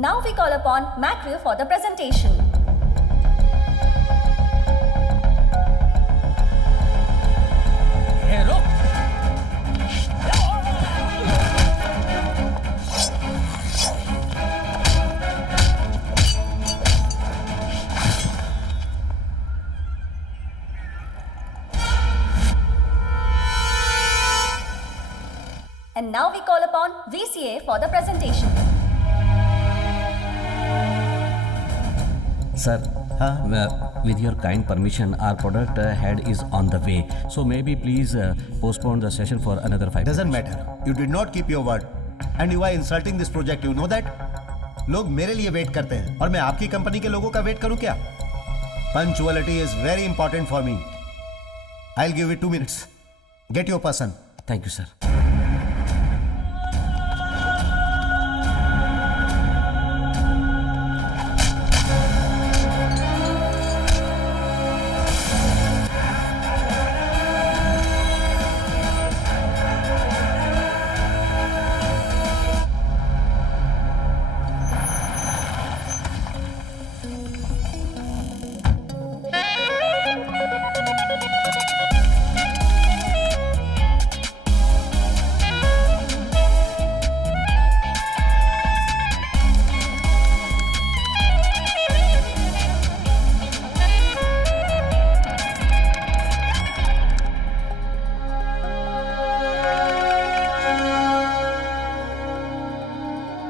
Now we call upon Macrew for the presentation. Hey, रुक! And now we call upon VCA for the presentation. Sir, with your kind permission, our product head is on the way. So maybe please postpone the session for another 5 Doesn't minutes. matter. You did not keep your word. And you are insulting this project. You know that? लोग मेरे लिए wait करते हैं और मैं आपकी company के लोगों का वेट करूं क्या? Punctuality is very important for me. I'll give you 2 minutes. Get your person. Thank you, sir.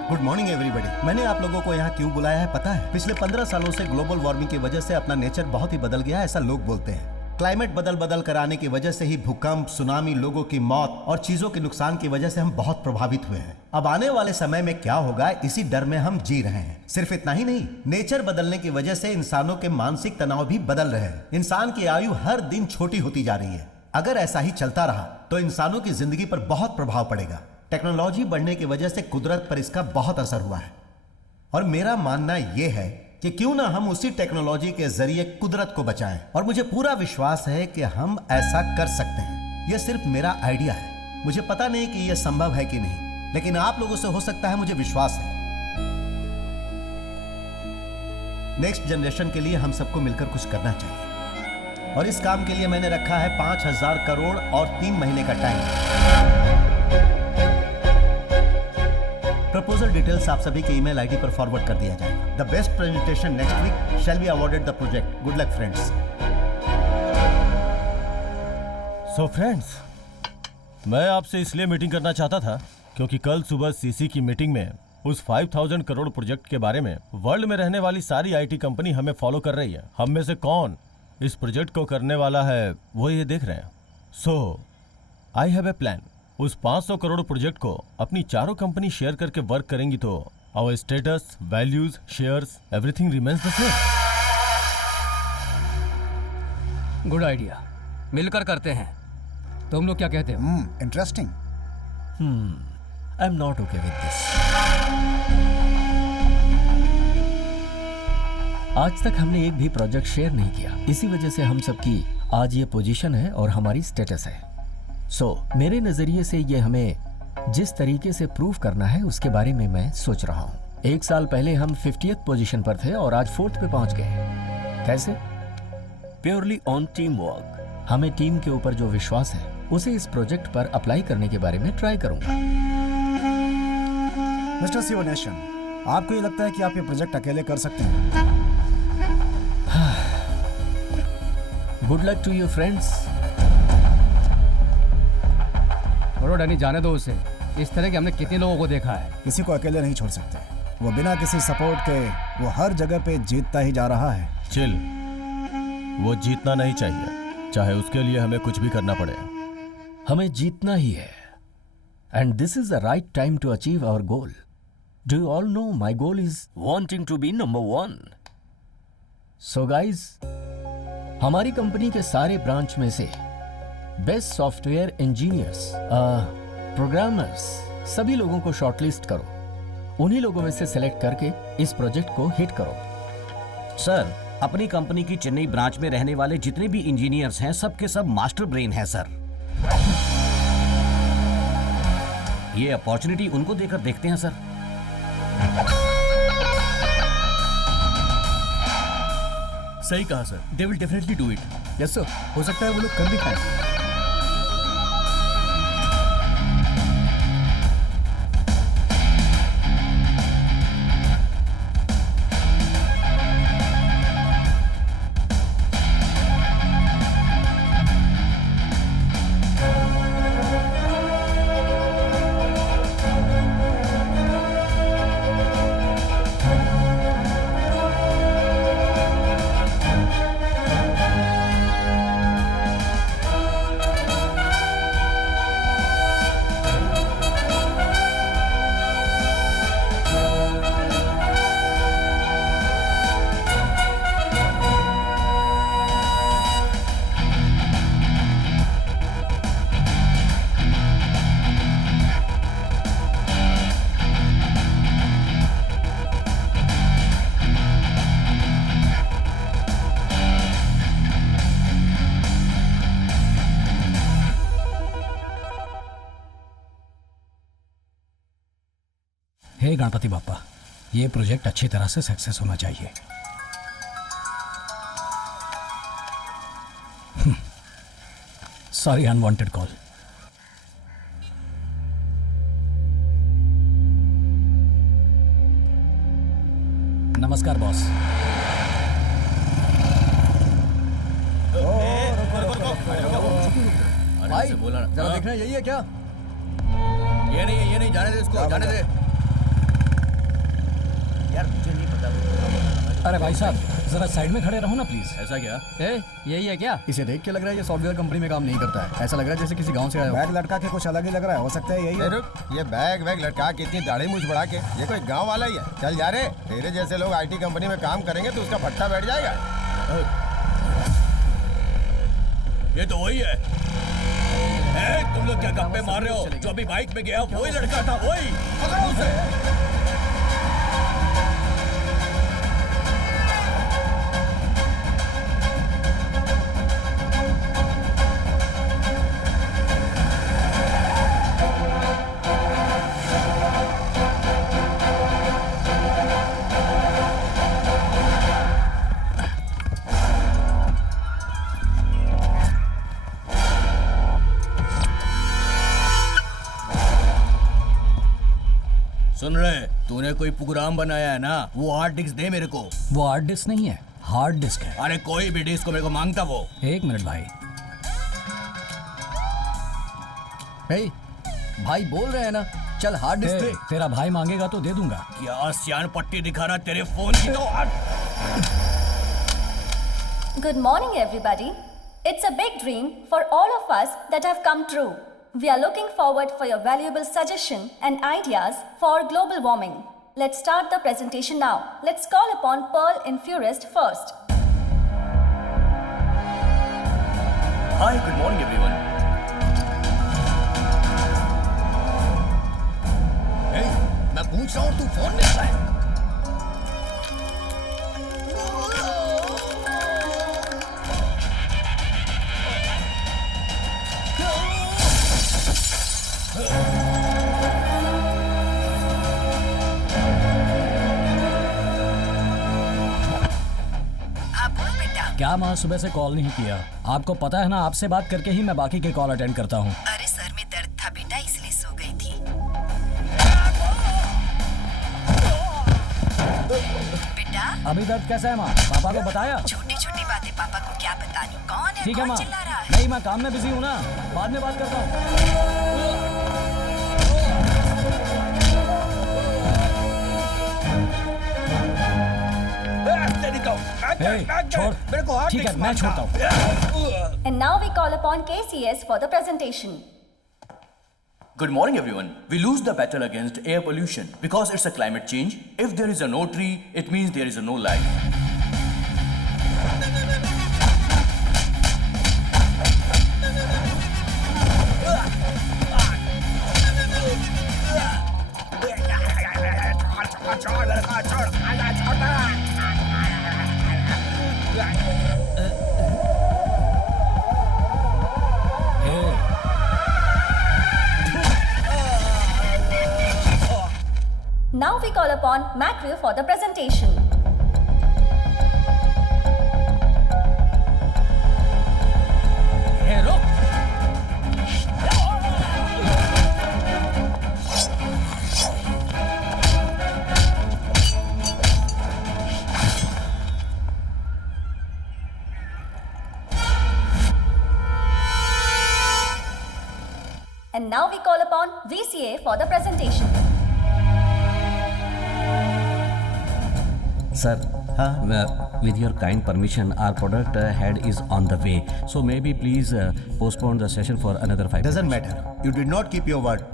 Good morning everybody. मैंने आप लोगों को यहाँ क्यों बुलाया है पता है? पिछले 15 सालों से ग्लोबल वार्मिंग की वजह से अपना नेचर बहुत ही बदल गया है, ऐसा लोग बोलते हैं। क्लाइमेट बदल बदल कर आने की वजह से ही भूकंप, सुनामी, लोगों की मौत और चीजों के नुकसान की वजह से हम बहुत प्रभावित हुए हैं। अब आने वाले समय में क्या होगा, इसी डर में हम जी रहे हैं। सिर्फ इतना ही नहीं, नेचर बदलने की वजह से इंसानों के मानसिक तनाव भी बदल रहे हैं। इंसान की आयु हर दिन छोटी होती जा रही है। अगर ऐसा ही चलता रहा तो इंसानों की जिंदगी पर बहुत प्रभाव पड़ेगा। टेक्नोलॉजी बढ़ने की वजह से कुदरत पर इसका बहुत असर हुआ है और मेरा मानना यह है कि क्यों ना हम उसी टेक्नोलॉजी के जरिए कुदरत को बचाएं। और मुझे पूरा विश्वास है कि हम ऐसा कर सकते हैं। यह सिर्फ मेरा आइडिया है, मुझे पता नहीं कि यह संभव है कि नहीं, लेकिन आप लोगों से हो सकता है, मुझे विश्वास है। नेक्स्ट जनरेशन के लिए हम सबको मिलकर कुछ करना चाहिए और इस काम के लिए मैंने रखा है 5,000 करोड़ और 3 महीने का टाइम। प्रपोजल डिटेल्स आप सभी के ईमेल आईडी पर फॉरवर्ड कर दिया जाएगा। The best presentation next week shall be awarded the project. Good luck friends. So friends, मैं आपसे इसलिए मीटिंग करना चाहता था क्योंकि कल सुबह सीसी की मीटिंग में उस 5,000 करोड़ प्रोजेक्ट के बारे में वर्ल्ड में रहने वाली सारी आईटी कंपनी हमें फॉलो कर रही है। हम में से कौन इस प्रोजेक्ट को करने वाला है वो ये देख रहे हैं। सो आई हैव ए प्लान। उस 500 करोड़ प्रोजेक्ट को अपनी चारों कंपनी शेयर करके वर्क करेंगी तो our status, values, shares, everything remains the same. Good idea, मिलकर करते हैं। तुम लोग क्या कहते हो? Interesting. I am not okay with this. आज तक हमने एक भी प्रोजेक्ट शेयर नहीं किया, इसी वजह से हम सबकी आज ये पोजीशन है और हमारी स्टेटस है। मेरे नजरिए से ये हमें जिस तरीके से प्रूव करना है उसके बारे में मैं सोच रहा हूँ। 1 साल पहले हम 50th पोजीशन पर थे और आज 4th पे पहुंच गए। कैसे? Purely on team work. हमें टीम के ऊपर जो विश्वास है उसे इस प्रोजेक्ट पर अप्लाई करने के बारे में ट्राई करूंगा। मिस्टर शिवनेशन, आपको ये लगता है कि आप ये प्रोजेक्ट अकेले कर सकते हैं? Good luck to you friends. छोड़ो डैनी, जाने दो उसे। इस तरह के हमने कितने लोगों को देखा है। किसी को अकेले नहीं छोड़ सकते। वो बिना किसी सपोर्ट के वो हर जगह पे जीतता ही जा रहा है। चिल, वो जीतना नहीं चाहिए, चाहे उसके लिए हमें कुछ भी करना पड़े। हमें जीतना ही है and this is the right time to achieve our goal. Do you all know my goal is wanting to be number 1। So guys, हमारी कंपनी के सारे ब्रांच में से बेस्ट सॉफ्टवेयर इंजीनियर्स, प्रोग्रामर्स, सभी लोगों को शॉर्टलिस्ट करो। उन्हीं लोगों में से सेलेक्ट करके इस प्रोजेक्ट को हिट करो। सर, अपनी कंपनी की चेन्नई ब्रांच में रहने वाले जितने भी इंजीनियर्स हैं, सबके सब मास्टर ब्रेन हैं सर। ये अपॉर्चुनिटी उनको देकर देखते हैं सर। सही कहा sir, they will definitely do it. Yes sir, हो सकता है वो लोग कर दिखाएं। हे गणपति बाप्पा, ये प्रोजेक्ट अच्छी तरह से सक्सेस होना चाहिए। Sorry, unwanted call. नमस्कार बॉस। भाई जरा देखना, यही है क्या? ये नहीं, जाने दे इसको, जाने दे। यार मुझे नहीं पता। अरे भाई साहब, जरा साइड में खड़े रहो ना प्लीज। ऐसा क्या? यही है क्या? इसे देख के लग रहा है ये सॉफ्टवेयर कंपनी में काम नहीं करता है। ऐसा लग रहा है जैसे किसी गांव से आया हो। बैग लटका के कुछ अलग ही लग रहा है। हो सकता है यही है। रुक, ये बैग वैग लटका के इतनी दाढ़ी मूछ बढ़ा के ये कोई गांव वाला ही है? चल जा रे, तेरे जैसे लोग आईटी कंपनी में काम करेंगे तो उसका फट्टा बैठ जाएगा। ये तो वही है। तुम लोग क्या गप्पे मार रहे हो? जो अभी बाइक में गया वही लड़का था, वही। पकड़ो उसे। सुन रहे, तूने कोई प्रोग्राम बनाया है ना, वो हार्ड डिस्क दे मेरे को। वो हार्ड डिस्क नहीं है, हार्ड डिस्क है। अरे कोई भी डिस्क को मेरे को मांगता वो। एक मिनट भाई। भाई बोल रहे हैं ना, चल हार्ड डिस्क दे। तेरा भाई मांगेगा तो दे दूंगा। क्या सियान पट्टी दिखा रहा तेरे फोन की तो। Good morning, everybody. It's a big dream for all of us that have come true. We are looking forward for your valuable suggestion and ideas for global warming. Let's start the presentation now. Let's call upon Pearl Infurist first. Hi, good morning everyone. Hey, मैं पूछ रहा हूँ, तू phone में क्या है? क्या माँ सुबह से कॉल नहीं किया? आपको पता है ना, आपसे बात करके ही मैं बाकी के कॉल अटेंड करता हूँ। अरे सर में दर्द था बेटा, इसलिए सो गई थी। बेटा अभी दर्द कैसा है माँ? पापा को बताया? छोटी छोटी बातें पापा को क्या बतानी। कौन है? ठीक है कौन माँ। चिल्ला रहा है? नहीं, मैं काम में बिजी हूँ ना, बाद में बात करता हूँ। छोड़, ठीक है मैं छोड़ता हूँ। And now we call upon KCS for the presentation. Good morning everyone. We lose the battle against air pollution because it's a climate change. If there is a no tree, it means there is a no life. upon Macro for the presentation. ए, रुक। And now we call upon VCA for the presentation. Sir, with your kind permission, our product head is on the way. So maybe please postpone the session for another 5 minutes. Doesn't matter. You did not keep your word.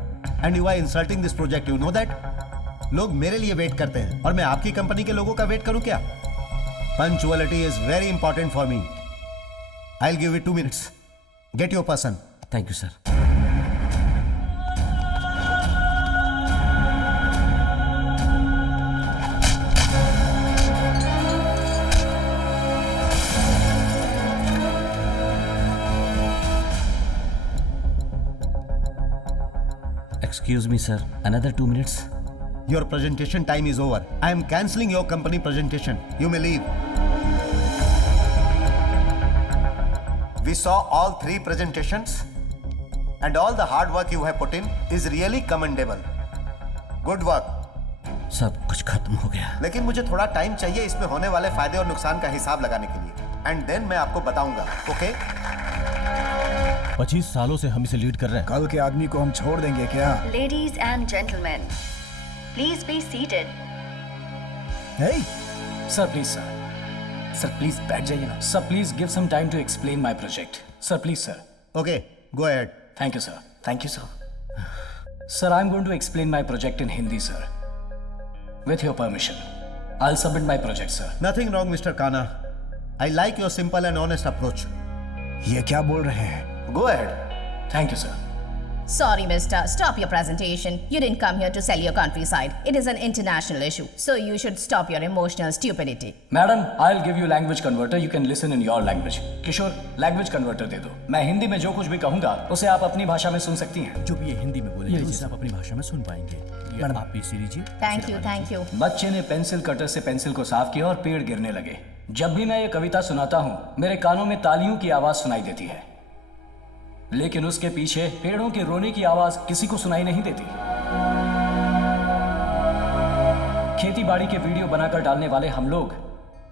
And you are insulting this project. You know that? लोग मेरे लिए wait करते हैं और मैं आपकी company के लोगों का वेट करूं क्या? Punctuality is very important for me. I'll give you 2 minutes. Get your person. Thank you, sir. Excuse me, sir. Another 2 minutes. Your presentation time is over. I am cancelling your company presentation. You may leave. We saw all 3 presentations and all the hard work you have put in is really commendable. Good work. सब कुछ खत्म हो गया। लेकिन मुझे थोड़ा time चाहिए इसमें होने वाले फायदे और नुकसान का हिसाब लगाने के लिए। एंड देन मैं आपको बताऊंगा। ओके? 25 सालों से हम इसे लीड कर रहे हैं। कल के आदमी को हम छोड़ देंगे क्या? Ladies and gentlemen, please be seated. Hey, sir please sir, sir please बैठ जाइए ना। Sir please give some time to explain my project. Sir please sir. Okay, go ahead. Thank you sir. Thank you sir. Sir I am going to explain my project in Hindi sir. With your permission I will submit my project sir. Nothing wrong mister Kana. I like your simple and honest approach. ये क्या बोल रहे हैं? Go ahead. Thank you, sir. Sorry, mister. Stop your presentation. You didn't come here to sell your countryside. It is an international issue. So you should stop your emotional stupidity. Madam, I'll give you language converter. You can listen in your language. Kishore, language converter दे दो। मैं हिंदी में जो कुछ भी कहूँगा उसे आप अपनी भाषा में सुन सकती हैं। जो भी ये हिंदी में बोलेंगे उसे आप अपनी भाषा में सुन पाएंगे। मैडम आप इसी लीजिए। Thank you, thank you. बच्चे ने पेंसिल कटर से पेंसिल को साफ किया और पेड़ गिरने लगे। जब भी मैं ये कविता सुनाता हूँ मेरे कानों में तालियों की आवाज सुनाई देती है, लेकिन उसके पीछे पेड़ों के रोने की आवाज किसी को सुनाई नहीं देती। खेती बाड़ी के वीडियो बनाकर डालने वाले हम लोग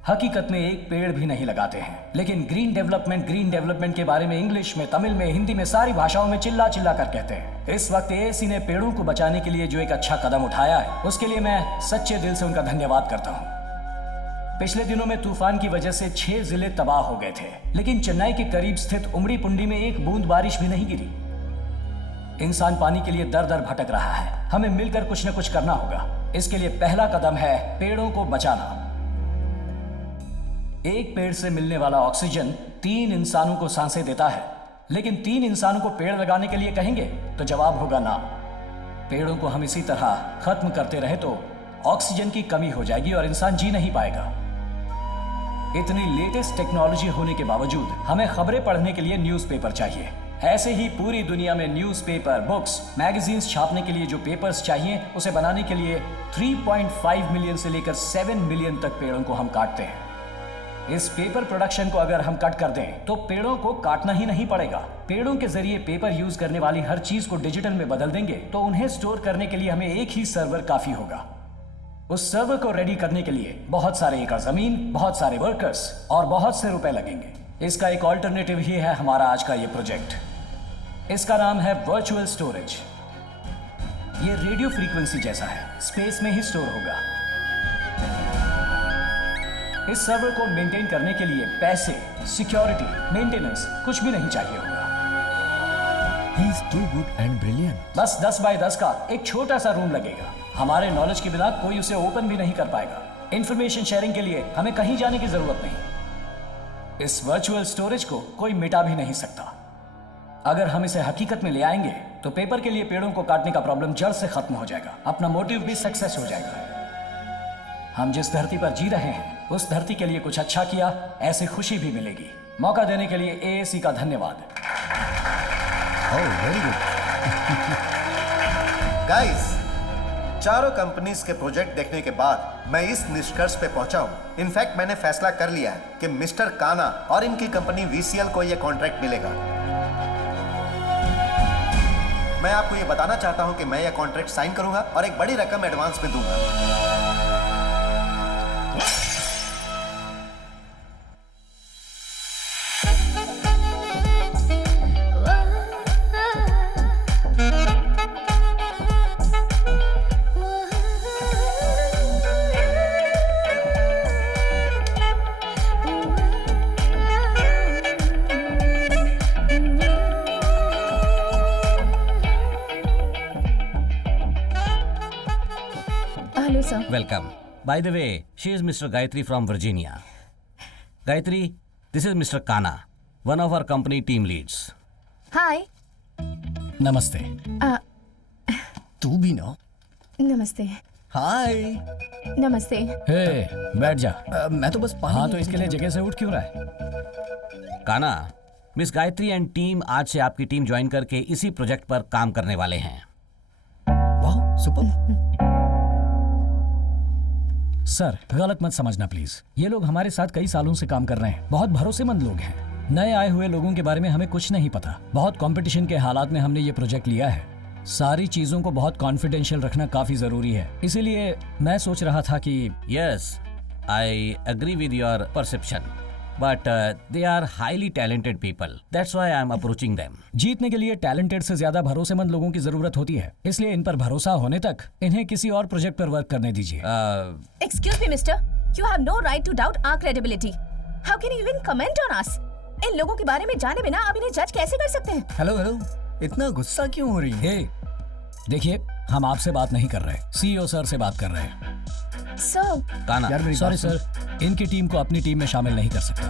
हकीकत में एक पेड़ भी नहीं लगाते हैं, लेकिन ग्रीन डेवलपमेंट के बारे में इंग्लिश में, तमिल में, हिंदी में, सारी भाषाओं में चिल्ला चिल्ला कर कहते हैं। इस वक्त एएसी ने पेड़ों को बचाने के लिए जो एक अच्छा कदम उठाया है उसके लिए मैं सच्चे दिल से उनका धन्यवाद करता हूँ। पिछले दिनों में तूफान की वजह से 6 जिले तबाह हो गए थे, लेकिन चेन्नई के करीब स्थित उमड़ी पुंडी में एक बूंद बारिश भी नहीं गिरी। इंसान पानी के लिए दर दर भटक रहा है। हमें मिलकर कुछ न कुछ करना होगा। इसके लिए पहला कदम है पेड़ों को बचाना। एक पेड़ से मिलने वाला ऑक्सीजन 3 इंसानों को सांसें देता है, लेकिन 3 इंसानों को पेड़ लगाने के लिए कहेंगे तो जवाब होगा ना। पेड़ों को हम इसी तरह खत्म करते रहे तो ऑक्सीजन की कमी हो जाएगी और इंसान जी नहीं पाएगा। इतनी लेटेस्ट टेक्नोलॉजी होने के बावजूद हमें खबरें पढ़ने के लिए न्यूज़पेपर चाहिए। ऐसे ही पूरी दुनिया में न्यूज़पेपर, बुक्स, मैगजीन्स छापने के लिए जो पेपर्स चाहिए उसे बनाने के लिए 3.5 मिलियन से लेकर 7 मिलियन तक पेड़ों को हम काटते हैं। इस पेपर प्रोडक्शन को अगर हम कट कर दें तो पेड़ों को काटना ही नहीं पड़ेगा। पेड़ों के जरिए पेपर यूज करने वाली हर चीज को डिजिटल में बदल देंगे तो उन्हें स्टोर करने के लिए हमें एक ही सर्वर काफी होगा। उस सर्वर को रेडी करने के लिए बहुत सारे एकड़ जमीन, बहुत सारे वर्कर्स और बहुत से रुपए लगेंगे। इसका एक ऑल्टरनेटिव ही है हमारा आज का ये प्रोजेक्ट। इसका नाम है वर्चुअल स्टोरेज। ये रेडियो फ्रीक्वेंसी जैसा है, स्पेस में ही स्टोर होगा। इस सर्वर को मेंटेन करने के लिए पैसे, सिक्योरिटी, मेंटेनेंस कुछ भी नहीं चाहिए होगा। He is too good and brilliant. बस 10 बाय 10 का एक छोटा सा रूम लगेगा। हमारे नॉलेज के बिना कोई उसे ओपन भी नहीं कर पाएगा। इंफॉर्मेशन शेयरिंग के लिए हमें कहीं जाने की जरूरत नहीं। इस वर्चुअल स्टोरेज को कोई मिटा भी नहीं सकता। अगर हम इसे हकीकत में ले आएंगे तो पेपर के लिए पेड़ों को काटने का प्रॉब्लम जड़ से खत्म हो जाएगा। अपना मोटिव भी सक्सेस हो जाएगा। हम जिस धरती पर जी रहे हैं उस धरती के लिए कुछ अच्छा किया, ऐसी खुशी भी मिलेगी। मौका देने के लिए एएसी का धन्यवाद। Oh, very good. Guys, चारों कंपनीज के प्रोजेक्ट देखने के बाद मैं इस निष्कर्ष पे पहुंचा हूं। इनफैक्ट मैंने फैसला कर लिया है कि मिस्टर काना और इनकी कंपनी VCL को यह कॉन्ट्रैक्ट मिलेगा। मैं आपको यह बताना चाहता हूं कि मैं यह कॉन्ट्रैक्ट साइन करूंगा और एक बड़ी रकम एडवांस में दूंगा। Welcome. By the way, she is Mr. Gayatri from Virginia. Gayatri, this is Mr. Kana, one of our company team leads. Hi. नमस्ते। तू भी ना। नमस्ते। हाय। नमस्ते। हे, बैठ जा। मैं तो बस पानी। हाँ, तो इसके लिए जगह से उठ क्यों रहा है? काना, मिस गायत्री एंड टीम आज से आपकी टीम ज्वाइन करके इसी प्रोजेक्ट पर काम करने वाले हैं। वाह, सुपर। सर, गलत मत समझना प्लीज। ये लोग हमारे साथ कई सालों से काम कर रहे हैं, बहुत भरोसेमंद लोग हैं। नए आए हुए लोगों के बारे में हमें कुछ नहीं पता। बहुत कंपटीशन के हालात में हमने ये प्रोजेक्ट लिया है। सारी चीजों को बहुत कॉन्फिडेंशियल रखना काफी जरूरी है। इसीलिए मैं सोच रहा था कि yes, I agree with your perception, but they are highly talented people, that's why I am approaching them. जीतने के लिए टैलेंटेड से ज्यादा भरोसेमंद लोगों की जरूरत होती है, इसलिए इन पर भरोसा होने तक इन्हें किसी और प्रोजेक्ट पर वर्क करने दीजिए। Excuse me, mister. You have no right to doubt our credibility. How can you even comment on us? इन लोगों के बारे में जाने बिना आप इन्हें जज कैसे कर सकते हैं? हेलो हेलो, इतना गुस्सा क्यों हो रही है? देखिए, हम आपसे बात नहीं कर रहे, सीईओ सर से बात कर रहे हैं। सर, काना, सॉरी सर, इनकी टीम को अपनी टीम में शामिल नहीं कर सकता।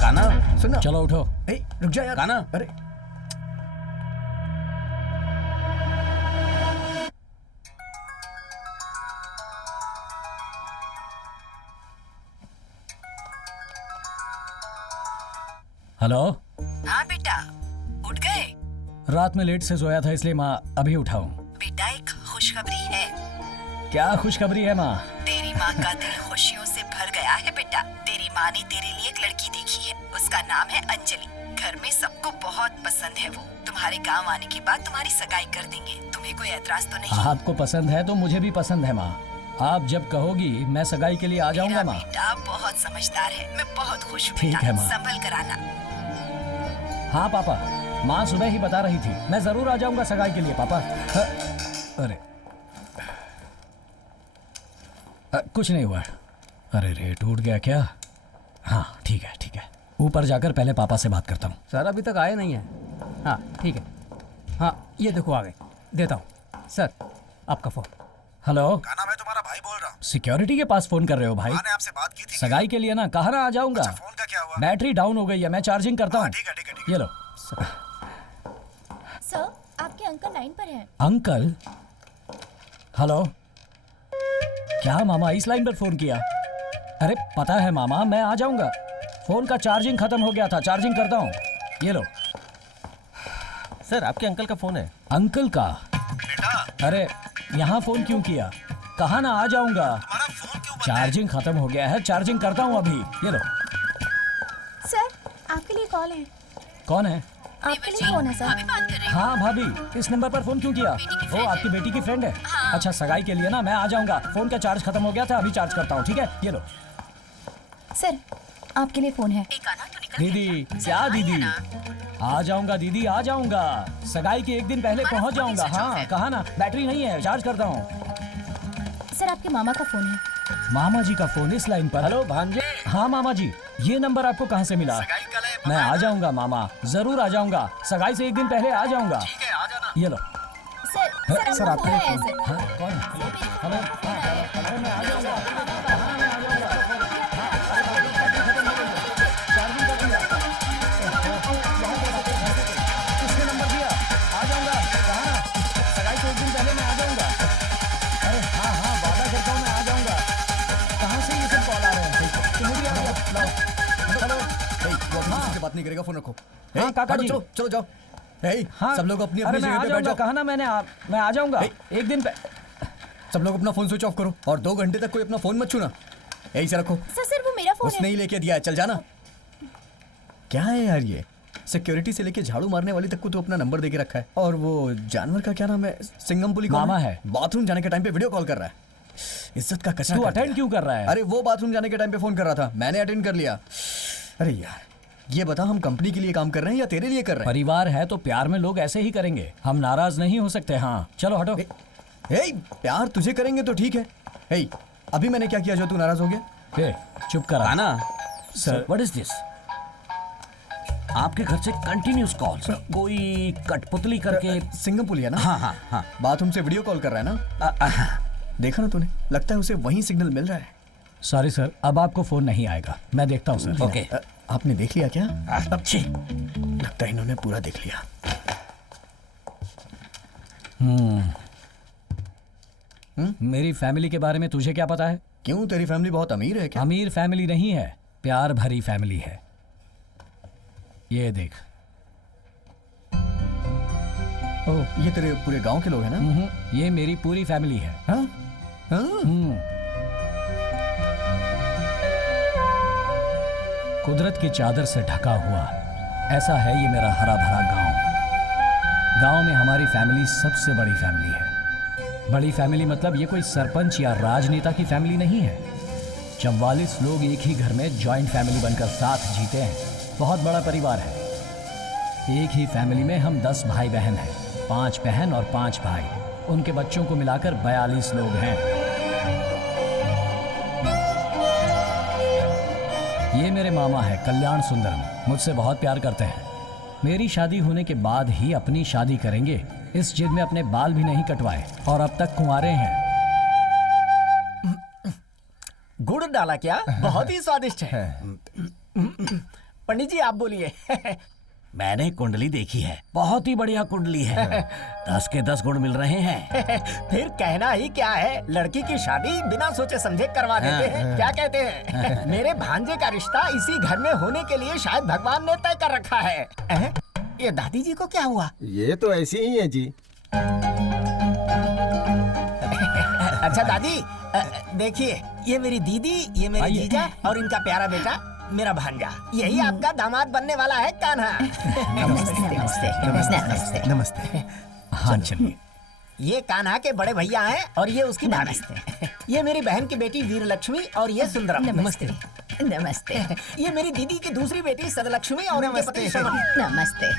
काना, सुनना। चलो उठो। रुक जा यार। काना, अरे हेलो। हाँ बेटा, उठ गए? रात में लेट से सोया था, इसलिए माँ अभी उठा हूँ। बेटा, एक खुशखबरी है। क्या खुशखबरी है माँ? तेरी माँ का दिल खुशियों से भर गया है बेटा। तेरी माँ ने तेरे लिए एक लड़की देखी है, उसका नाम है अंजलि। घर में सबको बहुत पसंद है वो। तुम्हारे गांव आने के बाद तुम्हारी सगाई कर देंगे। तुम्हें कोई एतराज तो नहीं? आपको पसंद है तो मुझे भी पसंद है माँ। आप जब कहोगी मैं सगाई के लिए आ जाऊंगा माँ। बेटा बहुत समझदार है, मैं बहुत खुश हूँ। ठीक है माँ। संभल कर आना। हाँ पापा, माँ सुबह ही बता रही थी, मैं जरूर आ जाऊंगा सगाई के लिए पापा। अरे कुछ नहीं हुआ। अरे रे, टूट गया क्या? हाँ ठीक है ठीक है, ऊपर जाकर पहले पापा से बात करता हूँ। सर अभी तक आए नहीं है। हाँ ठीक है, हाँ ये देखो आ गए, देता हूँ सर आपका फोन। हेलो काना, मैं तुम्हारा भाई बोल रहा हूँ। सिक्योरिटी के पास फोन कर रहे हो भाई? मैंने आपसे बात की थी सगाई के लिए ना, कहा ना आ जाऊंगा। अच्छा, फोन का क्या हुआ? बैटरी डाउन हो गई है, मैं चार्जिंग करता हूँ। ठीक है ठीक है ठीक है। ये लो। सर, आपके अंकल लाइन पर हैं। अंकल? हेलो, क्या मामा इस लाइन पर फोन किया? अरे पता है मामा, मैं आ जाऊंगा। फोन का चार्जिंग खत्म हो गया था, चार्जिंग करता हूँ। ये लो। सर, आपके अंकल का फोन है। अंकल का? अरे यहाँ फोन क्यों किया? कहा ना आ जाऊंगा। चार्जिंग खत्म हो गया है, चार्जिंग करता हूँ अभी। ये लो। सर, आपके लिए कॉल है। कौन है? आपके लिए फोन है सर। हाँ भाभी, इस नंबर पर फोन क्यों किया? वो आपकी बेटी की फ्रेंड है। अच्छा, सगाई के लिए ना, मैं आ जाऊंगा। फोन का चार्ज खत्म हो गया था, अभी चार्ज करता हूँ। ठीक है, ये लो। सर, आपके लिए फोन है। दीदी, क्या दीदी? आ जाऊंगा दीदी, आ जाऊंगा। सगाई के एक दिन पहले पहुंच जाऊंगा। हाँ कहा ना, बैटरी नहीं है, चार्ज करता हूँ। सर, आपके मामा का फोन है। मामा जी का फोन इस लाइन पर? हेलो भांजे। हाँ मामा जी, ये नंबर आपको कहाँ से मिला? मैं आ जाऊंगा मामा, जरूर आ जाऊंगा। सगाई से एक दिन पहले आ जाऊंगा। ये लो। सर आपका फोन है सर। हाँ, कौन? हेलो, मैं आ जाऊंगा। बात नहीं करेगा, फोन रखो। हाँ काका जी। चलो चलो जाओ। हाँ, सब लोग अपनी अरे अपनी मैं जगह आ पे बैठ जाऊंगा, जाओ। कहा ना मैंने मैं आ जाऊंगा एक दिन पे। सब लोग अपना फोन स्विच ऑफ करो और 2 घंटे तक कोई अपना फोन मत छूना। यही से रखो। सर वो मेरा फोन उसने ही लेके दिया है, चल जाना। क्या है यार ये? सिक्योरिटी से लेके झाड़ू मारने वाली तक को तो अपना नंबर देके रखा है। और वो जानवर का क्या नाम है? सिंगमपुली मामा है। बाथरूम जाने के टाइम पे वीडियो कॉल कर रहा है। इज्जत का कचरा। तू कर अटेंड दिया। क्यों कर रहा है? अरे वो बाथरूम जाने के टाइम पे फोन कर रहा था, मैंने अटेंड कर लिया। अरे यार ये बता, हम कंपनी के लिए काम कर रहे हैं या तेरे लिए कर रहे हैं? परिवार है तो प्यार में लोग ऐसे ही करेंगे, हम नाराज नहीं हो सकते। हाँ चलो हटो। प्यार तुझे करेंगे तो ठीक है। अभी मैंने क्या किया जो तू नाराज हो गया? चुप करा ना सर। What is this? आपके घर से कंटिन्यूस कॉल्स, कोई कठपुतली करके। सिंगमपुली है ना? हाँ हाँ। बाथरूम से वीडियो कॉल कर रहा है ना? देखा ना तूने? लगता है उसे वहीं सिग्नल मिल रहा है। सॉरी सर, अब आपको फोन नहीं आएगा, मैं देखता हूँ सर। ओके। आपने देख लिया क्या? अच्छे लगता है इन्होंने पूरा देख लिया। मेरी फैमिली के बारे में तुझे क्या पता है? क्यों, तेरी फैमिली बहुत अमीर है क्या? अमीर फैमिली नहीं है, प्यार भरी फैमिली है। ये देख। ओह, ये तेरे पूरे गांव के लोग हैं ना? ये मेरी पूरी फैमिली है। हाँ? कुदरत की चादर से ढका हुआ ऐसा है ये मेरा हरा भरा गांव। गांव में हमारी फैमिली सबसे बड़ी फैमिली है। बड़ी फैमिली मतलब ये कोई सरपंच या राजनेता की फैमिली नहीं है। 44 लोग एक ही घर में जॉइंट फैमिली बनकर साथ जीते हैं। बहुत बड़ा परिवार है। एक ही फैमिली में हम 10 भाई बहन हैं, 5 बहन और 5 भाई। उनके बच्चों को मिलाकर 42 लोग हैं। ये मेरे मामा है कल्याण सुंदरम, मुझसे बहुत प्यार करते हैं। मेरी शादी होने के बाद ही अपनी शादी करेंगे, इस जिद में अपने बाल भी नहीं कटवाए और अब तक कुंवारे हैं। गुड़ डाला क्या? बहुत ही स्वादिष्ट है। पंडित जी आप बोलिए। मैंने कुंडली देखी है, बहुत ही बढ़िया कुंडली है। 10 के 10 गुण मिल रहे हैं। फिर कहना ही क्या है, लड़की की शादी बिना सोचे समझे करवा देते हैं। क्या कहते हैं? मेरे भांजे का रिश्ता इसी घर में होने के लिए शायद भगवान ने तय कर रखा है। ये दादी जी को क्या हुआ? ये तो ऐसी ही है जी। अच्छा दादी देखिए, ये मेरी दीदी, ये मेरे जीजा और इनका प्यारा बेटा मेरा भांजा। यही आपका दामाद बनने वाला है कान्हा। नमस्ते। नमस्ते। हाँ चलिए। ये कान्हा के बड़े भैया हैं और ये उसकी भाभी। ये मेरी बहन की बेटी वीर लक्ष्मी और ये सुंदरम। नमस्ते। नमस्ते। ये मेरी दीदी की दूसरी बेटी सदलक्ष्मी और उनके पति श्रवण। नमस्ते।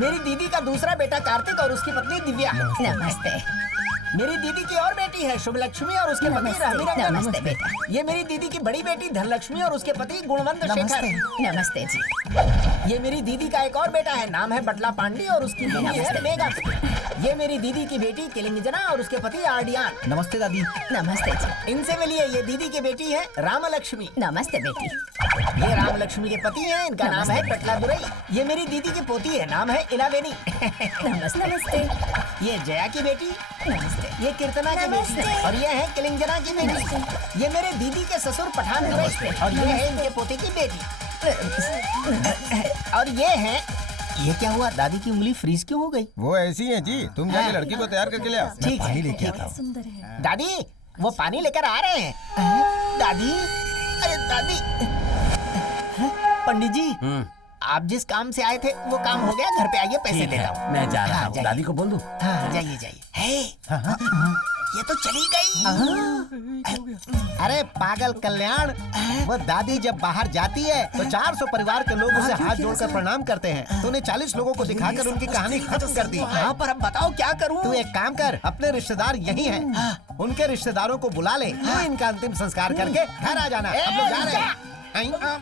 मेरी दीदी का दूसरा बेटा कार्तिक और उसकी पत्नी दिव्या। नमस्ते। मेरी दीदी की और बेटी है शुभ लक्ष्मी और उसके पति रहमीरंजन। नमस्ते बेटा। ये मेरी दीदी की बड़ी बेटी धनलक्ष्मी और उसके पति गुणवंत शेखर। नमस्ते जी। ये मेरी दीदी का एक और बेटा है, नाम है बटला पांडी और उसकी बीवी है मेघा। ये मेरी दीदी की बेटी किलिंगजना और उसके पति आर्डियान। नमस्ते दादी। नमस्ते जी। इनसे मिलिए, ये दीदी की बेटी है रामलक्ष्मी। नमस्ते बेटी। ये रामलक्ष्मी के पति हैं, इनका नाम है पटला दुरई। ये मेरी दीदी की पोती है, नाम है इलावेनी। नमस्ते। ये जया की बेटी। नमस्ते। ये कीर्तना की बेटी और ये है किलिंगजना की बेटी। ये मेरे दीदी के ससुर पठान दुरई और ये है इनके पोते की बेटी। और ये है, ये क्या हुआ? दादी की उंगली फ्रीज क्यों हो गई? वो ऐसी है जी, तुम जाके लड़की को तैयार करके ले आओ। ठीक है, लेके आता हूँ। दादी वो पानी लेकर आ रहे हैं। दादी, अरे दादी। पंडित जी आप जिस काम से आए थे वो काम हो गया, घर पे आइए, पैसे देता हूँ। मैं जा रहा हूँ, दादी को बोल दूँ। हाँ जाइए जाइए। ये तो चली गई। अरे पागल कल्याण, वो दादी जब बाहर जाती है तो 400 परिवार के लोग उसे हाथ जोड़कर प्रणाम करते हैं। तूने 40 लोगों को दिखाकर उनकी कहानी खत्म कर दी। हाँ पर अब बताओ क्या करूँ? तू एक काम कर, अपने रिश्तेदार यही हैं, उनके रिश्तेदारों को बुला ले, तू इनका अंतिम संस्कार करके घर आ जाना। हम लोग जा रहे हैं।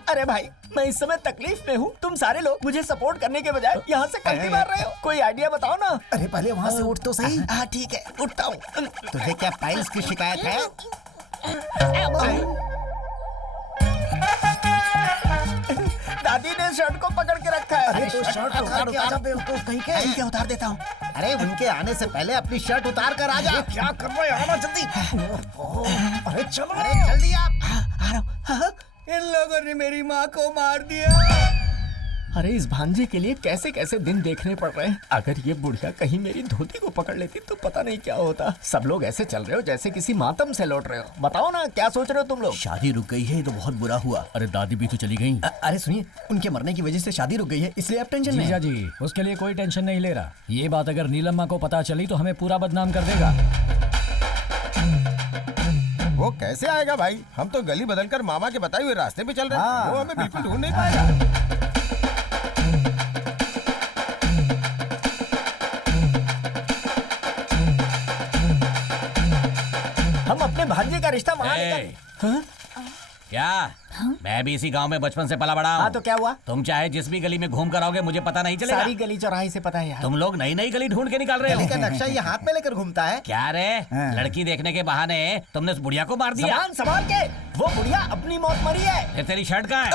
अरे भाई मैं इस समय तकलीफ में हूँ, तुम सारे लोग मुझे सपोर्ट करने के बजाय यहाँ से कल्टी मार रहे हो। कोई आइडिया बताओ ना। अरे पहले वहाँ से उठ तो सही। हाँ ठीक है, उठता हूँ। तुझे क्या पाइल्स की शिकायत है? दादी ने शर्ट को पकड़ के रखा है। अरे तो शर्ट उतार कहीं के उतार देता हूँ। अरे उनके आने से पहले अपनी शर्ट उतार कर आ जा। क्या कर रहे हो? आना जल्दी। अरे चलो, अरे जल्दी आप। आ रहा हूँ। इन लोगों ने मेरी माँ को मार दिया। अरे इस भांजे के लिए कैसे कैसे दिन देखने पड़ रहे हैं। अगर ये बुढ़िया कहीं मेरी धोती को पकड़ लेती तो पता नहीं क्या होता। सब लोग ऐसे चल रहे हो जैसे किसी मातम से लौट रहे हो। बताओ ना क्या सोच रहे हो तुम लोग? शादी रुक गई है, ये तो बहुत बुरा हुआ। अरे दादी भी तो चली गई। अरे सुनिए, उनके मरने की वजह से शादी रुक गई है, इसलिए आप टेंशन में जीजा हैं। जी उसके लिए कोई टेंशन नहीं ले रहा। ये बात अगर नीलम्मा को पता चली तो हमें पूरा बदनाम कर देगा। वो कैसे आएगा भाई? हम तो गली बदलकर मामा के बताए हुए रास्ते पे चल रहे हैं। हाँ। वो हमें बिल्कुल ढूंढ नहीं पाएगा। हम अपने भांजे का रिश्ता वहाँ ए, क्या मैं भी इसी गांव में बचपन से पला बड़ा हूँ। हाँ तो क्या हुआ? तुम चाहे जिस भी गली में घूम कर आओगे मुझे पता नहीं चलेगा। सारी गली चौराहे से पता है यार। तुम लोग नई नई गली ढूंढ के निकाल रहे हो। गली का नक्शा ये हाथ में लेकर घूमता है। क्या रे, लड़की देखने के बहाने तुमने उस बुढ़िया को मार दिया। जबान संभाल के, वो बुढ़िया अपनी मौत मरी है। फिर तेरी शर्ट कहाँ है?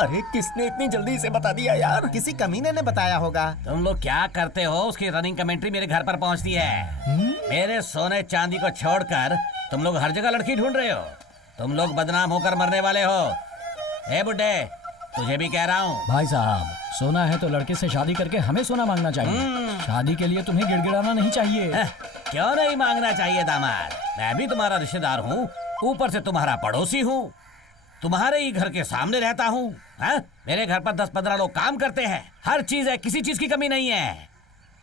अरे किसने इतनी जल्दी इसे बता दिया यार? किसी कमीने ने बताया होगा। तुम लोग क्या करते हो उसकी रनिंग कमेंट्री मेरे घर पर पहुंचती है। मेरे सोने चांदी को छोड़कर तुम लोग हर जगह लड़की ढूंढ रहे हो। तुम लोग बदनाम होकर मरने वाले हो। ए बुड्ढे, तुझे भी कह रहा हूँ। भाई साहब सोना है तो लड़के से शादी करके हमें सोना मांगना चाहिए। शादी के लिए तुम्हें गिड़गिड़ाना नहीं चाहिए। क्यों नहीं मांगना चाहिए दामाद? मैं भी तुम्हारा रिश्तेदार हूँ, ऊपर से तुम्हारा पड़ोसी हूँ, तुम्हारे ही घर के सामने रहता हूँ। मेरे घर पर 10-15 लोग काम करते हैं, हर चीज है, किसी चीज की कमी नहीं है।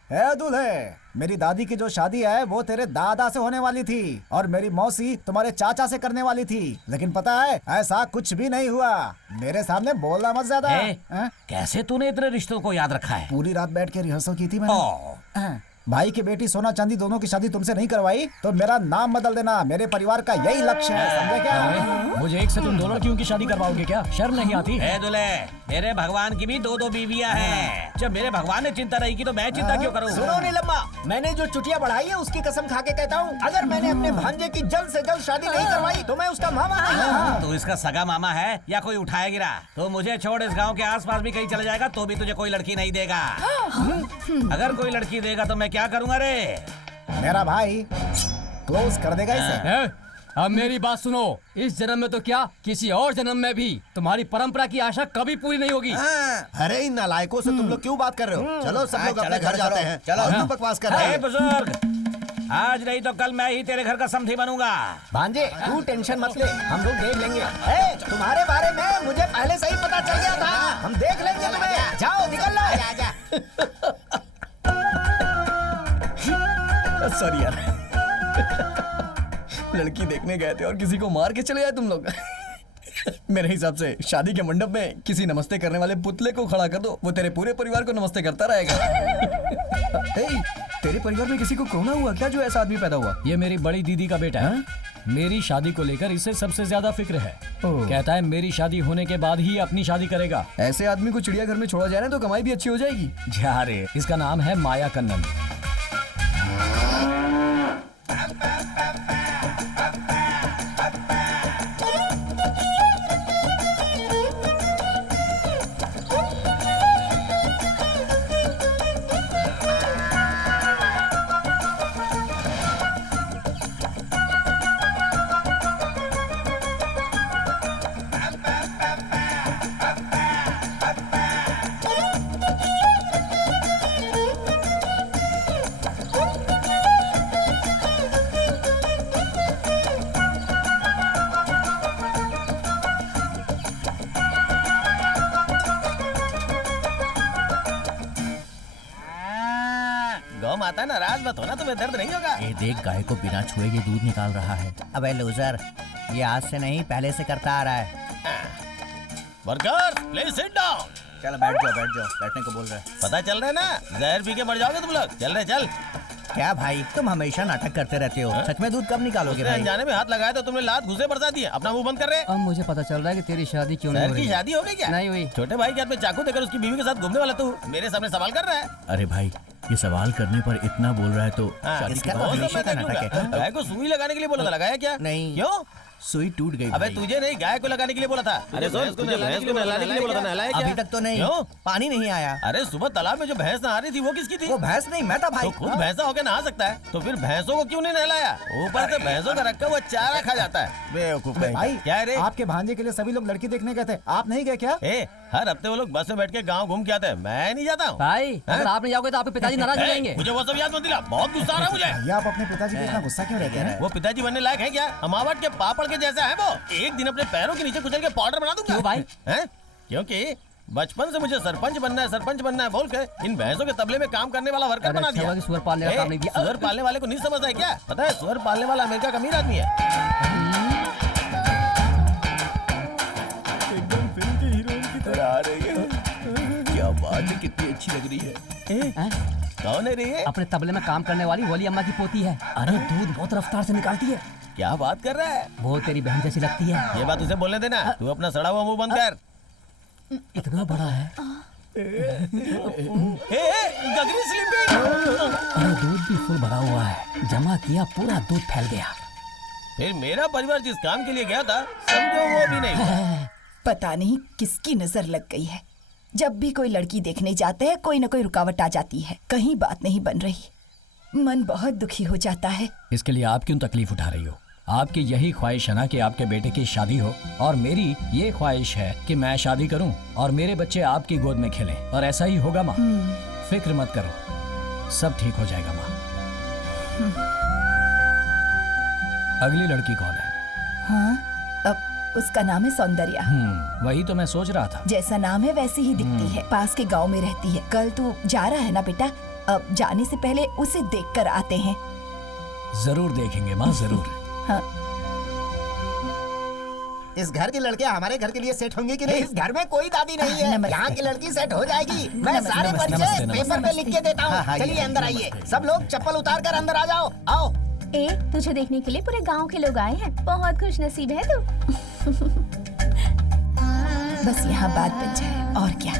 ए दूल्हे, मेरी दादी की जो शादी है वो तेरे दादा से होने वाली थी और मेरी मौसी तुम्हारे चाचा से करने वाली थी, लेकिन पता है ऐसा कुछ भी नहीं हुआ। मेरे सामने बोलना मत ज्यादा। कैसे तूने इतने रिश्तों को याद रखा है? पूरी रात बैठ के रिहर्सल की थी मैंने। भाई की बेटी सोना चांदी दोनों की शादी तुमसे नहीं करवाई तो मेरा नाम बदल देना। मेरे परिवार का यही लक्ष्य है, समझे क्या? मुझे एक से तुम 2 लड़कियों की शादी करवाओगे क्या? शर्म नहीं आती? दूल्हे, मेरे भगवान की भी 2-2 बीवियां हैं। जब मेरे भगवान ने चिंता नहीं की तो मैं चिंता क्यों करूं? सुनो नीलम्मा, मैंने जो चुटिया बढ़ाई है उसकी कसम खा के कहता हूँ, अगर मैंने अपने भांजे की जल्द से जल्द शादी नहीं करवाई तो मैं उसका मामा नहीं हूँ। तू इसका सगा मामा है या कोई उठाया गिरा? तो मुझे छोड़ इस गांव के आसपास भी कहीं चले जाएगा तो भी तुझे कोई लड़की नहीं देगा। अगर कोई लड़की देगा तो मैं क्या करूंगा रे? मेरा भाई क्लोज कर देगा इसे। अब मेरी बात सुनो, इस जन्म में तो क्या किसी और जन्म में भी तुम्हारी परंपरा की आशा कभी पूरी नहीं होगी। अरे इन नालायकों से तुम लोग क्यों बात कर रहे हो? चलो सब लोग अपने घर जाते हैं। चलो। और क्यों बकवास कर रहे ए हैं? बुजुर्ग, आज नहीं तो कल मैं ही तेरे घर का समधी बनूंगा। भांजे तू टेंशन मत ले, हम लोग देख लेंगे। ए, तुम्हारे बारे में मुझे पहले से ही पता चल गया था, हम देख लेंगे तुम्हें। जाओ निकल लो। सॉरी यार, लड़की देखने गए थे और किसी को मार के चले आए तुम लोग। मेरे हिसाब से शादी के मंडप में किसी नमस्ते करने वाले पुतले को खड़ा कर दो, वो तेरे पूरे परिवार को नमस्ते करता रहेगा। तेरे परिवार में किसी को कोरोना हुआ क्या जो ऐसा आदमी पैदा हुआ? ये मेरी बड़ी दीदी का बेटा है। मेरी शादी को लेकर इसे सबसे ज्यादा फिक्र है। कहता है मेरी शादी होने के बाद ही अपनी शादी करेगा। ऐसे आदमी को चिड़ियाघर में छोड़ा जाए ना तो कमाई भी अच्छी हो जाएगी। जा रे, इसका नाम है माया कन्नन। गौ माता नाराज मत होना, तुम्हें दर्द नहीं होगा। ये देख, गाय को बिना छुए ये दूध निकाल रहा है। अबे लूजर, ये आज से नहीं पहले से करता आ रहा है। Workers please sit down. चल बैठ जाओ बैठने को बोल रहे हैं। पता चल रहा है ना, जहर पी के मर जाओगे तुम लोग। चल रहे चल। क्या भाई तुम हमेशा नाटक करते रहते हो, सच में दूध कब निकालोगे भाई? अनजाने में हाथ लगाया तो तुमने लात घुसे बरसा दिए। अपना मुंह बंद कर रहे। अब मुझे पता चल रहा है कि तेरी शादी क्यों नहीं हो रही। शादी हो गई क्या? नहीं हुई। छोटे भाई के हाथ में चाकू देकर उसकी बीवी के साथ घूमने वाला तू मेरे सामने सवाल कर रहा है। अरे भाई, ये सवाल करने पर इतना बोल रहा है तो शादी इसका तो हमेशा का नाटक है। गाय को सुई लगाने के लिए बोला था, लगाया क्या? नहीं। क्यों? सुई टूट गई। अबे तुझे नहीं, गाय को लगाने के लिए बोला था। अरे भैंस को नहलाने के लिए बोला था, नहलाया क्या? अभी तक तो नहीं। क्यों? पानी नहीं आया। अरे सुबह तालाब में जो भैंस नहा रही थी वो किसकी थी? वो भैंस नहीं, मैं था भाई। तो खुद भैंसा होकर नहा सकता है तो फिर भैंसों को क्यों नहीं नहलाया? ऊपर से भैंसों का रखा हुआ चारा खा जाता है। बेवकूफ भाई क्या रे? आपके भांजे के लिए सभी लोग लड़की देखने गए थे, आप नहीं गए क्या? हर हफ्ते वो लोग बस में बैठ के गांव घूम के आते हैं, मैं नहीं जाता हूँ। भाई अगर आप नहीं जाओगे तो आपके पिताजी नाराज हो जाएंगे। मुझे वो सब याद मत दिला, बहुत गुस्सा आ रहा है मुझे। भैया आप अपने पिताजी पे इतना गुस्सा क्यों रहते हैं? वो पिताजी बनने लायक है क्या? अमावट के पापड़ के जैसा है वो। एक दिन अपने पैरों के नीचे कुचल के पाउडर बना दूंगा। क्यों भाई? हैं? क्योंकि बचपन से मुझे सरपंच बनना है बोल के इन भैंसों के तबले में काम करने वाला वर्कर बना दिया। सुअर पालने का काम नहीं दिया। सुअर पालने वाले को नहीं समझता है क्या? पता है सुअर पालने वाला अमेरिका का अमीर आदमी है। एकदम फिल्म के हीरोइन की तरह आ रही है। क्या बात है, कितनी अच्छी लग रही है। कौन है रे? अपने तबले में काम करने वाली वली अम्मा की पोती है। अरे दूध बहुत रफ्तार से निकालती है। क्या बात कर रहा है? वो तेरी बहन जैसी लगती है। ये बात उसे बोलने देना। तू अपना सड़ा हुआ मुंह बंद कर। इतना बड़ा है। गगरी स्लीपिंग। अरे दूध भी फुल भरा हुआ है, जमा किया पूरा दूध फैल गया। फिर मेरा परिवार जिस काम के लिए गया था समझो वो भी नहीं हुआ। पता नहीं किसकी नजर लग गई है। जब भी कोई लड़की देखने जाते हैं कोई न कोई रुकावट आ जाती है, कहीं बात नहीं बन रही। मन बहुत दुखी हो जाता है। इसके लिए आप क्यों तकलीफ उठा रही हो? आपकी यही ख्वाहिश है ना कि आपके बेटे की शादी हो, और मेरी ये ख्वाहिश है कि मैं शादी करूं और मेरे बच्चे आपकी गोद में खेलें, और ऐसा ही होगा माँ। फिक्र मत करो, सब ठीक हो जाएगा माँ। अगली लड़की कौन है? हाँ, अब उसका नाम है सौंदर्या। वही तो मैं सोच रहा था। जैसा नाम है वैसी ही दिखती है, पास के गांव में रहती है। कल तू जा रहा है ना बेटा? अब जाने से पहले उसे देखकर आते हैं। जरूर देखेंगे माँ, जरूर। हाँ। इस घर के लड़के हमारे घर के लिए सेट होंगे कि नहीं? इस घर में कोई दादी नहीं है, यहाँ की लड़की सेट हो जाएगी। मैं सारे परिचय पेपर पे लिख के देता हूँ। चलिए अंदर आइए, सब लोग चप्पल उतार कर अंदर आ जाओ। आओ। तुझे देखने के लिए पूरे गांव के लोग आए हैं, बहुत खुश नसीब है तू। बस यहाँ बात बन जाए और क्या।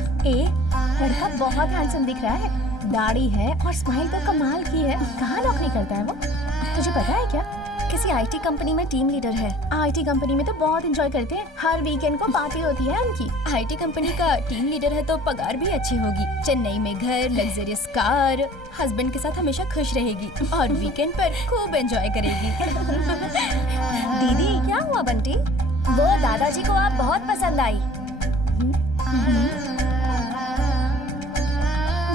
लड़का बहुत हैंडसम दिख रहा है, दाढ़ी है और स्माइल तो कमाल की है। कहाँ नौकरी करता है वो, तुझे पता है क्या? किसी आईटी कंपनी में टीम लीडर है। आईटी कंपनी में तो बहुत एंजॉय करते हैं, हर वीकेंड को पार्टी होती है उनकी। आईटी कंपनी का टीम लीडर है तो पगार भी अच्छी होगी। चेन्नई में घर, लग्जरियस कार, हस्बैंड के साथ हमेशा खुश रहेगी और वीकेंड पर खूब एंजॉय करेगी। दीदी क्या हुआ बंटी? वो दादाजी को आप बहुत पसंद आई।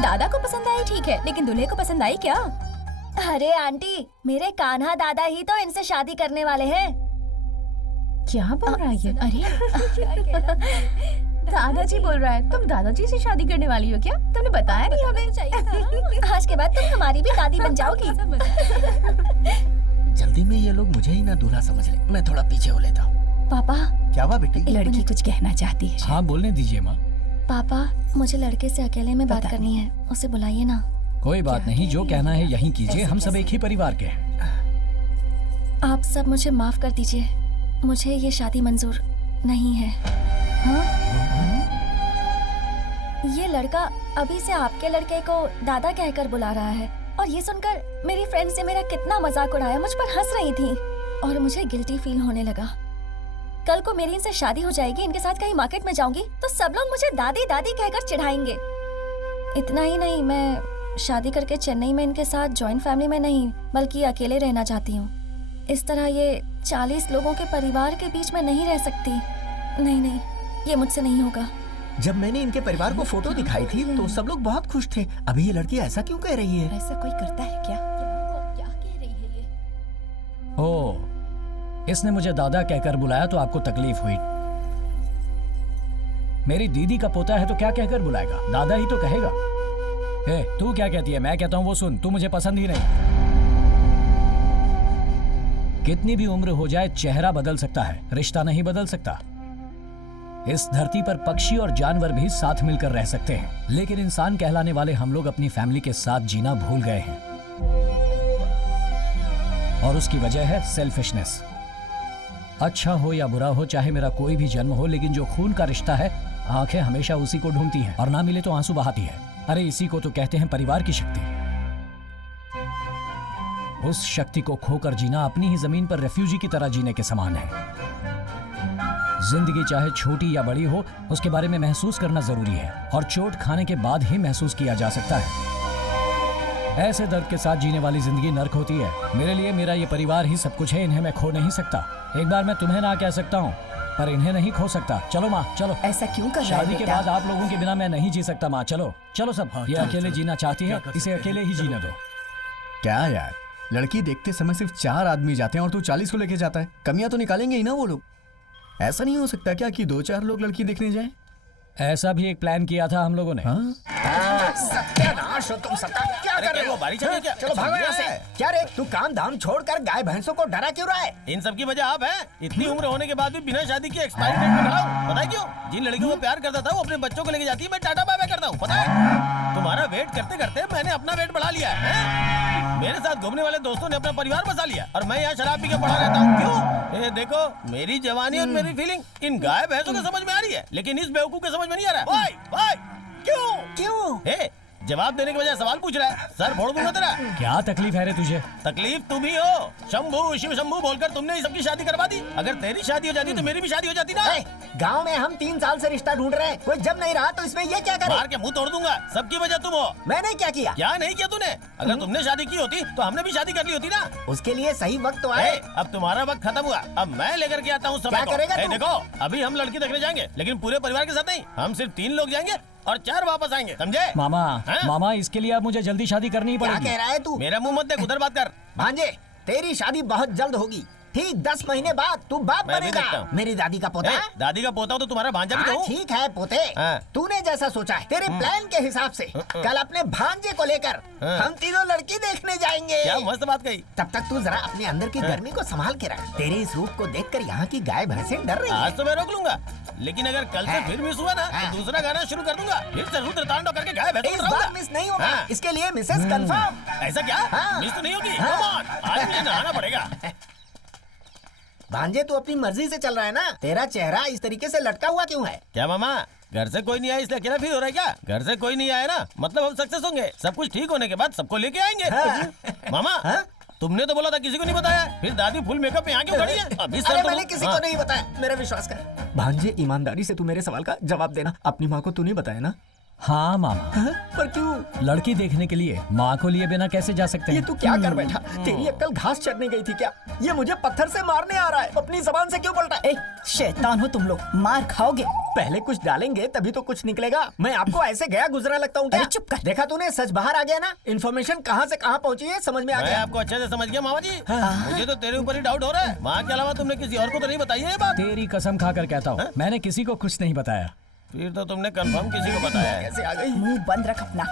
दादा को पसंद आई ठीक है, लेकिन दूल्हे को पसंद आई क्या? अरे आंटी, मेरे कान्हा दादा ही तो इनसे शादी करने वाले हैं। क्या बोल रहा है ये? अरे दादाजी बोल रहा है, तुम दादाजी से शादी करने वाली हो क्या? तुमने बताया नहीं हमें। आज के बाद तुम हमारी भी दादी बन जाओगी। जल्दी में ये लोग मुझे ही ना दूल्हा समझ ले, मैं थोड़ा पीछे हो लेता हूँ। पापा क्या हुआ बेटी? लड़की कुछ कहना चाहती है। हाँ बोलने दीजिए माँ। पापा मुझे लड़के से अकेले में बात करनी है, उसे बुलाइए ना। कोई बात नहीं, जो कहना है यहीं कीजिए, हम सब एक ही परिवार के हैं। आप सब मुझे माफ कर दीजिए, मुझे ये शादी मंजूर नहीं है। हाँ? ये लड़का अभी से आपके लड़के को दादा कहकर बुला रहा है, और ये सुनकर मेरी फ्रेंड्स ने मेरा कितना मजाक उड़ाया, मुझ पर हंस रही थी और मुझे गिल्टी फील होने लगा। कल को मेरी इनसे शादी हो जाएगी, इनके साथ कहीं मार्केट में जाऊंगी तो सब लोग मुझे दादी दादी कहकर चिढ़ाएंगे। इतना ही नहीं, मैं शादी करके चेन्नई में इनके साथ जॉइंट फैमिली में नहीं बल्कि अकेले रहना चाहती हूँ। इस तरह ये 40 लोगों के परिवार के बीच में नहीं रह सकती। नहीं नहीं, ये मुझसे नहीं होगा। जब मैंने इनके परिवार को फोटो दिखाई थी तो सब लोग बहुत खुश थे। अभी ये लड़की ऐसा क्यों कह रही है? ऐसा कोई करता है क्या? क्या कह रही है ये? ओह, इसने मुझे दादा कहकर बुलाया तो आपको तकलीफ हुई। मेरी दीदी का पोता है तो क्या कहकर बुलाएगा? दादा ही तो कहेगा। तू क्या कहती है? मैं कहता हूं वो सुन, तू मुझे पसंद ही नहीं। कितनी भी उम्र हो जाए चेहरा बदल सकता है, रिश्ता नहीं बदल सकता। इस धरती पर पक्षी और जानवर भी साथ मिलकर रह सकते हैं, लेकिन इंसान कहलाने वाले हम लोग अपनी फैमिली के साथ जीना भूल गए हैं, और उसकी वजह है सेल्फिशनेस। अच्छा हो या बुरा हो, चाहे मेरा कोई भी जन्म हो, लेकिन जो खून का रिश्ता है, आंखें हमेशा उसी को ढूंढती हैं और ना मिले तो आंसू बहाती है। अरे इसी को तो कहते हैं परिवार की शक्ति। उस शक्ति को खोकर जीना अपनी ही जमीन पर रेफ्यूजी की तरह जीने के समान है। जिंदगी चाहे छोटी या बड़ी हो, उसके बारे में महसूस करना जरूरी है, और चोट खाने के बाद ही महसूस किया जा सकता है। ऐसे दर्द के साथ जीने वाली जिंदगी नर्क होती है। मेरे लिए मेरा ये परिवार ही सब कुछ है, इन्हें मैं खो नहीं सकता। एक बार मैं तुम्हें ना कह सकता हूँ, पर इन्हें नहीं खो सकता। चलो माँ चलो। ऐसा क्यों कर रहा है शादी के बेटा? बाद आप लोगों के बिना मैं नहीं जी सकता माँ। चलो चलो सब। ये अकेले जीना चाहती है, इसे अकेले ही जीने दो। क्या यार, लड़की देखते समय सिर्फ 4 आदमी जाते हैं और तू 40 को लेके जाता है। कमियां तो निकालेंगे ही ना वो लोग। ऐसा नहीं हो सकता क्या कि 2-4 लोग लड़की देखने जाएं? ऐसा भी एक प्लान किया था हम लोगों ने। सत्यानाश हो तुम सबका। क्या कर रहे हो? बारिश है क्या? चलो भागो यहाँ से। क्या रे, तू काम धाम छोड़कर गाय भैंसों को डरा क्यों रहा है? इन सब की वजह आप हैं। इतनी उम्र होने के बाद भी बिना शादी के एक्सपायरी डेट में खड़ा हूँ। पता है क्यों? जिन लड़कियों को प्यार करता था वो अपने बच्चों को लेके जाती है, मैं टाटा बाय बाय करता हूँ। पता है, तुम्हारा वेट करते करते मैंने अपना वेट बढ़ा लिया है। मेरे साथ घूमने वाले दोस्तों ने अपना परिवार बसा लिया और मैं यहाँ शराब पी के पड़ा रहता हूँ। क्यों? ये देखो, मेरी जवानी और मेरी फीलिंग इन गाय भैंसों को समझ में आ रही है, लेकिन इस बेवकूफ के समझ में नहीं आ रहा है। भाई भाई क्यों? जवाब देने के बजाय सवाल पूछ रहा है। सर फोड़ दूंगा तेरा। क्या तकलीफ है रे तुझे? तकलीफ तुम ही हो। शंभू शिव शंभू बोलकर तुमने सबकी शादी करवा दी। अगर तेरी शादी हो जाती तो मेरी भी शादी हो जाती ना। गांव में हम 3 साल से रिश्ता ढूंढ रहे हैं, कोई जब नहीं रहा तो इसमें ये क्या करे? मार के मुंह तोड़ दूंगा। सबकी वजह तुम हो। मैंने क्या किया? क्या नहीं किया तूने? अगर तुमने शादी की होती तो हमने भी शादी कर ली होती ना। उसके लिए सही वक्त तो आए। अब तुम्हारा वक्त खत्म हुआ, अब मैं लेकर के आता हूँ समय क्या को। करेगा तू? देखो, अभी हम लड़की देखने जाएंगे, लेकिन पूरे परिवार के साथ नहीं। हम सिर्फ 3 लोग जाएंगे और 4 वापस आएंगे, समझे? मामा इसके लिए अब मुझे जल्दी शादी करनी ही क्या पड़ेगी। कह रहा है तू? मेरा मुंह मत देख, उधर बात कर। भांजे, तेरी शादी बहुत जल्द होगी। ठीक 10 महीने बाद तू बाप मैं भी देखता बनेगा। हूँ। मेरी दादी का पोता। दादी का पोता हो तो तुम्हारा भांजा भी तो हूँ। ठीक है पोते, तूने जैसा सोचा है, तेरे प्लान के हिसाब से कल अपने भांजे को लेकर हम तीनों लड़की देखने जाएंगे। क्या मस्त बात कही। तब तक तू जरा अपने अंदर की गर्मी को संभाल के रख। तेरे इस रूप को देखकर यहाँ की गाय भैंसें डर रही हैं। आज तो मैं रोक लूंगा, लेकिन अगर कल से फिर मिस हुआ ना तो दूसरा गाना शुरू कर दूंगा। फिर से रुद्र तांडव करके गाय भैंसों इस को बार मिस नहीं होगा। इसके लिए मिसेस कंफर्म। ऐसा क्या? मिस तो नहीं होगी। Come on, आज मुझे नहाना पड़ेगा। भांजे, तू अपनी मर्जी से चल रहा है ना? तेरा चेहरा इस तरीके से लटका हुआ क्यों है? क्या मामा, घर से कोई नहीं आया इसलिए अकेला फील हो रहा है क्या? घर से कोई नहीं आया ना, मतलब हम सक्सेस होंगे। सब कुछ ठीक होने के बाद सबको लेके आएंगे। मामा, तुमने तो बोला था किसी को नहीं बताया, फिर दादी फुल मेकअप में यहाँ क्यों खड़ी है? अभी अरे मैंने किसी को नहीं बताया, मेरा विश्वास कर। भांजे, ईमानदारी से तू मेरे सवाल का जवाब देना। अपनी माँ को तू नहीं बताया ना? हाँ मामा। पर क्यों? लड़की देखने के लिए माँ को लिए बिना कैसे जा सकते हैं? ये तू क्या कर बैठा? तेरी अक्ल घास चरने गई थी क्या? ये मुझे पत्थर से मारने आ रहा है। अपनी जबान से क्यों बोलता है? शैतान हो तुम लोग, मार खाओगे। पहले कुछ डालेंगे तभी तो कुछ निकलेगा। मैं आपको ऐसे गया गुजरा लगता हूँ क्या? चुप कर। देखा तूने, सच बाहर आ गया ना। इन्फॉर्मेशन कहाँ से कहाँ पहुँची है समझ में आ मैं गया। आपको अच्छे से समझ गया मामा जी। मुझे तो तेरे ऊपर ही डाउट हो रहा है। माँ के अलावा तुमने किसी और को तो नहीं बताई है ये बात? तेरी कसम खाकर कहता हूँ, मैंने किसी को कुछ नहीं बताया। फिर तो तुमने कंफर्म किसी को बताया है। कैसे आ गई? मुंह बंद रख अपना।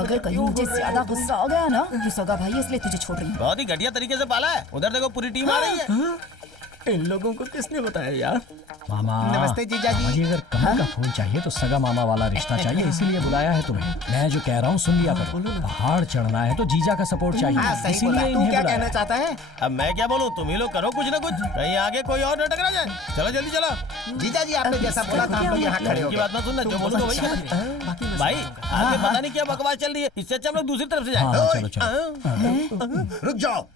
अगर कहीं मुझे ज्यादा गुस्सा हो गया ना तो सगा भाई इसलिए तुझे छोड़ रही हूँ। बहुत ही घटिया तरीके से पाला है। उधर देखो पूरी टीम आ रही है। इन लोगों को किसने बताया यार? मामा, नमस्ते जीजा जी। मुझे अगर कमर का फूल चाहिए तो सगा मामा वाला रिश्ता चाहिए, इसीलिए बुलाया है तुम्हें। मैं जो कह रहा हूँ सुन लिया करो। पहाड़ चढ़ना है तो जीजा का सपोर्ट चाहिए, सही बोला। इसीलिए तू इन्हें क्या बुलाया। कहना चाहता है? अब मैं क्या बोलूं, तुम ही लोग करो कुछ ना कुछ, कहीं आगे कोई और न टकरा जाए। चलो जल्दी चलो। जीजा जी, आपने जैसा बोला था हम लोग यहाँ खड़े हो की गए। बात मत सुनना, जो बोलूं वही करना। भाई आगे पता नहीं क्या बकवास चल रही है, इससे अच्छा हम लोग दूसरी तरफ से जाए। चलो चलो। रुक जाओ।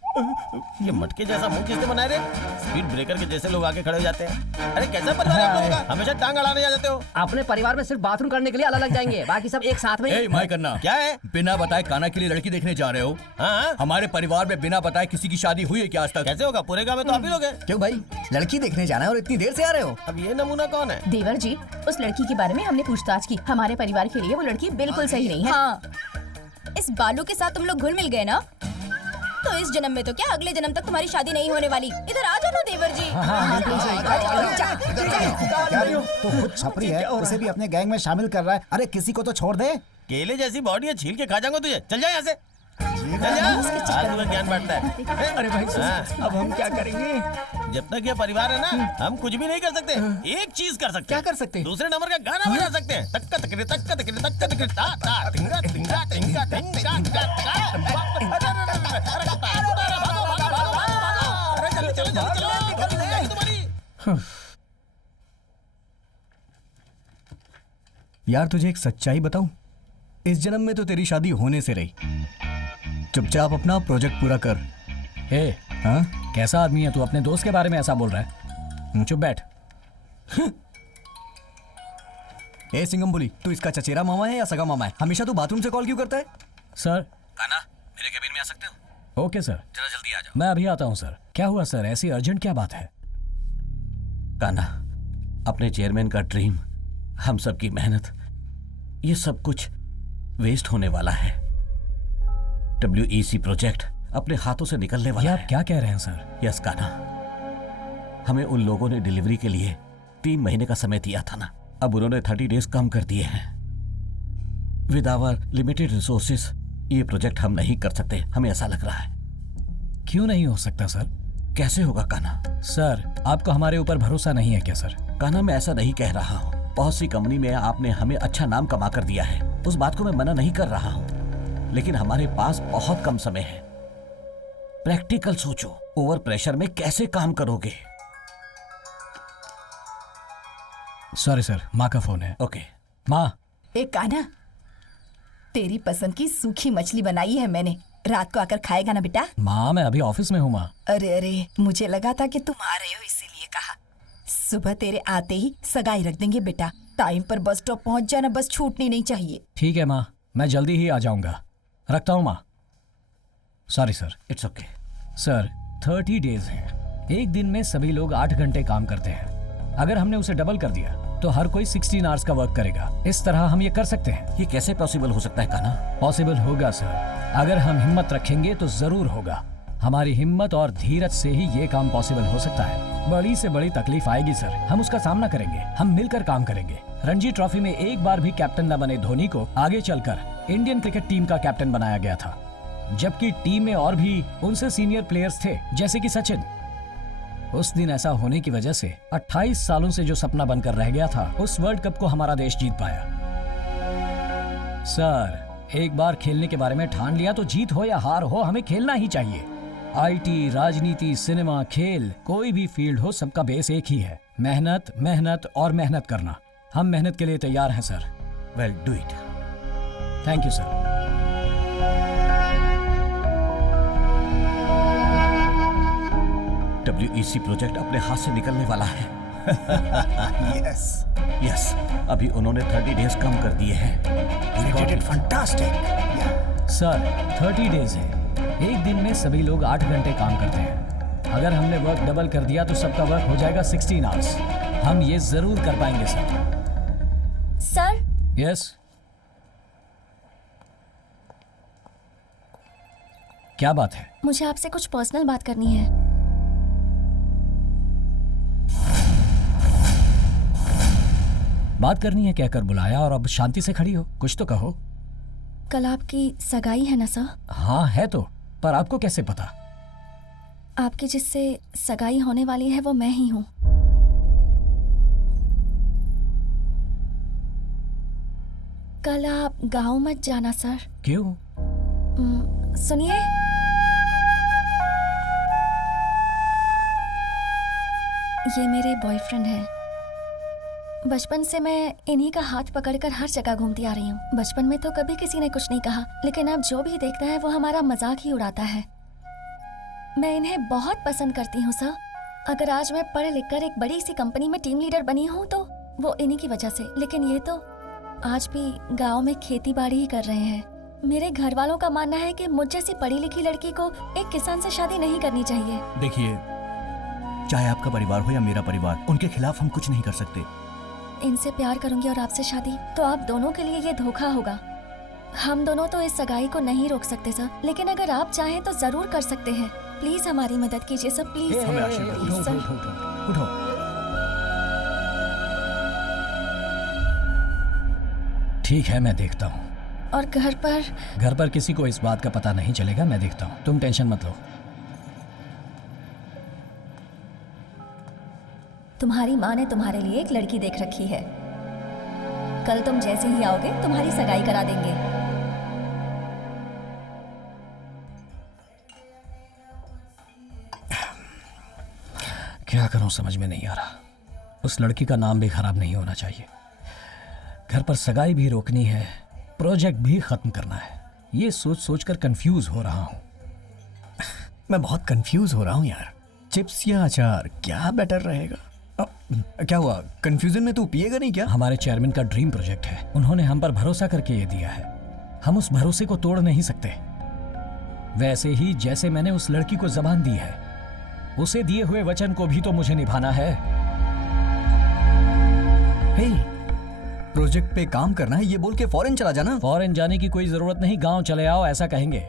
ये मटके जैसा मुंह किसने बनाया रे? स्पीड ब्रेकर के जैसे लोग आगे खड़े हो जाते हैं। अरे कैसा परिवार है आप लोगों का? हमेशा टांग अड़ाने आ जाते हो। अपने परिवार में सिर्फ बाथरूम करने के लिए अलग अलग जाएंगे, बाकी सब एक साथ में। ए, माय करना क्या है? बिना बताए काना के लिए लड़की देखने जा रहे हो? हाँ, हमारे परिवार में बिना बताए किसी की शादी हुई है क्या आज तक? कैसे होगा? पूरे गांव में तो आप ही लोग हैं। क्यों भाई, लड़की देखने जाना है और इतनी देर से आ रहे हो? अब ये नमूना कौन है? देवर जी, उस लड़की के बारे में हमने पूछताछ की। हमारे परिवार के लिए वो लड़की बिल्कुल सही नहीं है। हाँ, इस बालू के साथ तुम लोग घुल मिल गए ना, तो इस जन्म में तो क्या अगले जन्म तक तुम्हारी शादी नहीं होने वाली। इधर आ जाओ ना देवर जी। तो खुद छपरी है, उसे भी अपने गैंग में शामिल कर रहा है। अरे किसी को तो छोड़ दे। केले जैसी बॉडी है, छील के खा जाऊंगा तुझे। चल जा यहाँ से। चल जा। आज तुम्हें ज्ञान बांटता है। अरे भाई अब हम क्या करेंगे? जब तक ये परिवार है ना, हम कुछ भी नहीं कर सकते। एक चीज कर सकते। क्या कर सकते? दूसरे नंबर का गाना बजा सकते हैं। तक्का तकरे तक्का तकरे तक्का तकरे ता ता टिंगा टिंगा टिंगा टिंगा यार तुझे एक सच्चाई बताऊं, इस जन्म में तो तेरी शादी होने से रही। चुपचाप अपना प्रोजेक्ट पूरा कर। हाँ, कैसा आदमी है तू? अपने दोस्त के बारे में ऐसा बोल रहा है? चुप बैठ। ए सिंगम बोली, तू इसका चचेरा मामा है या सगा मामा है? हमेशा तू बाथरूम से कॉल क्यों करता है? सर। काना, मेरे केबिन में आ सकते हो? ओके सर, जरा जल्दी आ जाओ। मैं अभी आता हूँ सर। क्या हुआ सर, ऐसी अर्जेंट क्या बात है? काना, अपने चेयरमैन का ड्रीम, हम सब की मेहनत, ये सब कुछ वेस्ट होने वाला है। WEC प्रोजेक्ट अपने हाथों से निकलने वाला है। आप क्या कह रहे हैं सर? यस कान्हा, हमें उन लोगों ने डिलीवरी के लिए 3 महीने का समय दिया था ना, अब उन्होंने 30 डेज कम कर दिए हैं। विद आवर लिमिटेड रिसोर्सेस ये प्रोजेक्ट हम नहीं कर सकते, हमें ऐसा लग रहा है। क्यों नहीं हो सकता सर? कैसे होगा कान्हा? सर, आपको हमारे ऊपर भरोसा नहीं है क्या सर? कान्हा, मैं ऐसा नहीं कह रहा हूँ। बहुत सी कंपनी में आपने हमें अच्छा नाम कमा कर दिया है, उस बात को मैं मना नहीं कर रहा हूँ, लेकिन हमारे पास बहुत कम समय है। प्रैक्टिकल सोचो, ओवर प्रेशर में कैसे काम करोगे? सॉरी सर, माँ का फोन है। ओके। माँ। एक कान्हा, तेरी पसंद की सूखी मछली बनाई है मैंने, रात को आकर खाएगा ना बेटा? माँ, मैं अभी ऑफिस में हूँ माँ। अरे, मुझे लगा था कि तुम आ रहे हो इसीलिए कहा। सुबह तेरे आते ही सगाई रख देंगे बेटा। टाइम पर बस स्टॉप पहुँच जाना, बस छूटनी नहीं चाहिए। ठीक है माँ, मैं जल्दी ही आ जाऊंगा। रखता हूँ माँ। Sorry sir. It's okay. Sir, 30 days हैं। एक दिन में सभी लोग 8 घंटे काम करते हैं। अगर हमने उसे डबल कर दिया तो हर कोई 16 आवर्स का वर्क करेगा। इस तरह हम ये कर सकते हैं। ये कैसे पॉसिबल हो सकता है कान्हा? पॉसिबल होगा सर, अगर हम हिम्मत रखेंगे तो जरूर होगा। हमारी हिम्मत और धीरज से ही ये काम पॉसिबल हो सकता है। बड़ी से बड़ी तकलीफ आएगी सर, हम उसका सामना करेंगे, हम मिलकर काम करेंगे। रणजी ट्रॉफी में एक बार भी कैप्टन न बने धोनी को आगे चलकर इंडियन क्रिकेट टीम का कैप्टन बनाया गया था, जबकि टीम में और भी उनसे सीनियर प्लेयर्स थे जैसे कि सचिन। उस दिन ऐसा होने की वजह से 28 सालों से जो सपना बनकर रह गया था, उस वर्ल्ड कप को हमारा देश जीत पाया। सर, एक बार खेलने के बारे में ठान लिया तो जीत हो या हार हो, हमें खेलना ही चाहिए। IT, राजनीति, सिनेमा, खेल, कोई भी फील्ड हो, सबका बेस एक ही है, मेहनत, मेहनत और मेहनत करना। हम मेहनत के लिए तैयार हैं sir. Well, do it. Thank you sir. WEC project अपने हाथ से निकलने वाला है। यस, अभी उन्होंने 30 डेज कम कर दिए हैं। फैंटास्टिक। सर, 30 डेज है। एक दिन में सभी लोग 8 घंटे काम करते हैं। अगर हमने वर्क डबल कर दिया तो सबका वर्क हो जाएगा 16 आवर्स। हम ये जरूर कर पाएंगे सर। सर। यस। क्या बात है? मुझे आपसे कुछ पर्सनल बात करनी है। बात करनी है, क्या कर बुलाया और अब शांति से खड़ी हो? कुछ तो कहो। कल आपकी सगाई है ना सर? हाँ है तो, पर आपको कैसे पता? आपकी जिससे सगाई होने वाली है वो मैं ही हूँ। कल आप गांव मत जाना सर। क्यों? सुनिए, ये मेरे बॉयफ्रेंड हैं। बचपन से मैं इन्हीं का हाथ पकड़कर हर जगह घूमती आ रही हूँ। बचपन में तो कभी किसी ने कुछ नहीं कहा, लेकिन अब जो भी देखता है वो हमारा मजाक ही उड़ाता है। मैं इन्हें बहुत पसंद करती हूँ सर। अगर आज मैं पढ़ लिख कर एक बड़ी सी कंपनी में टीम लीडर बनी हूँ तो वो इन्हीं की वजह से, लेकिन ये तो आज भी गाँव में खेती बाड़ी ही कर रहे हैं। मेरे घर वालों का मानना है कि मुझ जैसी पढ़ी लिखी लड़की को एक किसान से शादी नहीं करनी चाहिए। देखिए, चाहे आपका परिवार हो या मेरा परिवार, उनके खिलाफ हम कुछ नहीं कर सकते। इनसे प्यार करूंगी और आपसे शादी, तो आप दोनों के लिए ये धोखा होगा। हम दोनों तो इस सगाई को नहीं रोक सकते सर, लेकिन अगर आप चाहें तो जरूर कर सकते हैं। प्लीज हमारी मदद कीजिए सर, प्लीज। उठो। ठीक है, मैं देखता हूँ। और घर पर किसी को इस बात का पता नहीं चलेगा, मैं देखता हूँ। तुम टेंशन मत लो। तुम्हारी माँ ने तुम्हारे लिए एक लड़की देख रखी है। कल तुम जैसे ही आओगे तुम्हारी सगाई करा देंगे। क्या करूं समझ में नहीं आ रहा। उस लड़की का नाम भी खराब नहीं होना चाहिए। घर पर सगाई भी रोकनी है, प्रोजेक्ट भी खत्म करना है। ये सोच सोचकर कंफ्यूज हो रहा हूं। मैं बहुत कंफ्यूज हो रहा हूं यार। चिप्स या अचार, क्या बेटर रहेगा? क्या हुआ? कंफ्यूजन में तू पिएगा नहीं क्या? हमारे चेयरमैन का ड्रीम प्रोजेक्ट है, उन्होंने हम पर भरोसा करके ये दिया है। हम उस भरोसे को तोड़ नहीं सकते। वैसे ही जैसे मैंने उस लड़की को जबान दी है, उसे दिए हुए वचन को भी तो मुझे निभाना है। हे, प्रोजेक्ट पे काम करना है ये बोल के फॉरेन चला जाना। फॉरेन जाने की कोई जरूरत नहीं, गांव चले आओ ऐसा कहेंगे।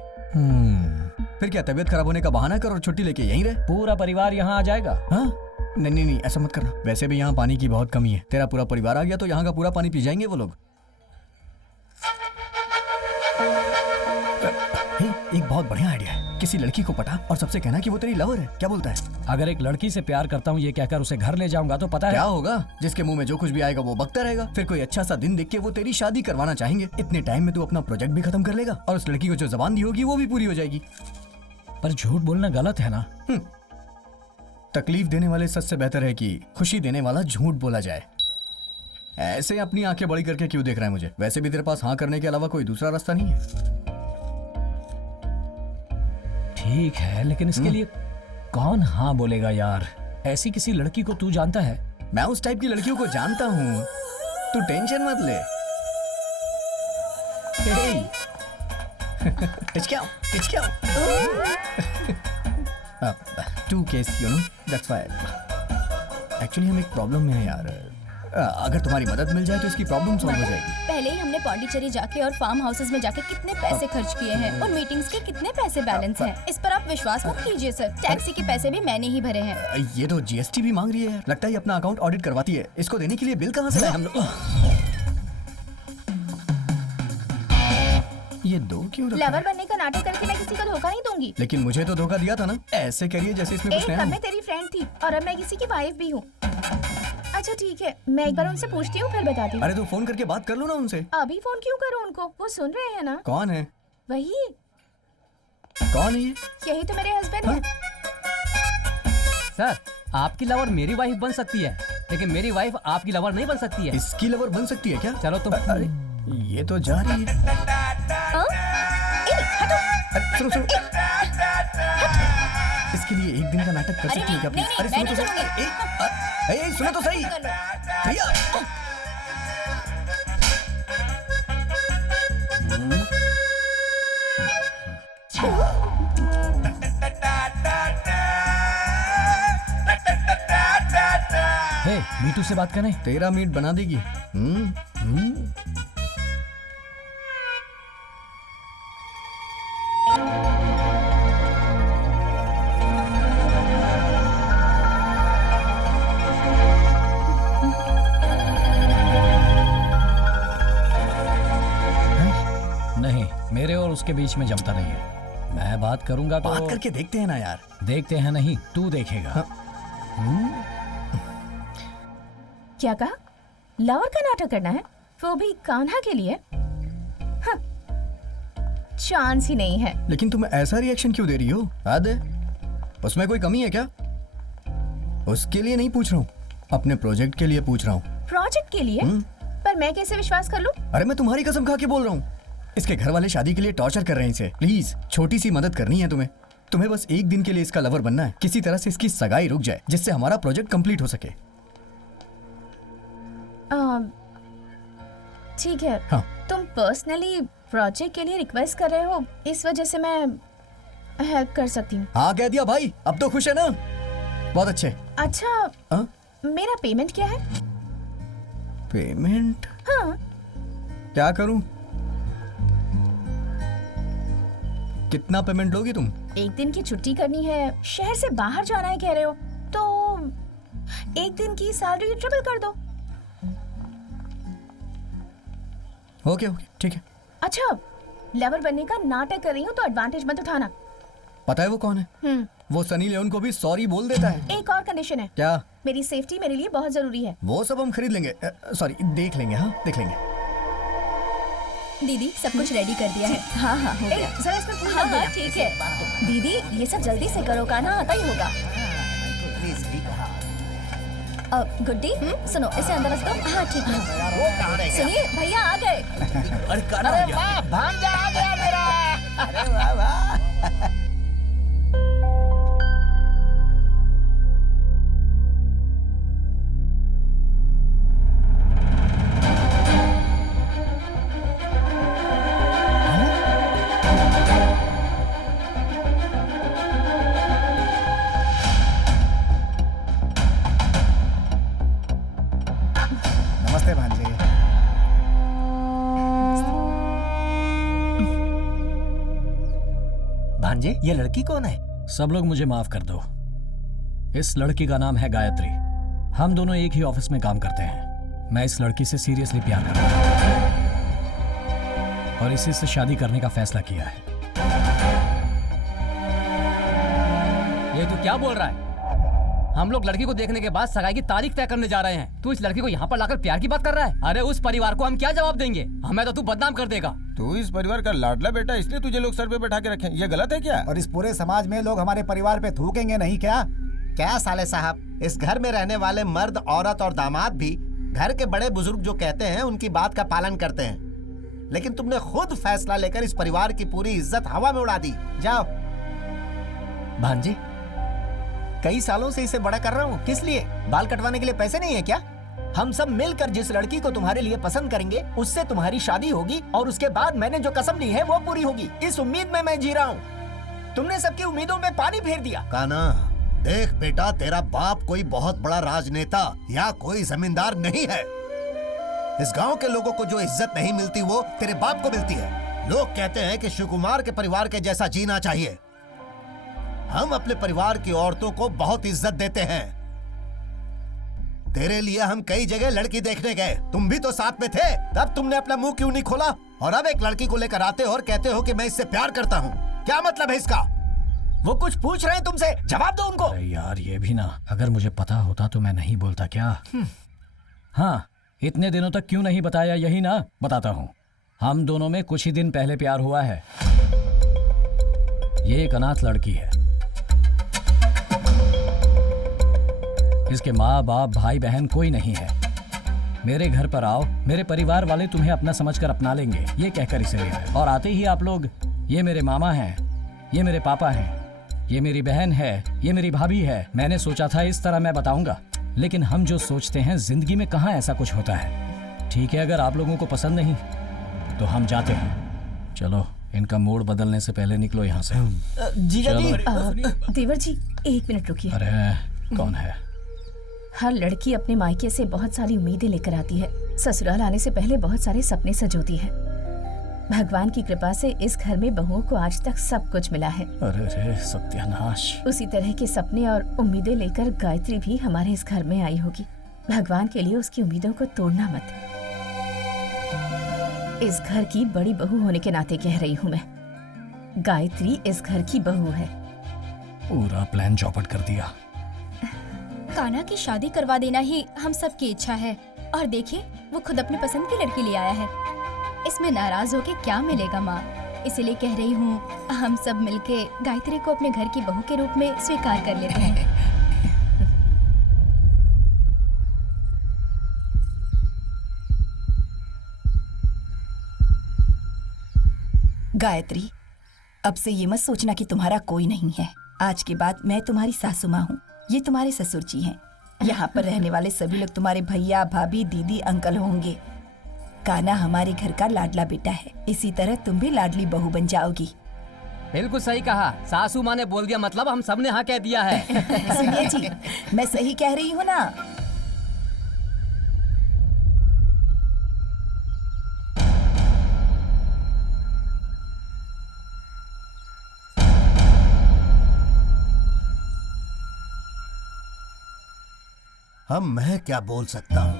फिर क्या तबीयत खराब होने का बहाना कर और छुट्टी लेके यहीं रहे? पूरा परिवार यहाँ आ जाएगा। हाँ? नहीं ऐसा मत करना। वैसे भी यहाँ पानी की बहुत कमी है। तेरा पूरा परिवार आ गया तो यहाँ का पूरा पानी पी जाएंगे वो लोग। एक बहुत बढ़िया आइडिया है। किसी लड़की को पटा और सबसे कहना कि वो तेरी लवर है। क्या बोलता है? अगर एक लड़की से प्यार करता हूँ ये कहकर उसे घर ले जाऊंगा तो पता है क्या होगा? जिसके मुंह में जो कुछ भी आएगा वो बकता रहेगा। फिर कोई अच्छा सा दिन देख के वो तेरी शादी करवाना चाहेंगे। इतने टाइम में तू अपना प्रोजेक्ट भी खत्म कर लेगा और उस लड़की को जो जबान दी होगी वो भी पूरी हो जाएगी। पर झूठ बोलना गलत है ना। तकलीफ देने वाले सच से बेहतर है कि खुशी देने वाला झूठ बोला जाए। ऐसे अपनी आंखें बड़ी करके क्यों देख रहा है मुझे? वैसे भी तेरे पास हाँ करने के अलावा कोई दूसरा रास्ता नहीं है। ठीक है, लेकिन इसके लिए कौन हाँ बोलेगा यार? ऐसी किसी लड़की को तू जानता है? मैं उस टाइप की लड़कियों को जानता हूँ, तू टेंशन मत ले। To case you know that's why actually हम एक प्रॉब्लम में है यार। अगर तुम्हारी मदद मिल जाए तो इसकी प्रॉब्लम सॉल्व हो जाएगी। पहले ही हमने पौंडीचेरी जाके और फार्म हाउसेस में जाके कितने पैसे खर्च किए हैं और मीटिंग्स के कितने पैसे बैलेंस हैं। इस पर आप विश्वास मत कीजिए सर, टैक्सी के पैसे भी मैंने ही भरे हैं। ये तो जीएसटी भी मांग रही है। लगता है ये अपना अकाउंट ऑडिट करवाती है। इसको देने के लिए बिल कहाँ से लाए हम लोग? ये दो क्यों रखा है? लवर बनने का नाटक करके मैं किसी को धोखा नहीं दूंगी। लेकिन मुझे तो धोखा दिया था ना। ऐसे करिए जैसे इसमें कुछ एक नहीं। मैं तेरी फ्रेंड थी और अब मैं किसी की वाइफ भी हूँ। अच्छा ठीक है, मैं एक बार उनसे पूछती हूँ फिर बताती हूँ। अरे तो फोन करके बात कर लो ना उनसे। अभी फोन क्यों करूँ उनको? वो सुन रहे हैं ना। कौन है? वही। कौन है ये? यही तो मेरे हस्बैंड हैं। सर, आपकी लवर मेरी वाइफ बन सकती है, लेकिन मेरी वाइफ आपकी लवर नहीं बन सकती है। इसकी लवर बन सकती है क्या? चलो तुम। अरे ये तो जा रही है। सुनो सुनो, इसके लिए एक दिन का नाटक कर सकती है क्या प्लीज? अरे सुनो तो सही, सुनो तो सही भैया। हे, मीटू से बात करें। तेरा मीट बना देगी। नहीं, मेरे और उसके बीच में जमता नहीं है। मैं बात करूंगा तो बात करके देखते हैं ना यार। देखते हैं नहीं, तू देखेगा। क्या कहा? लवर का नाटक करना है, वो भी कान्हा के लिए? हाँ, चांस ही नहीं है। लेकिन तुम ऐसा रिएक्शन क्यों दे रही हो? याद है उसमें कोई कमी है क्या? उसके लिए नहीं पूछ रहा हूँ, अपने प्रोजेक्ट के लिए पूछ रहा हूँ। प्रोजेक्ट के लिए? पर मैं कैसे विश्वास कर लूं? अरे मैं तुम्हारी कसम खा के बोल रहा हूँ। इसके घर वाले शादी के लिए टॉर्चर कर रहे हैं इसे। प्लीज छोटी सी मदद करनी है तुम्हें। तुम्हें बस एक दिन के लिए इसका लवर बनना है। किसी तरह से इसकी सगाई रुक जाए जिससे हमारा प्रोजेक्ट कंप्लीट हो सके। ठीक है। हाँ। तुम पर्सनली प्रोजेक्ट के लिए रिक्वेस्ट कर रहे हो, इस वजह से मैं हेल्प कर सकती हूँ। हाँ कह दिया भाई, अब तो खुश है ना? बहुत अच्छे। अच्छा मेरा पेमेंट क्या है? पेमेंट? हाँ। क्या करूं? कितना पेमेंट लोगी तुम? एक दिन की छुट्टी करनी है, शहर से बाहर जाना है कह रहे हो, तो एक दिन की सैलरी ट्रिपल कर दो। ओके ओके ठीक है। अच्छा, लवर बनने का नाटक कर रही हूँ तो एडवांटेज मत उठाना। पता है वो कौन है? वो सनी लियोन को भी सॉरी बोल देता है। एक और कंडीशन है। क्या? मेरी सेफ्टी मेरे लिए बहुत जरूरी है। वो सब हम खरीद लेंगे। सॉरी देख लेंगे। हाँ देख लेंगे। दीदी सब कुछ रेडी कर दिया है। हाँ हाँ हो गया। जरा इसमें फूल हाँ हाँ ठीक है। दीदी ये सब जल्दी से करो, कान्हा आता ही होगा। गुड्डी सुनो, इसे अंदर रख दो। हाँ ठीक है। सुनिए भैया आ गए। अरे कान्हा आ गया। भांजा आ गया मेरा। अरे वाह वाह। नमस्ते भांजे। भांजे, ये लड़की कौन है? सब लोग मुझे माफ कर दो। इस लड़की का नाम है गायत्री। हम दोनों एक ही ऑफिस में काम करते हैं। मैं इस लड़की से सीरियसली प्यार करता हूं और इसी से शादी करने का फैसला किया है। ये तू क्या बोल रहा है? हम लोग लड़की को देखने के बाद सगाई की तारीख तय करने जा रहे हैं। तू इस लड़की को यहाँ पर लाकर प्यार की बात कर रहा है? अरे उस परिवार को हम क्या जवाब देंगे? हमें तो तू बदनाम कर देगा। तू इस परिवार का लाडला बेटा, इसलिए तुझे लोग सर पे बैठा के रखे। ये गलत है क्या? और इस पूरे समाज में लोग हमारे परिवार पे थूकेंगे नहीं क्या? क्या साले साहब, इस घर में रहने वाले मर्द, औरत और दामाद भी घर के बड़े बुजुर्ग जो कहते हैं उनकी बात का पालन करते हैं, लेकिन तुमने खुद फैसला लेकर इस परिवार की पूरी इज्जत हवा में उड़ा दी। जाओ। भांजे, कई सालों से इसे बड़ा कर रहा हूँ। किस लिए? बाल कटवाने के लिए पैसे नहीं है क्या? हम सब मिलकर जिस लड़की को तुम्हारे लिए पसंद करेंगे उससे तुम्हारी शादी होगी और उसके बाद मैंने जो कसम ली है वो पूरी होगी। इस उम्मीद में मैं जी रहा हूँ। तुमने सबकी उम्मीदों में पानी फेर दिया। काना, देख बेटा, तेरा बाप कोई बहुत बड़ा राजनेता या कोई जमींदार नहीं है। इस गांव के लोगों को जो इज्जत नहीं मिलती वो तेरे बाप को मिलती है। लोग कहते हैं कि शिवकुमार के परिवार के जैसा जीना चाहिए। हम अपने परिवार की औरतों को बहुत इज्जत देते हैं। तेरे लिए हम कई जगह लड़की देखने गए, तुम भी तो साथ में थे। तब तुमने अपना मुंह क्यों नहीं खोला? और अब एक लड़की को लेकर आते हो और कहते हो कि मैं इससे प्यार करता हूँ। क्या मतलब है इसका? वो कुछ पूछ रहे हैं तुमसे, जवाब दो उनको। अरे यार, ये भी ना, अगर मुझे पता होता तो मैं नहीं बोलता क्या? हाँ, इतने दिनों तक क्यों नहीं बताया? यही ना, बताता हूँ। हम दोनों में कुछ ही दिन पहले प्यार हुआ है। ये एक अनाथ लड़की है। इसके माँ बाप, भाई बहन कोई नहीं है। मेरे घर पर आओ, मेरे परिवार वाले तुम्हें अपना समझकर अपना लेंगे, ये कहकर इसे ले आए। और आते ही आप लोग, ये मेरे मामा हैं, ये मेरे पापा हैं, ये मेरी बहन है, ये मेरी भाभी है। मैंने सोचा था इस तरह मैं बताऊंगा, लेकिन हम जो सोचते हैं जिंदगी में कहाँ ऐसा कुछ होता है। ठीक है, अगर आप लोगों को पसंद नहीं तो हम जाते हैं। चलो, इनका मूड बदलने से पहले निकलो यहाँ से। जीजा जी, देवर जी, एक मिनट रुकिए। अरे कौन है? हर लड़की अपने मायके से बहुत सारी उम्मीदें लेकर आती है। ससुराल आने से पहले बहुत सारे सपने सजोती है। भगवान की कृपा से इस घर में बहुओं को आज तक सब कुछ मिला है। अरे रे सत्यानाश। उसी तरह के सपने और उम्मीदें लेकर गायत्री भी हमारे इस घर में आई होगी। भगवान के लिए उसकी उम्मीदों को तोड़ना मत। इस घर की बड़ी बहू होने के नाते कह रही हूँ मैं, गायत्री इस घर की बहू है। पूरा प्लान चौपट कर दिया। कान्हा की शादी करवा देना ही हम सब की इच्छा है। और देखिए, वो खुद अपनी पसंद की लड़की ले आया है। इसमें नाराज होके क्या मिलेगा माँ? इसीलिए कह रही हूँ, हम सब मिलके गायत्री को अपने घर की बहू के रूप में स्वीकार कर लेते हैं। गायत्री, अब से ये मत सोचना कि तुम्हारा कोई नहीं है। आज के बाद मैं तुम्हारी सासू माँ हूँ, ये तुम्हारे ससुर जी हैं। यहाँ पर रहने वाले सभी लोग तुम्हारे भैया, भाभी, दीदी, अंकल होंगे। कान्हा हमारे घर का लाडला बेटा है, इसी तरह तुम भी लाडली बहू बन जाओगी। बिल्कुल सही कहा। सासू माँ ने बोल दिया मतलब हम सब ने हाँ कह दिया है। सुनिए जी, मैं सही कह रही हूँ ना? मैं क्या बोल सकता हूँ?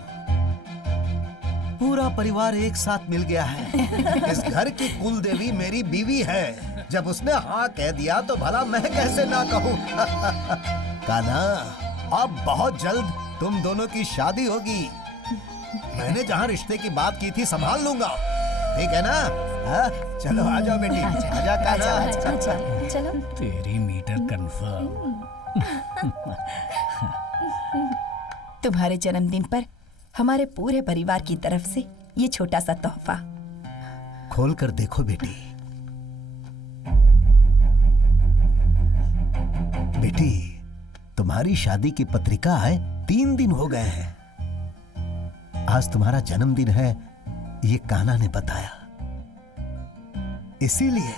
पूरा परिवार एक साथ मिल गया है। इस घर की कुल देवी मेरी बीवी है। जब उसने हाँ कह दिया तो भला मैं कैसे ना कहूँ। कान्हा, अब बहुत जल्द तुम दोनों की शादी होगी। मैंने जहाँ रिश्ते की बात की थी संभाल लूंगा, ठीक है ना? चलो आ जाओ बेटी, आजा कान्हा। चलो। तेरी मीटर कंफर्म। तुम्हारे जन्मदिन पर हमारे पूरे परिवार की तरफ से ये छोटा सा तोहफा। खोल कर देखो बेटी। बेटी, तुम्हारी शादी की पत्रिका है, 3 दिन हो गए हैं। आज तुम्हारा जन्मदिन है, ये कान्हा ने बताया। इसीलिए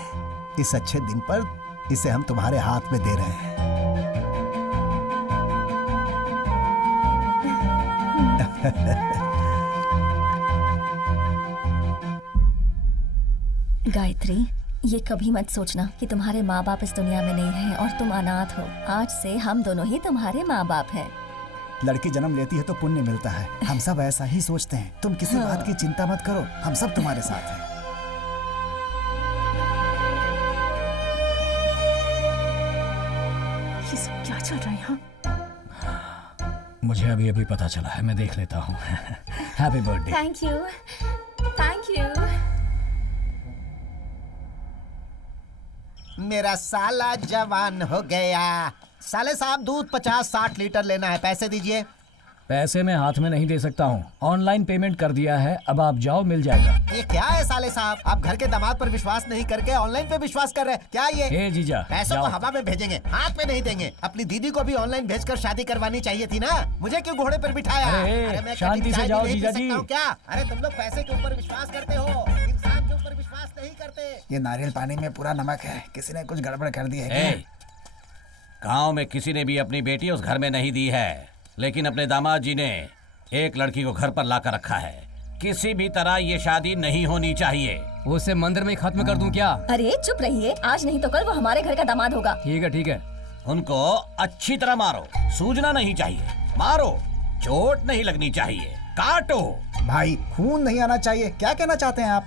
इस अच्छे दिन पर इसे हम तुम्हारे हाथ में दे रहे हैं। गायत्री, ये कभी मत सोचना कि तुम्हारे माँ बाप इस दुनिया में नहीं हैं और तुम अनाथ हो। आज से हम दोनों ही तुम्हारे माँ बाप हैं। लड़की जन्म लेती है तो पुण्य मिलता है, हम सब ऐसा ही सोचते हैं। तुम किसी बात की चिंता मत करो, हम सब तुम्हारे साथ हैं। ये सब क्या चल रहा है यहाँ? मुझे अभी अभी पता चला है, मैं देख लेता हूँ। Happy birthday. Thank you, thank you. मेरा साला जवान हो गया। साले साहब दूध 50-60 लीटर लेना है, पैसे दीजिए। पैसे मैं हाथ में नहीं दे सकता हूँ, ऑनलाइन पेमेंट कर दिया है, अब आप जाओ, मिल जाएगा। ये क्या है साले साहब, आप घर के दामाद पर विश्वास नहीं करके ऑनलाइन पे विश्वास कर रहे हैं क्या? ये ए जीजा, पैसों को हवा में भेजेंगे, हाथ में नहीं देंगे। अपनी दीदी को भी ऑनलाइन भेजकर शादी करवानी चाहिए थी ना, मुझे क्यों घोड़े पर बिठाया? अरे मैं शांति कभी से चाय जाओ भी नहीं जीजा पी जी। सकता हूँ क्या? अरे तुम लोग पैसे के ऊपर विश्वास करते हो, इंसान के ऊपर विश्वास नहीं करते। ये नारियल पानी में पूरा नमक है, किसी ने कुछ गड़बड़ कर दी है क्या? गांव में किसी ने भी अपनी बेटी उस घर में नहीं दी है, लेकिन अपने दामाद जी ने एक लड़की को घर पर लाकर रखा है। किसी भी तरह ये शादी नहीं होनी चाहिए। उसे मंदिर में खत्म कर दूं क्या? अरे चुप रहिए, आज नहीं तो कल वो हमारे घर का दामाद होगा। ठीक है ठीक है। उनको अच्छी तरह मारो, सूजना नहीं चाहिए। मारो, चोट नहीं लगनी चाहिए, काटो। भाई खून नहीं आना चाहिए, क्या कहना चाहते हैं आप?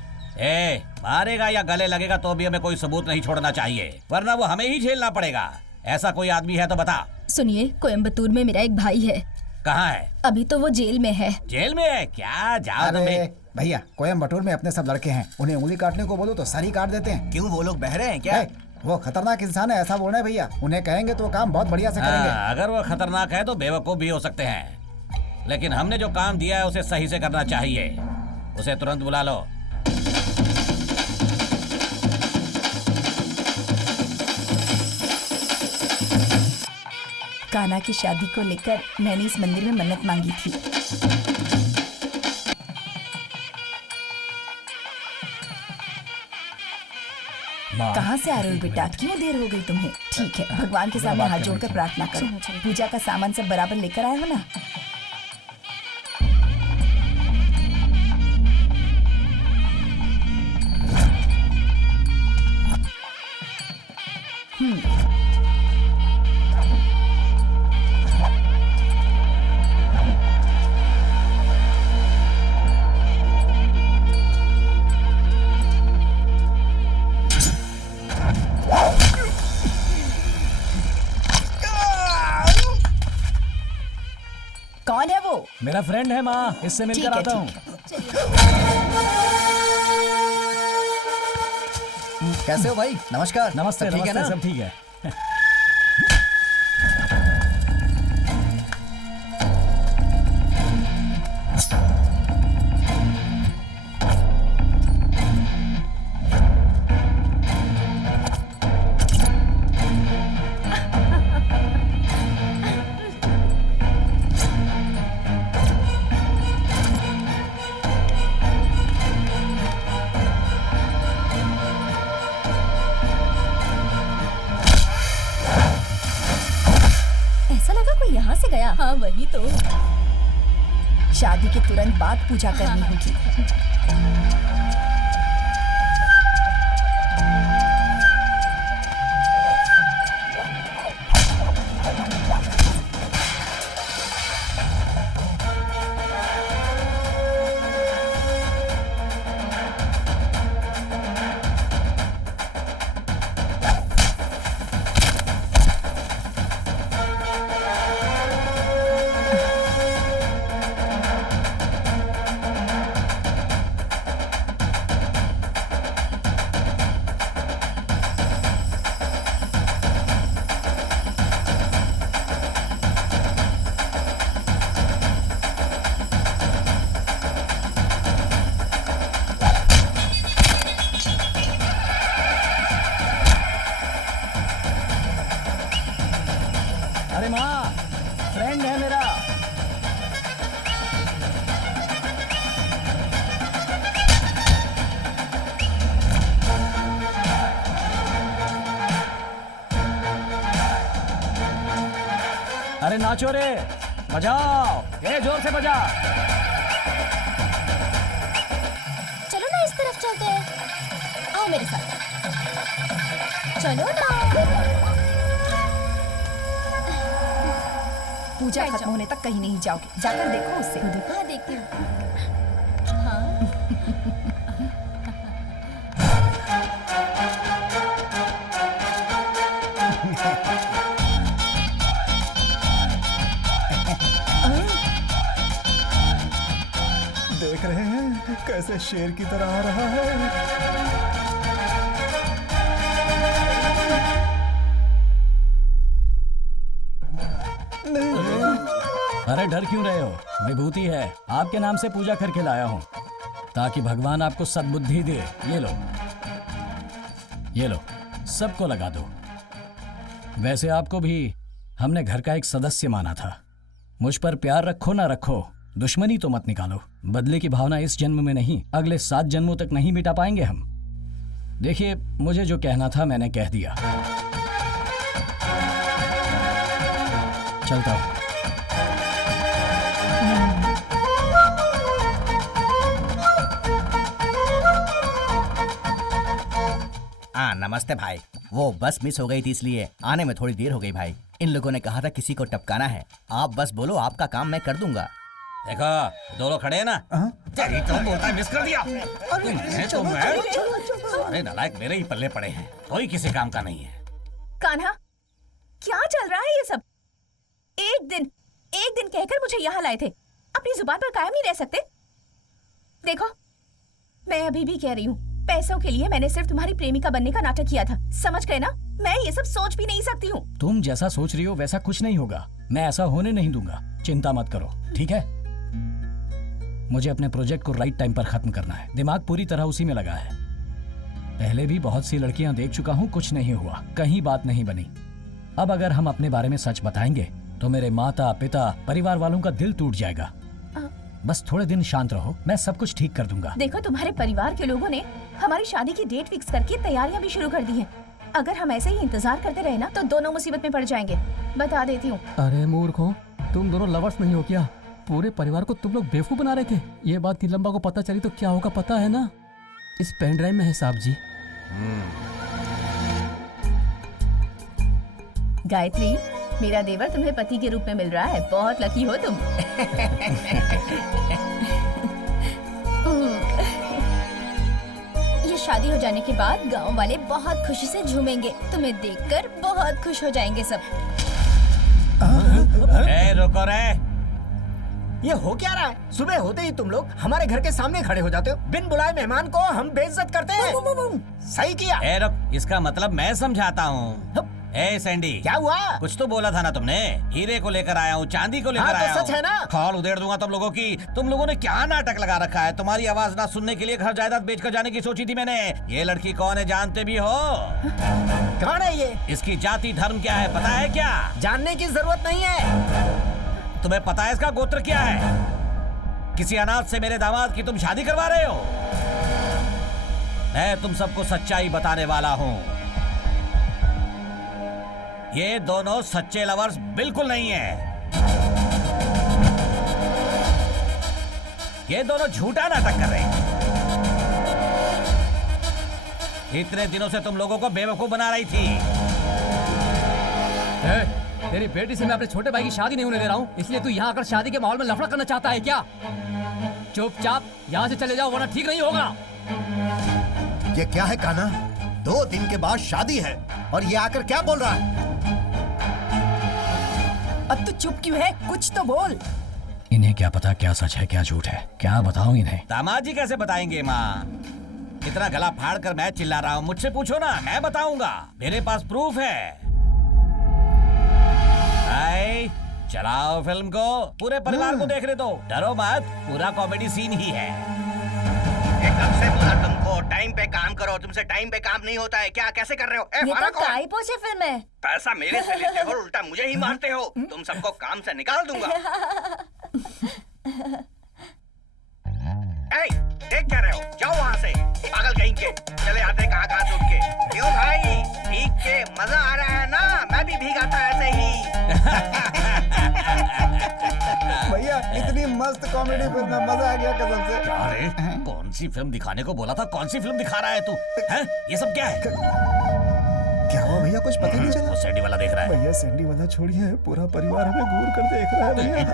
मारेगा या गले लगेगा तो भी हमें कोई सबूत नहीं छोड़ना चाहिए, वरना वो हमें ही झेलना पड़ेगा। ऐसा कोई आदमी है तो बता। सुनिए, कोयम्बतूर में मेरा एक भाई है। कहाँ है? अभी तो वो जेल में है। जेल में है क्या? जाओ तुम्हें। भैया, कोयम्बटूर में अपने सब लड़के हैं, उन्हें उंगली काटने को बोलो तो सर ही काट देते हैं। क्यों, वो लोग बहरे हैं क्या? वो खतरनाक इंसान है, ऐसा बोल रहे हैं भैया। उन्हें कहेंगे तो वो काम बहुत बढ़िया से करेंगे। अगर वो खतरनाक है तो बेवकूफ भी हो सकते हैं, लेकिन हमने जो काम दिया है उसे सही से करना चाहिए। उसे तुरंत बुला लो। कान्हा की शादी को लेकर मैंने इस मंदिर में मन्नत मांगी थी। कहाँ से आ रहे हो बेटा, क्यों देर हो गई तुम्हें? ठीक है, भगवान के सामने हाथ जोड़कर प्रार्थना करो। पूजा का सामान सब बराबर लेकर आए हो ना? कौन है वो? मेरा फ्रेंड है माँ, इससे मिलकर आता हूँ। कैसे हो भाई? नमस्कार। नमस्ते, ठीक है ना? सब ठीक है। हाँ वही तो। शादी के तुरंत बाद पूजा करनी होगी। अरे माँ, फ्रेंड है मेरा। अरे नाचो रे, बजाओ, ये जोर से बजा। चलो ना इस तरफ चलते हैं। आओ मेरे साथ, चलो ना। पूजा खत्म होने तक कहीं नहीं जाओगे, जाकर देखो उससे। हाँ देखती हूँ। हाँ। देख रहे हैं कैसे शेर की तरह आ रहा है। अरे डर क्यों रहे हो? विभूति है, आपके नाम से पूजा करके लाया हूँ ताकि भगवान आपको सद्बुद्धि दे। ये लो, सबको लगा दो। वैसे आपको भी हमने घर का एक सदस्य माना था। मुझ पर प्यार रखो ना रखो, दुश्मनी तो मत निकालो। बदले की भावना इस जन्म में नहीं, अगले 7 जन्मों तक नहीं मिटा पाएंगे हम। देखिए, मुझे जो कहना था मैंने कह दिया। चलता हूँ। हाँ नमस्ते भाई, वो बस मिस हो गई थी इसलिए आने में थोड़ी देर हो गई भाई। इन लोगों ने कहा था किसी को टपकाना है, आप बस बोलो, आपका काम मैं कर दूंगा। देखो दो लोग खड़े हैं ना, तेरी तो बोलता है मिस कर दिया। अरे नालायक, मेरे ही पल्ले पड़े हैं, कोई किसी काम का नहीं है। कान्हा, क्या चल रहा है ये सब? एक दिन कहकर मुझे यहाँ लाए थे, अपनी जुबान पर कायम नहीं रह सकते? देखो, मैं अभी भी कह रही हूँ, पैसों के लिए मैंने सिर्फ तुम्हारी प्रेमिका बनने का नाटक किया था, समझ गए ना? मैं ये सब सोच भी नहीं सकती हूँ। तुम जैसा सोच रही हो वैसा कुछ नहीं होगा, मैं ऐसा होने नहीं दूंगा। चिंता मत करो, ठीक है? मुझे अपने प्रोजेक्ट को राइट टाइम पर खत्म करना है, दिमाग पूरी तरह उसी में लगा है। पहले भी बहुत सी लड़कियां देख चुका हूँ, कुछ नहीं हुआ, कहीं बात नहीं बनी। अब अगर हम अपने बारे में सच बताएंगे तो मेरे माता पिता परिवार वालों का दिल टूट जाएगा। बस थोड़े दिन शांत रहो, मैं सब कुछ ठीक कर दूंगा। देखो, तुम्हारे परिवार के लोगों ने हमारी शादी की डेट फिक्स करके तैयारियां भी शुरू कर दी हैं। अगर हम ऐसे ही इंतजार करते रहे ना तो दोनों मुसीबत में पड़ जाएंगे, बता देती हूँ। अरे मूर्खों, तुम दोनों लवर्स नहीं हो क्या? पूरे परिवार को तुम लोग बेवकूफ बना रहे थे। ये बात नीलम्बा को पता चली तो क्या होगा पता है ना? इस पेन ड्राइव में है साहब जी। गायत्री, मेरा देवर तुम्हें पति के रूप में मिल रहा है, बहुत लकी हो तुम। ये शादी हो जाने के बाद गांव वाले बहुत खुशी से झूमेंगे, तुम्हें देखकर बहुत खुश हो जाएंगे सब। रुको रे, ये हो क्या रहा है? सुबह होते ही तुम लोग हमारे घर के सामने खड़े हो जाते हो, बिन बुलाए मेहमान को हम बेइज्जत करते हैं। सही किया। रुक, इसका मतलब मैं समझाता हूँ। ए सैंडी, क्या हुआ? कुछ तो बोला था ना तुमने। हीरे को लेकर आया हूँ, चांदी को लेकर आया हूँ। सच है ना? खाल उधेड़ दूंगा तुम लोगों की। तुम लोगों ने क्या नाटक लगा रखा है? तुम्हारी आवाज ना सुनने के लिए घर जायदाद बेचकर जाने की सोची थी मैंने। ये लड़की कौन है जानते भी हो? कौन है ये? इसकी जाति धर्म क्या है पता है क्या? जानने की जरूरत नहीं है। तुम्हें पता है इसका गोत्र क्या है? किसी अनाथ से मेरे दामाद की तुम शादी करवा रहे हो? मैं तुम सबको सच्चाई बताने वाला हूँ। ये दोनों सच्चे लवर्स बिल्कुल नहीं है। ये दोनों झूठा नाटक कर रहे हैं। इतने दिनों से तुम लोगों को बेवकूफ बना रही थी। तेरी बेटी से मैं अपने छोटे भाई की शादी नहीं होने दे रहा हूँ, इसलिए तू यहाँ आकर शादी के माहौल में लफड़ा करना चाहता है क्या? चुपचाप यहाँ से चले जाओ वरना ठीक नहीं होगा। ये क्या है कान्हा? 2 दिन के बाद शादी है और ये आकर क्या बोल रहा है? अब तू चुप क्यों है? कुछ तो बोल। इन्हें क्या पता क्या सच है क्या झूठ है, क्या बताऊं इन्हें? दामाद जी कैसे बताएंगे माँ? इतना गला फाड़ कर मैं चिल्ला रहा हूँ, मुझसे पूछो ना, मैं बताऊंगा। मेरे पास प्रूफ है। चलाओ फिल्म को, पूरे परिवार को देखने दो, डरो मत, पूरा कॉमेडी सीन ही है। कब से बोला तुमको टाइम पे काम करो, तुमसे टाइम पे काम नहीं होता है क्या? कैसे कर रहे हो? ये तो काई पोछे फिल्म है। पैसा मेरे से लेते हो, उल्टा मुझे ही मारते हो। तुम सबको काम से निकाल दूंगा। देख क्या रहे हो? जाओ वहाँ से, पागल कहीं के। चले आते कहाँ से उठ के। क्यों भाई, भीग के मजा आ रहा है ना? मैं भी भीगाता ऐसे ही। भैया इतनी मस्त कॉमेडी फिल्म है, मजा आ गया कसम से। अरे कौन सी फिल्म दिखाने को बोला था, कौन सी फिल्म दिखा रहा है तू? हैं? ये सब क्या है? क्या हुआ भैया, कुछ पता नहीं चला? वो सैंडी वाला देख रहा है। भैया सैंडी वाला छोड़िए, पूरा परिवार हमें घूर कर देख रहा है भैया।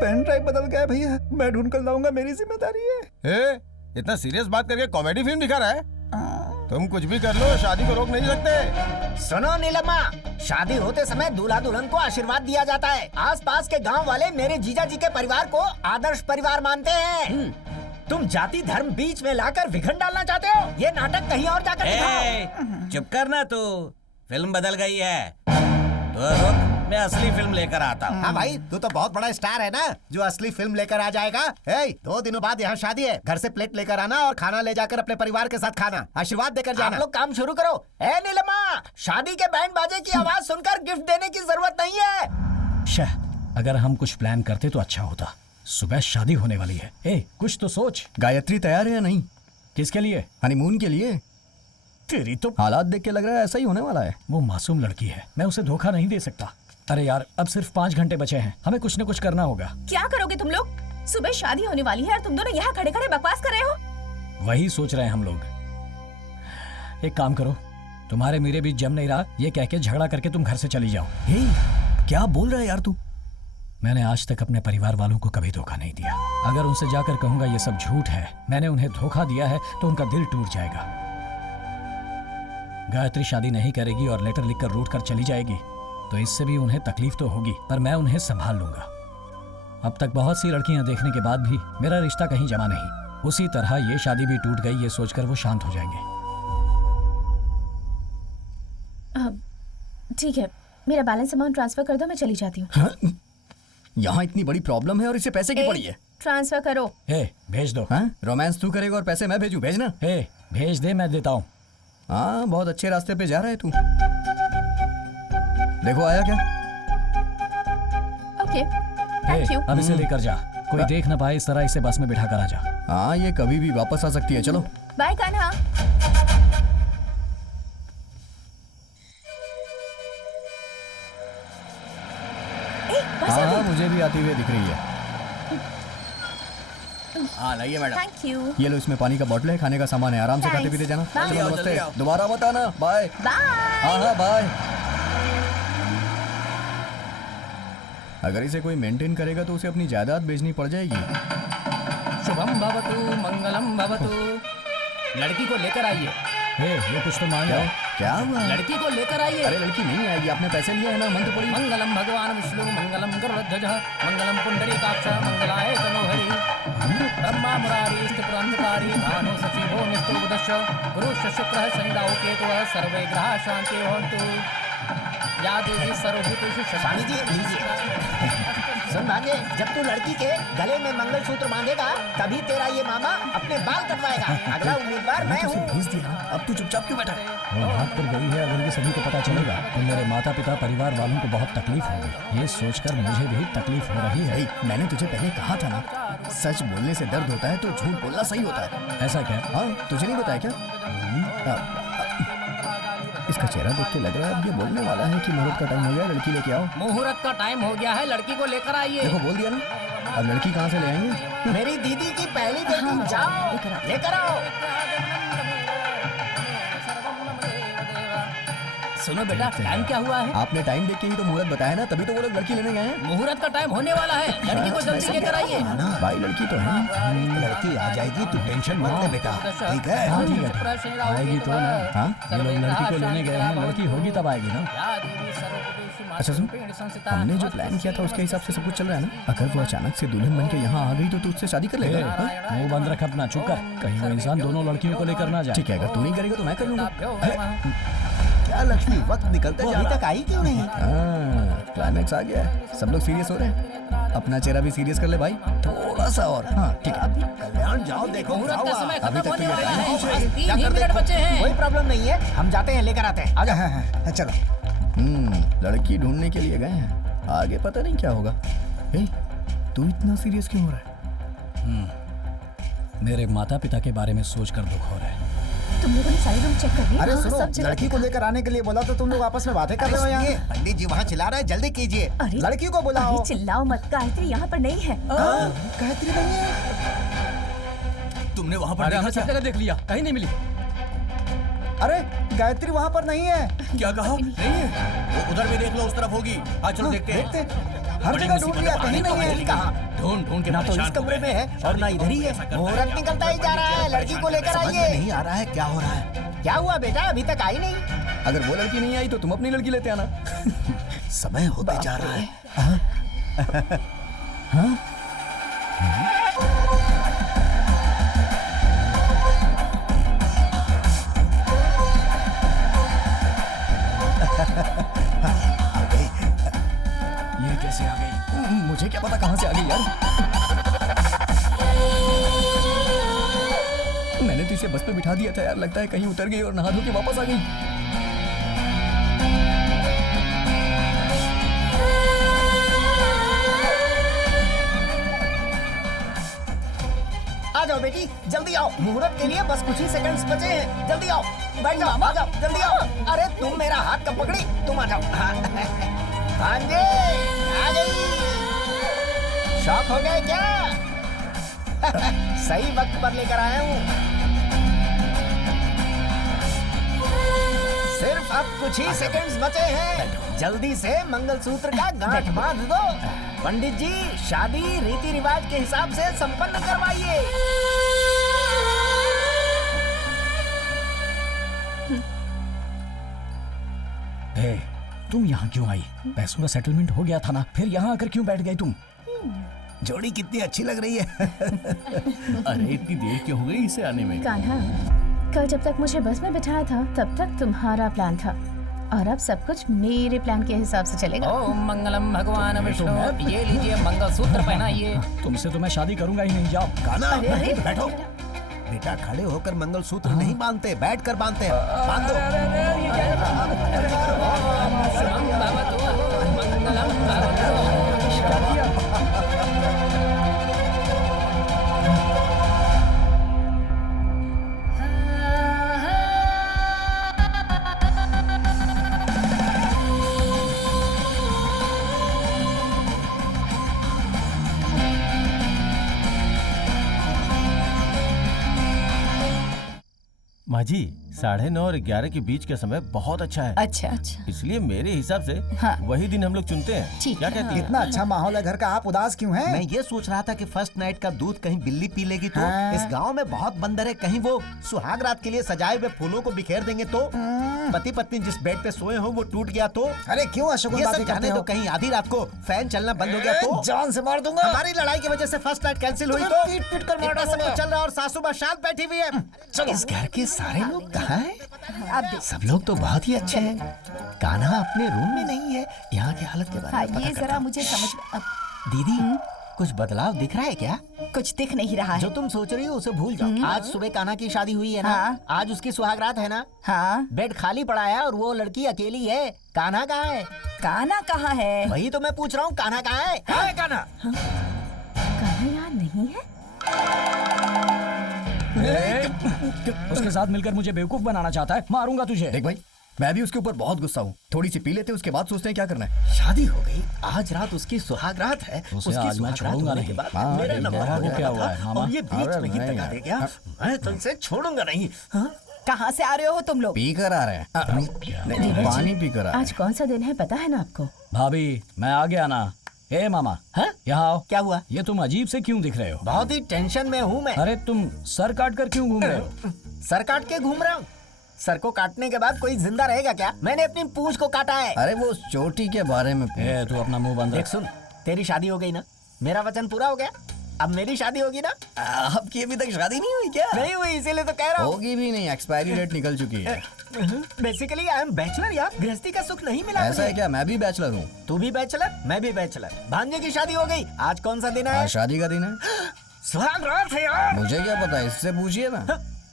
पेन ड्राइव बदल गया है भैया, मैं ढूंढ कर लाऊंगा, मेरी जिम्मेदारी है। इतना सीरियस बात करके कॉमेडी फिल्म दिखा रहा है? तुम कुछ भी कर लो, शादी को रोक नहीं सकते। सुनो नीलम्मा, शादी होते समय दूल्हा दुल्हन को आशीर्वाद दिया जाता है। आसपास के गांव वाले मेरे जीजा जी के परिवार को आदर्श परिवार मानते हैं। तुम जाति धर्म बीच में लाकर विघन डालना चाहते हो? ये नाटक कहीं और जाकर दिखाओ। चुप करना तू, फिल्म बदल गई है। तो रुक, मैं असली फिल्म लेकर आता हूँ। हाँ भाई, तू तो बहुत बड़ा स्टार है ना, जो असली फिल्म लेकर आ जाएगा। 2 दिनों बाद यहाँ शादी है, घर से प्लेट लेकर आना और खाना ले जाकर अपने परिवार के साथ खाना, आशीर्वाद देकर जाना। आप लोग काम शुरू करो। ए नीलम्मा, शादी के बैंड बाजे की आवाज सुनकर गिफ्ट देने की जरूरत नहीं है। शाह, अगर हम कुछ प्लान करते तो अच्छा होता। सुबह शादी होने वाली है। कुछ तो सोच। गायत्री तैयार है या नहीं? किसके लिए? हनीमून के लिए। तेरी तो हालात देख के लग रहा है ऐसा ही होने वाला है। वो मासूम लड़की है, मैं उसे धोखा नहीं दे सकता। अरे यार, अब सिर्फ 5 घंटे बचे हैं, हमें कुछ न कुछ करना होगा। क्या करोगे तुम लोग? सुबह शादी होने वाली है और तुम दोनों यहाँ खड़े खड़े बकवास कर रहे हो। वही सोच रहे हैं हम लोग। एक काम करो, तुम्हारे मेरे बीच जम नहीं रहा, ये कह के झगड़ा करके तुम घर से चली जाओ। क्या बोल रहा है यार तू? मैंने आज तक अपने परिवार वालों को कभी धोखा नहीं दिया। अगर उनसे जाकर कहूंगा ये सब झूठ है, मैंने उन्हें धोखा दिया है, तो उनका दिल टूट जाएगा। गायत्री शादी नहीं करेगी और लेटर लिखकर रूठ कर चली जाएगी, तो इससे भी उन्हें तकलीफ तो होगी, पर मैं उन्हें संभाल लूंगा। अब तक बहुत सी लड़कियां देखने के बाद भी मेरा रिश्ता कहीं जमा नहीं। उसी तरह ये शादी भी टूट गई, ये सोचकर वो शांत हो जाएंगे। ठीक है, मेरा बैलेंस अमाउंट ट्रांसफर कर दो, मैं चली जाती हूँ। यहाँ इतनी बड़ी प्रॉब्लम है और इसे पैसे की पड़ी है। ट्रांसफर करो। भेज दो। रोमांस तू करेगा और पैसे मैं भेजूं? भेजना। भेज दे, मैं देता हूँ। हाँ, बहुत अच्छे रास्ते पे जा रहा है तू। देखो आया क्या? Okay, thank you. अब इसे लेकर जा, कोई देख ना पाए, इस तरह इसे बस में बिठा कर आ जा। हाँ, ये कभी भी वापस आ सकती है। चलो बाय कान्हा। हाँ, मुझे भी आती हुई दिख रही है। हाँ लाइए मैडम। Thank you. ये लो, इसमें पानी का बोतल है, खाने का सामान है, आराम से खाते पीते जाना। चलो नमस्ते, दोबारा मत आना। बाय। हाँ बाय। अगर इसे कोई मेंटेन करेगा तो उसे अपनी जायदाद बेचनी पड़ जाएगी। शुभम भवतु मंगलम भवतु। लड़की को लेकर आइए। ये कुछ तो मांग रहा है। क्या हुआ? लड़की को लेकर आइए। अरे लड़की नहीं आएगी, आपने पैसे लिए है ना, मंत्र पड़ी। मंगलम भगवान विष्णु मंगलम गरुड़ध्वज मंगलम पुंडरीकाक्ष मंगलाय तनोहरि ब्रह्मा मुरारी स्थितिपुरंधकारी भानु सचिवो निस्तुवदश गुरुश्च शुक्रः शनिराहु केतुः सर्वे ग्रहाः शान्ति भवन्तु। या देवी सर्वभूतेषु स्वामी जी लीजिए। सुन भांजे, जब तू लड़की के गले में मंगलसूत्र मांगेगा तभी तेरा ये मामा अपने बाल कटवाएगा। अगला उम्मीदवार मैं हूँ। भेज दिया, अब तू चुपचाप क्यों बैठा है? वो भाग कर गई है, अगर ये सभी को पता चलेगा तो मेरे माता पिता परिवार वालों को बहुत तकलीफ होगी। ये सोचकर मुझे भी तकलीफ हो रही है। मैंने तुझे पहले कहा था ना, सच बोलने से दर्द होता है तो झूठ बोलना सही होता है। ऐसा क्या? हाँ, तुझे नहीं बताया क्या? इसका चेहरा देख के लग रहा है अब ये बोलने वाला है कि मुहूर्त का टाइम हो गया, लड़की लेके आओ। मुहूर्त का टाइम हो गया है, लड़की को लेकर आइए। देखो बोल दिया ना, अब लड़की कहाँ से ले आएंगे? मेरी दीदी की पहली बेटी, जाओ लेकर आओ। सुनो बेटा, टाइम क्या हुआ है? आपने टाइम देख के ही तो मुहूर्त बताया ना, तभी तो वो लोग लड़की लेने गए हैं। मुहूर्त का टाइम होने वाला है, लड़की को जल्दी लेकर आइए। भाई लड़की तो है, लड़की आ जाएगी, तू टेंशन मत ले बेटा, ठीक है? हाँ ठीक है, आएगी तो ना। हाँ, ये लोग लड़की को लेने गए हैं, लड़की होगी तब आएगी ना। अच्छा सुन, हमने जो प्लान किया था उसके हिसाब से सब कुछ चल रहा है ना? अगर वो अचानक से दुल्हन बन के यहाँ आ गई तो तू उससे शादी कर लेगा? मुंह बंद रख अपना, चुप कर, कहीं वो इंसान दोनों लड़कियों को लेकर ना जाए। ठीक है, अगर तू नहीं करेगा तो मैं कर लूंगा। क्या लक्ष्मी, वक्त निकलते जा रहा है। अभी तक आई क्यों नहीं? क्लाइमैक्स आ गया है, सब लोग सीरियस हो रहे हैं। अपना चेहरा भी सीरियस कर ले भाई, थोड़ा सा और। हाँ ठीक है, कल्याण जाओ, देखो मुहूर्त का समय अभी खत्म तक होने तो वाला है, ये बस 3 ही मिनट बचे हैं। कोई प्रॉब्लम नहीं है, हम जाते हैं, लेकर आते हैं। आजा। हाँ, चलो। लड़की ढूंढने के लिए गए हैं, आगे पता नहीं क्या होगा। तू इतना सीरियस क्यों हो रहा है? मेरे माता पिता के बारे में सोचकर दुख हो रहा है। तुम लोगों ने सारे रूम चेक कर लिए? अरे हाँ, सुनो, सब जगह लड़की को देखा। लेकर आने के लिए बोला तो तुम लोग आपस में बातें कर रहे हो यहाँ। पंडित जी वहाँ चिल्ला रहे हैं, जल्दी कीजिए। अरे लड़की को बुलाओ। अरे चिल्लाओ मत, गायत्री यहाँ पर नहीं है। गायत्री नहीं है। तुमने वहाँ पर अरे हमने देखा सब था? जगह देख लिया, कहीं नहीं मिली। अरे गायत्री वहाँ पर नहीं है। क्या कहा? नहीं है। वो उधर भी देख लो, उस तरफ होगी। हाँ चलो देखते हैं। हर जगह ढूंढ लिया, कहीं नहीं है। कहाँ? ढूंढ ढूंढ के ना तो इस परेशान हो कमरे गए। में है और ना इधर ही है। मुहूर्त निकलता ही जा रहा है, लड़की को लेकर समझ में आइए। नहीं आ रहा है क्या हो रहा है। क्या हुआ बेटा, अभी तक आई नहीं? अगर वो लड़की नहीं आई तो तुम अपनी लड़की लेते आना। समय होते जा रहा है। ये कैसे आ गई? मुझे क्या पता कहाँ से आ गई यार। मैंने तो इसे बस पे बिठा दिया था यार, लगता है कहीं उतर गई और नहा धो के वापस आ गई। आ जाओ बेटी, जल्दी आओ, मुहूर्त के लिए बस कुछ ही सेकंड्स बचे हैं। जल्दी आओ, बैठ जाओ, आ जाओ, जल्दी आओ। अरे तुम मेरा हाथ कब पकड़ी? तुम आ जाओ। भांजे आ गई। शौक हो गए क्या? सही वक्त पर लेकर आया हूँ। सिर्फ अब कुछ ही सेकंड्स बचे हैं, जल्दी से मंगलसूत्र का गांठ बांध दो। पंडित जी, शादी रीति रिवाज के हिसाब से संपन्न करवाइए। ए, तुम यहाँ क्यों आई? पैसों का सेटलमेंट हो गया था ना, फिर यहाँ आकर क्यों बैठ गई तुम? जोड़ी कितनी अच्छी लग रही है। अरे इतनी देर क्यों हो गई इसे आने में? कान्हा, कल जब तक मुझे बस में बिठाया था तब तक तुम्हारा प्लान था, और अब सब कुछ मेरे प्लान के हिसाब से चलेगा। ओम मंगलम भगवान विष्णु, ये लीजिए मंगलसूत्र पहनाइए। तुमसे तो मैं शादी करूंगा ही नहीं, जाओ। कान्हा, अरे, अरे, बैठो। बेटा खड़े होकर मंगलसूत्र नहीं बांधते, बैठ कर बांधते हैं। बांध दो। मंगलम भगवतो। माँ जी, 9:30 और 11 के बीच का समय बहुत अच्छा है। अच्छा अच्छा, इसलिए मेरे हिसाब से हाँ। वही दिन हम लोग चुनते हैं। ठीक क्या है, कहती हैं? इतना अच्छा माहौल है घर का, आप उदास क्यों हैं? मैं ये सोच रहा था कि फर्स्ट नाइट का दूध कहीं बिल्ली पी लेगी तो। हाँ। इस गांव में बहुत बंदर है, कहीं वो सुहाग रात के लिए सजाए हुए फूलों को बिखेर देंगे तो। पति पत्नी जिस बेड पे सोए हो वो टूट गया तो। अरे क्यों अशोक ये बातें सब करते जाने हो? तो कहीं आधी रात को फैन चलना बंद हो गया तो। जान से मार दूंगा। हमारी लड़ाई की वजह से फर्स्ट नाइट कैंसिल हुई तुम्हें तो। पीट पीट कर मार इतना सब डालूंगा। कुछ चल रहा है और सासू माँ शांत बैठी हुई है। इस घर के सारे लोग कहाँ हैं? अब देख। सब लोग तो बहुत ही अच्छे हैं। कान्हा अपने रूम में नहीं है। यहाँ की हालत के बारे हाँ, में पता ये करता जरा हूँ। मुझे समझ अब दीदी, कुछ बदलाव दिख रहा है क्या? कुछ दिख नहीं रहा है। जो तुम सोच रही हो उसे भूल जाओ। आज सुबह कान्हा की शादी हुई है ना? हाँ। आज उसकी सुहागरात है ना? हाँ, बेड खाली पड़ा है और वो लड़की अकेली है। कान्हा कहाँ है? कान्हा कहाँ है? वही तो मैं पूछ रहा हूँ, कान्हा कहाँ है? कहाँ है कान्हा? कान्हा यहाँ नहीं है। उसके साथ मिलकर मुझे बेवकूफ बनाना चाहता है, मारूंगा तुझे। देख भाई, मैं भी उसके ऊपर बहुत गुस्सा हूँ। थोड़ी सी पी लेते, उसके बाद सोचते हैं क्या करना है। शादी हो गई, आज रात उसकी सुहागरात है। उसे उसकी आज मैं सुहागरात छोड़ूंगा होने नहीं। के बाद हाँ, मेरा ठीक नंबर है, होने वो क्या वाला हुआ है, था मामा? और ये बीच अरे में ही नहीं दगा यार। दे गया। मैं तुमसे छोड़ूंगा नहीं। हाँ? कहाँ से आ रहे हो तुम लोग? पी कर आ रहे हैं। नहीं, पानी पी कर आ रहे आज कौन सा दिन है पता है ना आपको? भाभी, मैं आ गया ना। ए मामा, हाँ? यहाँ आओ। क्या हुआ? ये तुम अजीब से क्यों दिख रहे हो? बहुत ही टेंशन में हूँ मैं। अरे तुम सर काट कर क्यों घूम रहे हो? सर काट के घूम रहा हूँ। सर को काटने के बाद कोई जिंदा रहेगा क्या? मैंने अपनी पूंछ को काटा है। अरे वो चोटी के बारे में ए, तू अपना मुंह बंद देख रख। सुन, तेरी शादी हो गई ना? मेरा वचन पूरा हो गया। अब मेरी शादी होगी ना? आपकी अभी तक शादी नहीं हुई क्या? नहीं हुई, इसीलिए तो कह रहा हूँ। होगी भी नहीं, एक्सपायरी डेट निकल चुकी है। बेसिकली आई एम बैचलर यार, गृहस्थी का सुख नहीं मिला ऐसा है मुझे। क्या? मैं भी बैचलर हूँ। तू भी बैचलर, मैं भी बैचलर। भांजे की शादी हो गई। आज कौन सा दिन है? आज शादी का दिन है। सुहागरात है यार। मुझे क्या पता, इससे पूछिए ना।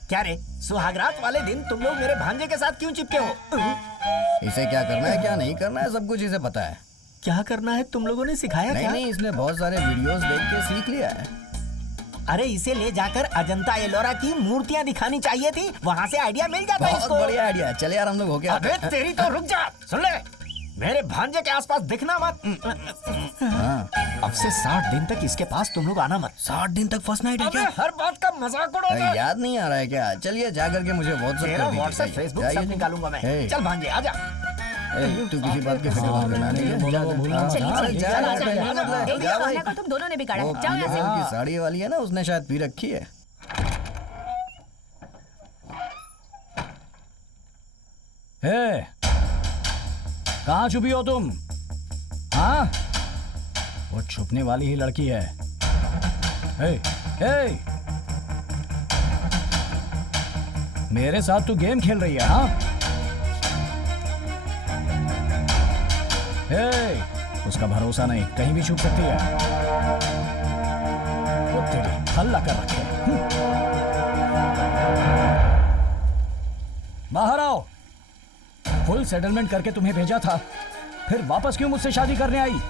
क्या रे, सुहागरात वाले दिन तुम लोग मेरे भांजे के साथ क्यों चिपके हो? इसे क्या करना है क्या नहीं करना है सब कुछ इसे पता है। क्या करना है तुम लोगों ने सिखाया नहीं क्या? नहीं, इसने बहुत सारे वीडियोस देख के सीख लिया है। अरे इसे ले जाकर अजंता एलोरा की मूर्तियाँ दिखानी चाहिए थी, वहाँ से आइडिया मिल जाता बहुत इसको। बढ़िया आइडिया। चले यार हम लोग हो गया। अबे तेरी तो रुक जा, सुन ले, मेरे भांजे के आसपास दिखना मत। अब से 60 दिन तक इसके पास तुम लोग आना मत। 60 दिन तक फर्स्ट नाइट है क्या? हर बात का मजाक उड़ाओगे। याद नहीं आ रहा है क्या? चलिए जा करके मुझे तेरा व्हाट्सएप व्हाट्सएप फेसबुक सब निकालूंगा मैं। चल भांजे आजा। तू किसी बात की फिक्र मत करना। को तुम दोनों ने बिगाड़ा। जाओ यहाँ से। की साड़ी वाली है ना, उसने शायद पी रखी है। कहाँ छुपी हो तुम? हाँ, वो छुपने वाली ही लड़की है। हे, मेरे साथ तू गेम खेल रही है? हाँ, उसका भरोसा नहीं, कहीं भी छुप सकती है। वो तेरी हल्ला कर रखे। बाहर आओ। फुल सेटलमेंट करके तुम्हें भेजा था, फिर वापस क्यों मुझसे शादी करने आई?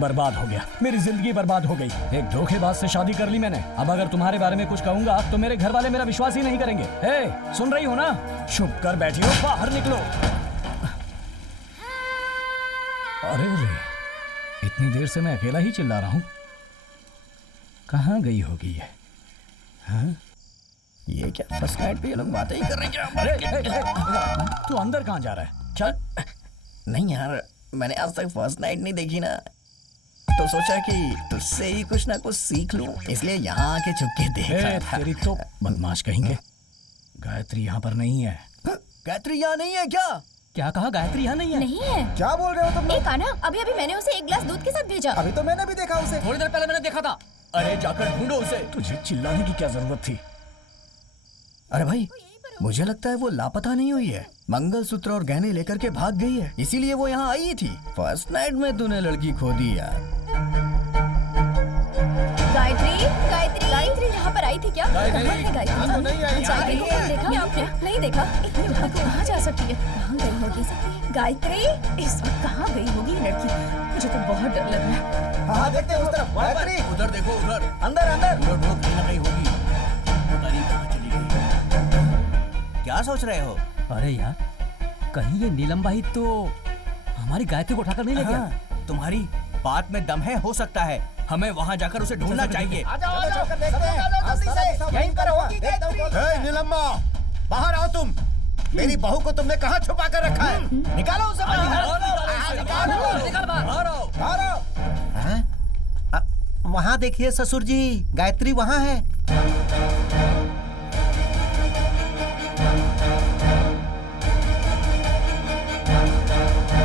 बर्बाद हो गया, मेरी जिंदगी बर्बाद हो गई। एक धोखेबाज से शादी कर ली मैंने। अब अगर तुम्हारे बारे में कुछ कहूंगा तो मेरे घर वाले मेरा विश्वास ही नहीं करेंगे। सुन रही हो ना? चुप कर बैठी हो, बाहर निकलो। अरे इतनी देर से मैं अकेला ही चिल्ला रहा हूं। कहाँ गई होगी ये? हाँ? ये क्या फर्स्ट नाइट पे ये लोग बातें ही कर रहे हैं क्या? तू अंदर कहाँ जा रहा है? चल। नहीं यार, मैंने आज तक फर्स्ट नाइट नहीं देखी ना, तो सोचा कि तुझसे ही कुछ ना कुछ सीख लूं, इसलिए यहाँ आके छुप के देख रहा था। तेरी तो बदमाश कहेंगे। गायत्री यहाँ पर नहीं है। गायत्री यहाँ नहीं है क्या? क्या कहा? गायत्री यहाँ नहीं है? नहीं है। क्या बोल रहे हो तुम लोग? एक आना, अभी अभी मैंने उसे एक गिलास दूध के साथ भेजा। अभी तो मैंने भी देखा उसे। थोड़ी देर पहले मैंने देखा था। अरे जाकर ढूंढो उसे। तुझे चिल्लाने की क्या जरूरत थी? अरे भाई, मुझे लगता है वो लापता नहीं हुई है। मंगलसूत्र और गहने लेकर के भाग गई है, इसीलिए वो यहाँ आई थी। फर्स्ट नाइट में तूने लड़की खो दी यार। गायत्री यहाँ पर आई थी क्या? नहीं देखा आपने? नहीं देखा। इतनी रात को कहाँ जा सकती है? कहाँ गई होगी गायत्री? इस वक्त कहाँ गई होगी लड़की? मुझे तो बहुत डर लग रहा है। हाँ देखते हैं उस तरफ। गायत्री उधर देखो, उधर अंदर अंदर। कहीं ना कहीं होगी। पता नहीं कहाँ चली गई। क्या सोच रहे हो? अरे यार, कहीं ये नीलम भाई तो हमारी गायत्री को उठाकर नहीं ले गया? तुम्हारी बात में दम है, हो सकता है। हमें वहाँ जाकर उसे ढूंढना चाहिए। यहीं पर होगी गायत्री। नीलम्मा, बाहर आओ तुम। मेरी बहू को तुमने कहाँ छुपा कर रखा है? निकालो उसे बाहर। वहाँ देखिए ससुर जी, गायत्री वहाँ है।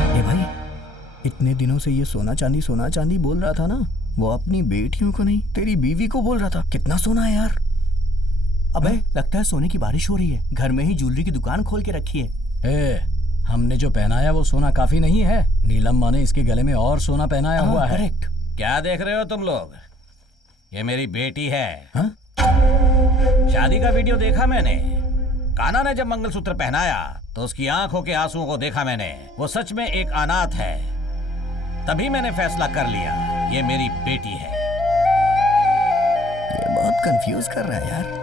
ए भाई, इतने दिनों से ये सोना चांदी बोल रहा था ना, वो अपनी बेटियों को नहीं, तेरी बीवी को बोल रहा था। कितना सोना है यार। अबे लगता है सोने की बारिश हो रही है। घर में ही ज्वेलरी की दुकान खोल के रखी है। हमने जो पहनाया वो सोना काफी नहीं है। नीलम माँ ने इसके गले में और सोना पहनाया हुआ है। करेक्ट। क्या देख रहे हो तुम लोग? ये मेरी बेटी है। हा? शादी का वीडियो देखा मैंने। कान्हा ने जब मंगलसूत्र पहनाया तो उसकी आंखों के आंसुओं को देखा मैंने। वो सच में एक अनाथ है। तभी मैंने फैसला कर लिया, ये मेरी बेटी है। ये बहुत कंफ्यूज कर रहा है यार।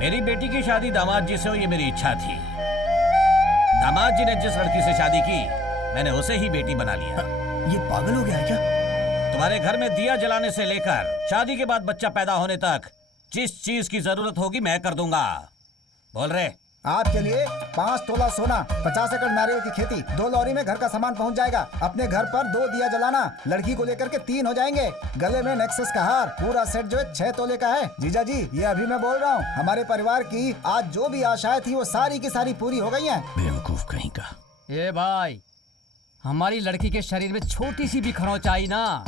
मेरी बेटी की शादी दामाद जी से हो, ये मेरी इच्छा थी। दामाद जी ने जिस लड़की से शादी की, मैंने उसे ही बेटी बना लिया। ये पागल हो गया है क्या? तुम्हारे घर में दिया जलाने से लेकर शादी के बाद बच्चा पैदा होने तक जिस चीज की जरूरत होगी मैं कर दूंगा। बोल रहे? आपके लिए 5 तोला सोना, 50 एकड़ नारियल की खेती, 2 लॉरी में घर का सामान पहुंच जाएगा। अपने घर पर 2 दिया जलाना, लड़की को लेकर के 3 हो जाएंगे। गले में नेक्सस का हार, पूरा सेट जो है 6 तोले का है। जीजा जी, ये अभी मैं बोल रहा हूँ, हमारे परिवार की आज जो भी आशाएं थी वो सारी की सारी पूरी हो गई हैं। बेवकूफ कहीं का। ए भाई, हमारी लड़की के शरीर में छोटी सी भी खरोंच आई ना,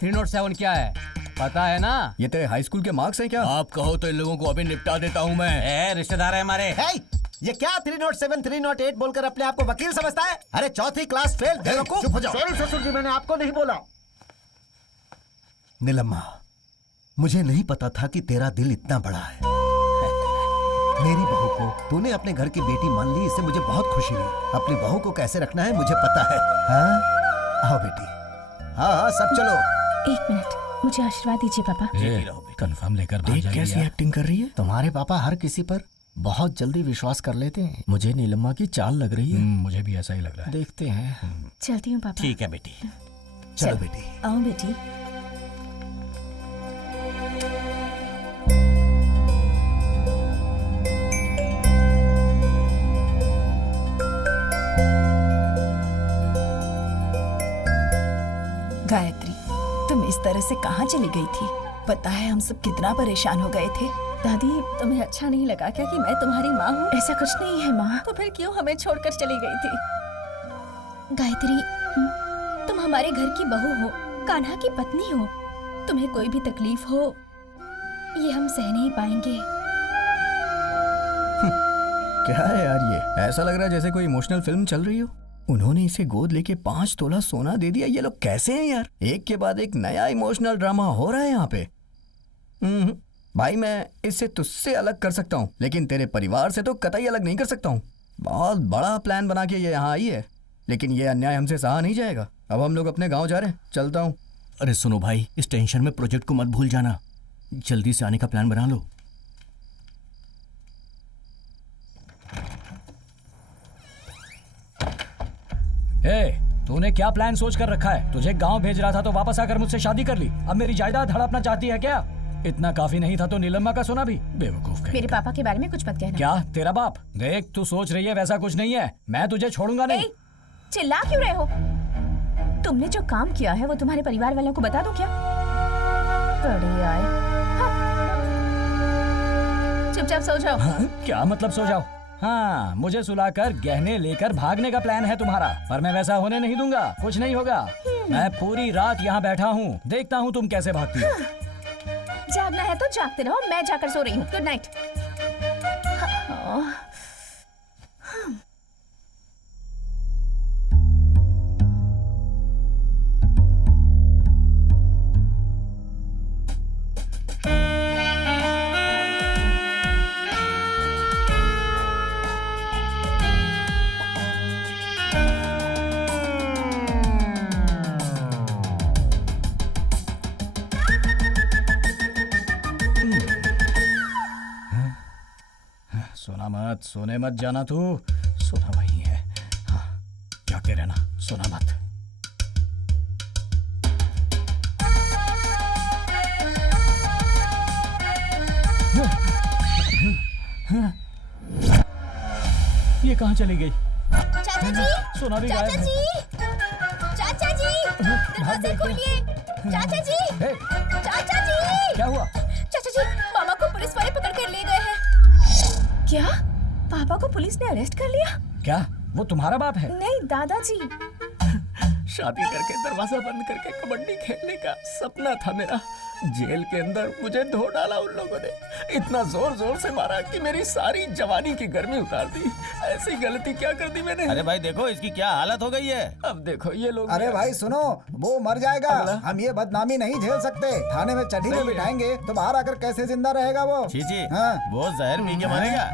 307 क्या है पता है ना? ये तेरे हाई स्कूल के मार्क्स हैं क्या? आप कहो तो इन लोगों को अभी निपटा देता हूँ मैं। रिश्तेदार है हमारे। ये क्या 307 308 बोलकर अपने आप को वकील समझता है? अरे चौथी क्लास फेल। चुप हो जाओ। सॉरी ससुर जी, मैंने आपको नहीं बोला। नीलम्मा, मुझे नहीं पता था कि तेरा दिल इतना बड़ा है। मेरी बहू को तूने अपने घर की बेटी मान ली, इससे मुझे बहुत खुशी हुई। अपनी बहू को कैसे रखना है मुझे पता है। हाँ आओ बेटी। हाँ सब चलो। 1 मिनट, मुझे आशीर्वाद दीजिए पापा। कंफर्म लेकर देख कैसी एक्टिंग कर रही है। तुम्हारे पापा हर किसी पर बहुत जल्दी विश्वास कर लेते हैं। मुझे नीलम्मा की चाल लग रही है। मुझे भी ऐसा ही लग रहा है। देखते हैं। चलती हूँ पापा। ठीक है बेटी। चलो बेटी। आओ बेटी। गायत्री, तुम इस तरह से कहाँ चली गई थी? पता है हम सब कितना परेशान हो गए थे। दादी, तुम्हें अच्छा नहीं लगा क्या कि मैं तुम्हारी माँ हूँ? ऐसा कुछ नहीं है माँ। तो फिर क्यों हमें छोड़कर चली गई थी? गायत्री, तुम हमारे घर की बहू हो, कान्हा की पत्नी हो। तुम्हें कोई भी तकलीफ हो, ये हम सह नहीं पाएंगे। क्या है यार ये? ऐसा लग रहा है जैसे कोई इमोशनल फिल्म चल रही हो। उन्होंने इसे गोद लेके 5 तोला सोना दे दिया। ये लोग कैसे हैं यार? एक के बाद एक नया इमोशनल ड्रामा हो रहा है यहाँ पे। भाई मैं इससे तुझसे अलग कर सकता हूँ, लेकिन तेरे परिवार से तो कतई अलग नहीं कर सकता हूँ। बहुत बड़ा प्लान बना के ये यहाँ आई है, लेकिन ये अन्याय हमसे सहा नहीं जाएगा। अब हम लोग अपने गाँव जा रहे हैं। चलता हूँ। अरे सुनो भाई, इस टेंशन में प्रोजेक्ट को मत भूल जाना। जल्दी से आने का प्लान बना लो। तूने क्या प्लान सोच कर रखा है? तुझे गांव भेज रहा था तो वापस आकर मुझसे शादी कर ली। अब मेरी जायदाद हड़पना चाहती है क्या? इतना काफी नहीं था तो नीलम्मा का सोना भी? बेवकूफ कहीं। मेरे पापा के बारे में कुछ मत कहना। क्या तेरा बाप? देख तू सोच रही है वैसा कुछ नहीं है। मैं तुझे छोड़ूंगा नहीं। चिल्ला क्यों रहे हो? तुमने जो काम किया है वो तुम्हारे परिवार वालों को बता दो क्या? कड़े आए। चुपचाप सो जाओ। क्या मतलब सो जाओ? हाँ, मुझे सुलाकर गहने लेकर भागने का प्लान है तुम्हारा, पर मैं वैसा होने नहीं दूंगा। कुछ नहीं होगा। मैं पूरी रात यहाँ बैठा हूँ, देखता हूँ तुम कैसे भागती हो। जागना है तो जागते रहो, मैं जाकर सो रही हूँ। Good night. सोने मत जाना तू। सोना वही है। हाँ, जागते रहना, सोना मत। ये कहाँ चली गई? चाचा जी, सोना भी गायब है। चाचा जी, दरवाजे खोलिए। चाचा जी, चाचा जी। क्या हुआ? चाचा जी, मामा को पुलिस वाले पकड़ कर ले गए हैं। क्या? पापा को पुलिस ने अरेस्ट कर लिया? क्या वो तुम्हारा बाप है? नहीं दादाजी। शादी करके दरवाजा बंद करके कबड्डी खेलने का सपना था मेरा। जेल के अंदर मुझे धो डाला उन लोगों ने। इतना जोर जोर से मारा कि मेरी सारी जवानी की गर्मी उतार दी। ऐसी गलती क्या कर दी मैंने? अरे भाई देखो इसकी क्या हालत हो गई है। अब देखो ये लोग। अरे भाई सुनो, वो मर जाएगा। हम ये बदनामी नहीं झेल सकते। थाने में चढ़ी में बिठाएंगे तो बाहर आकर कैसे जिंदा रहेगा वो? चीची, हाँ? वो जहर पी के मरेगा।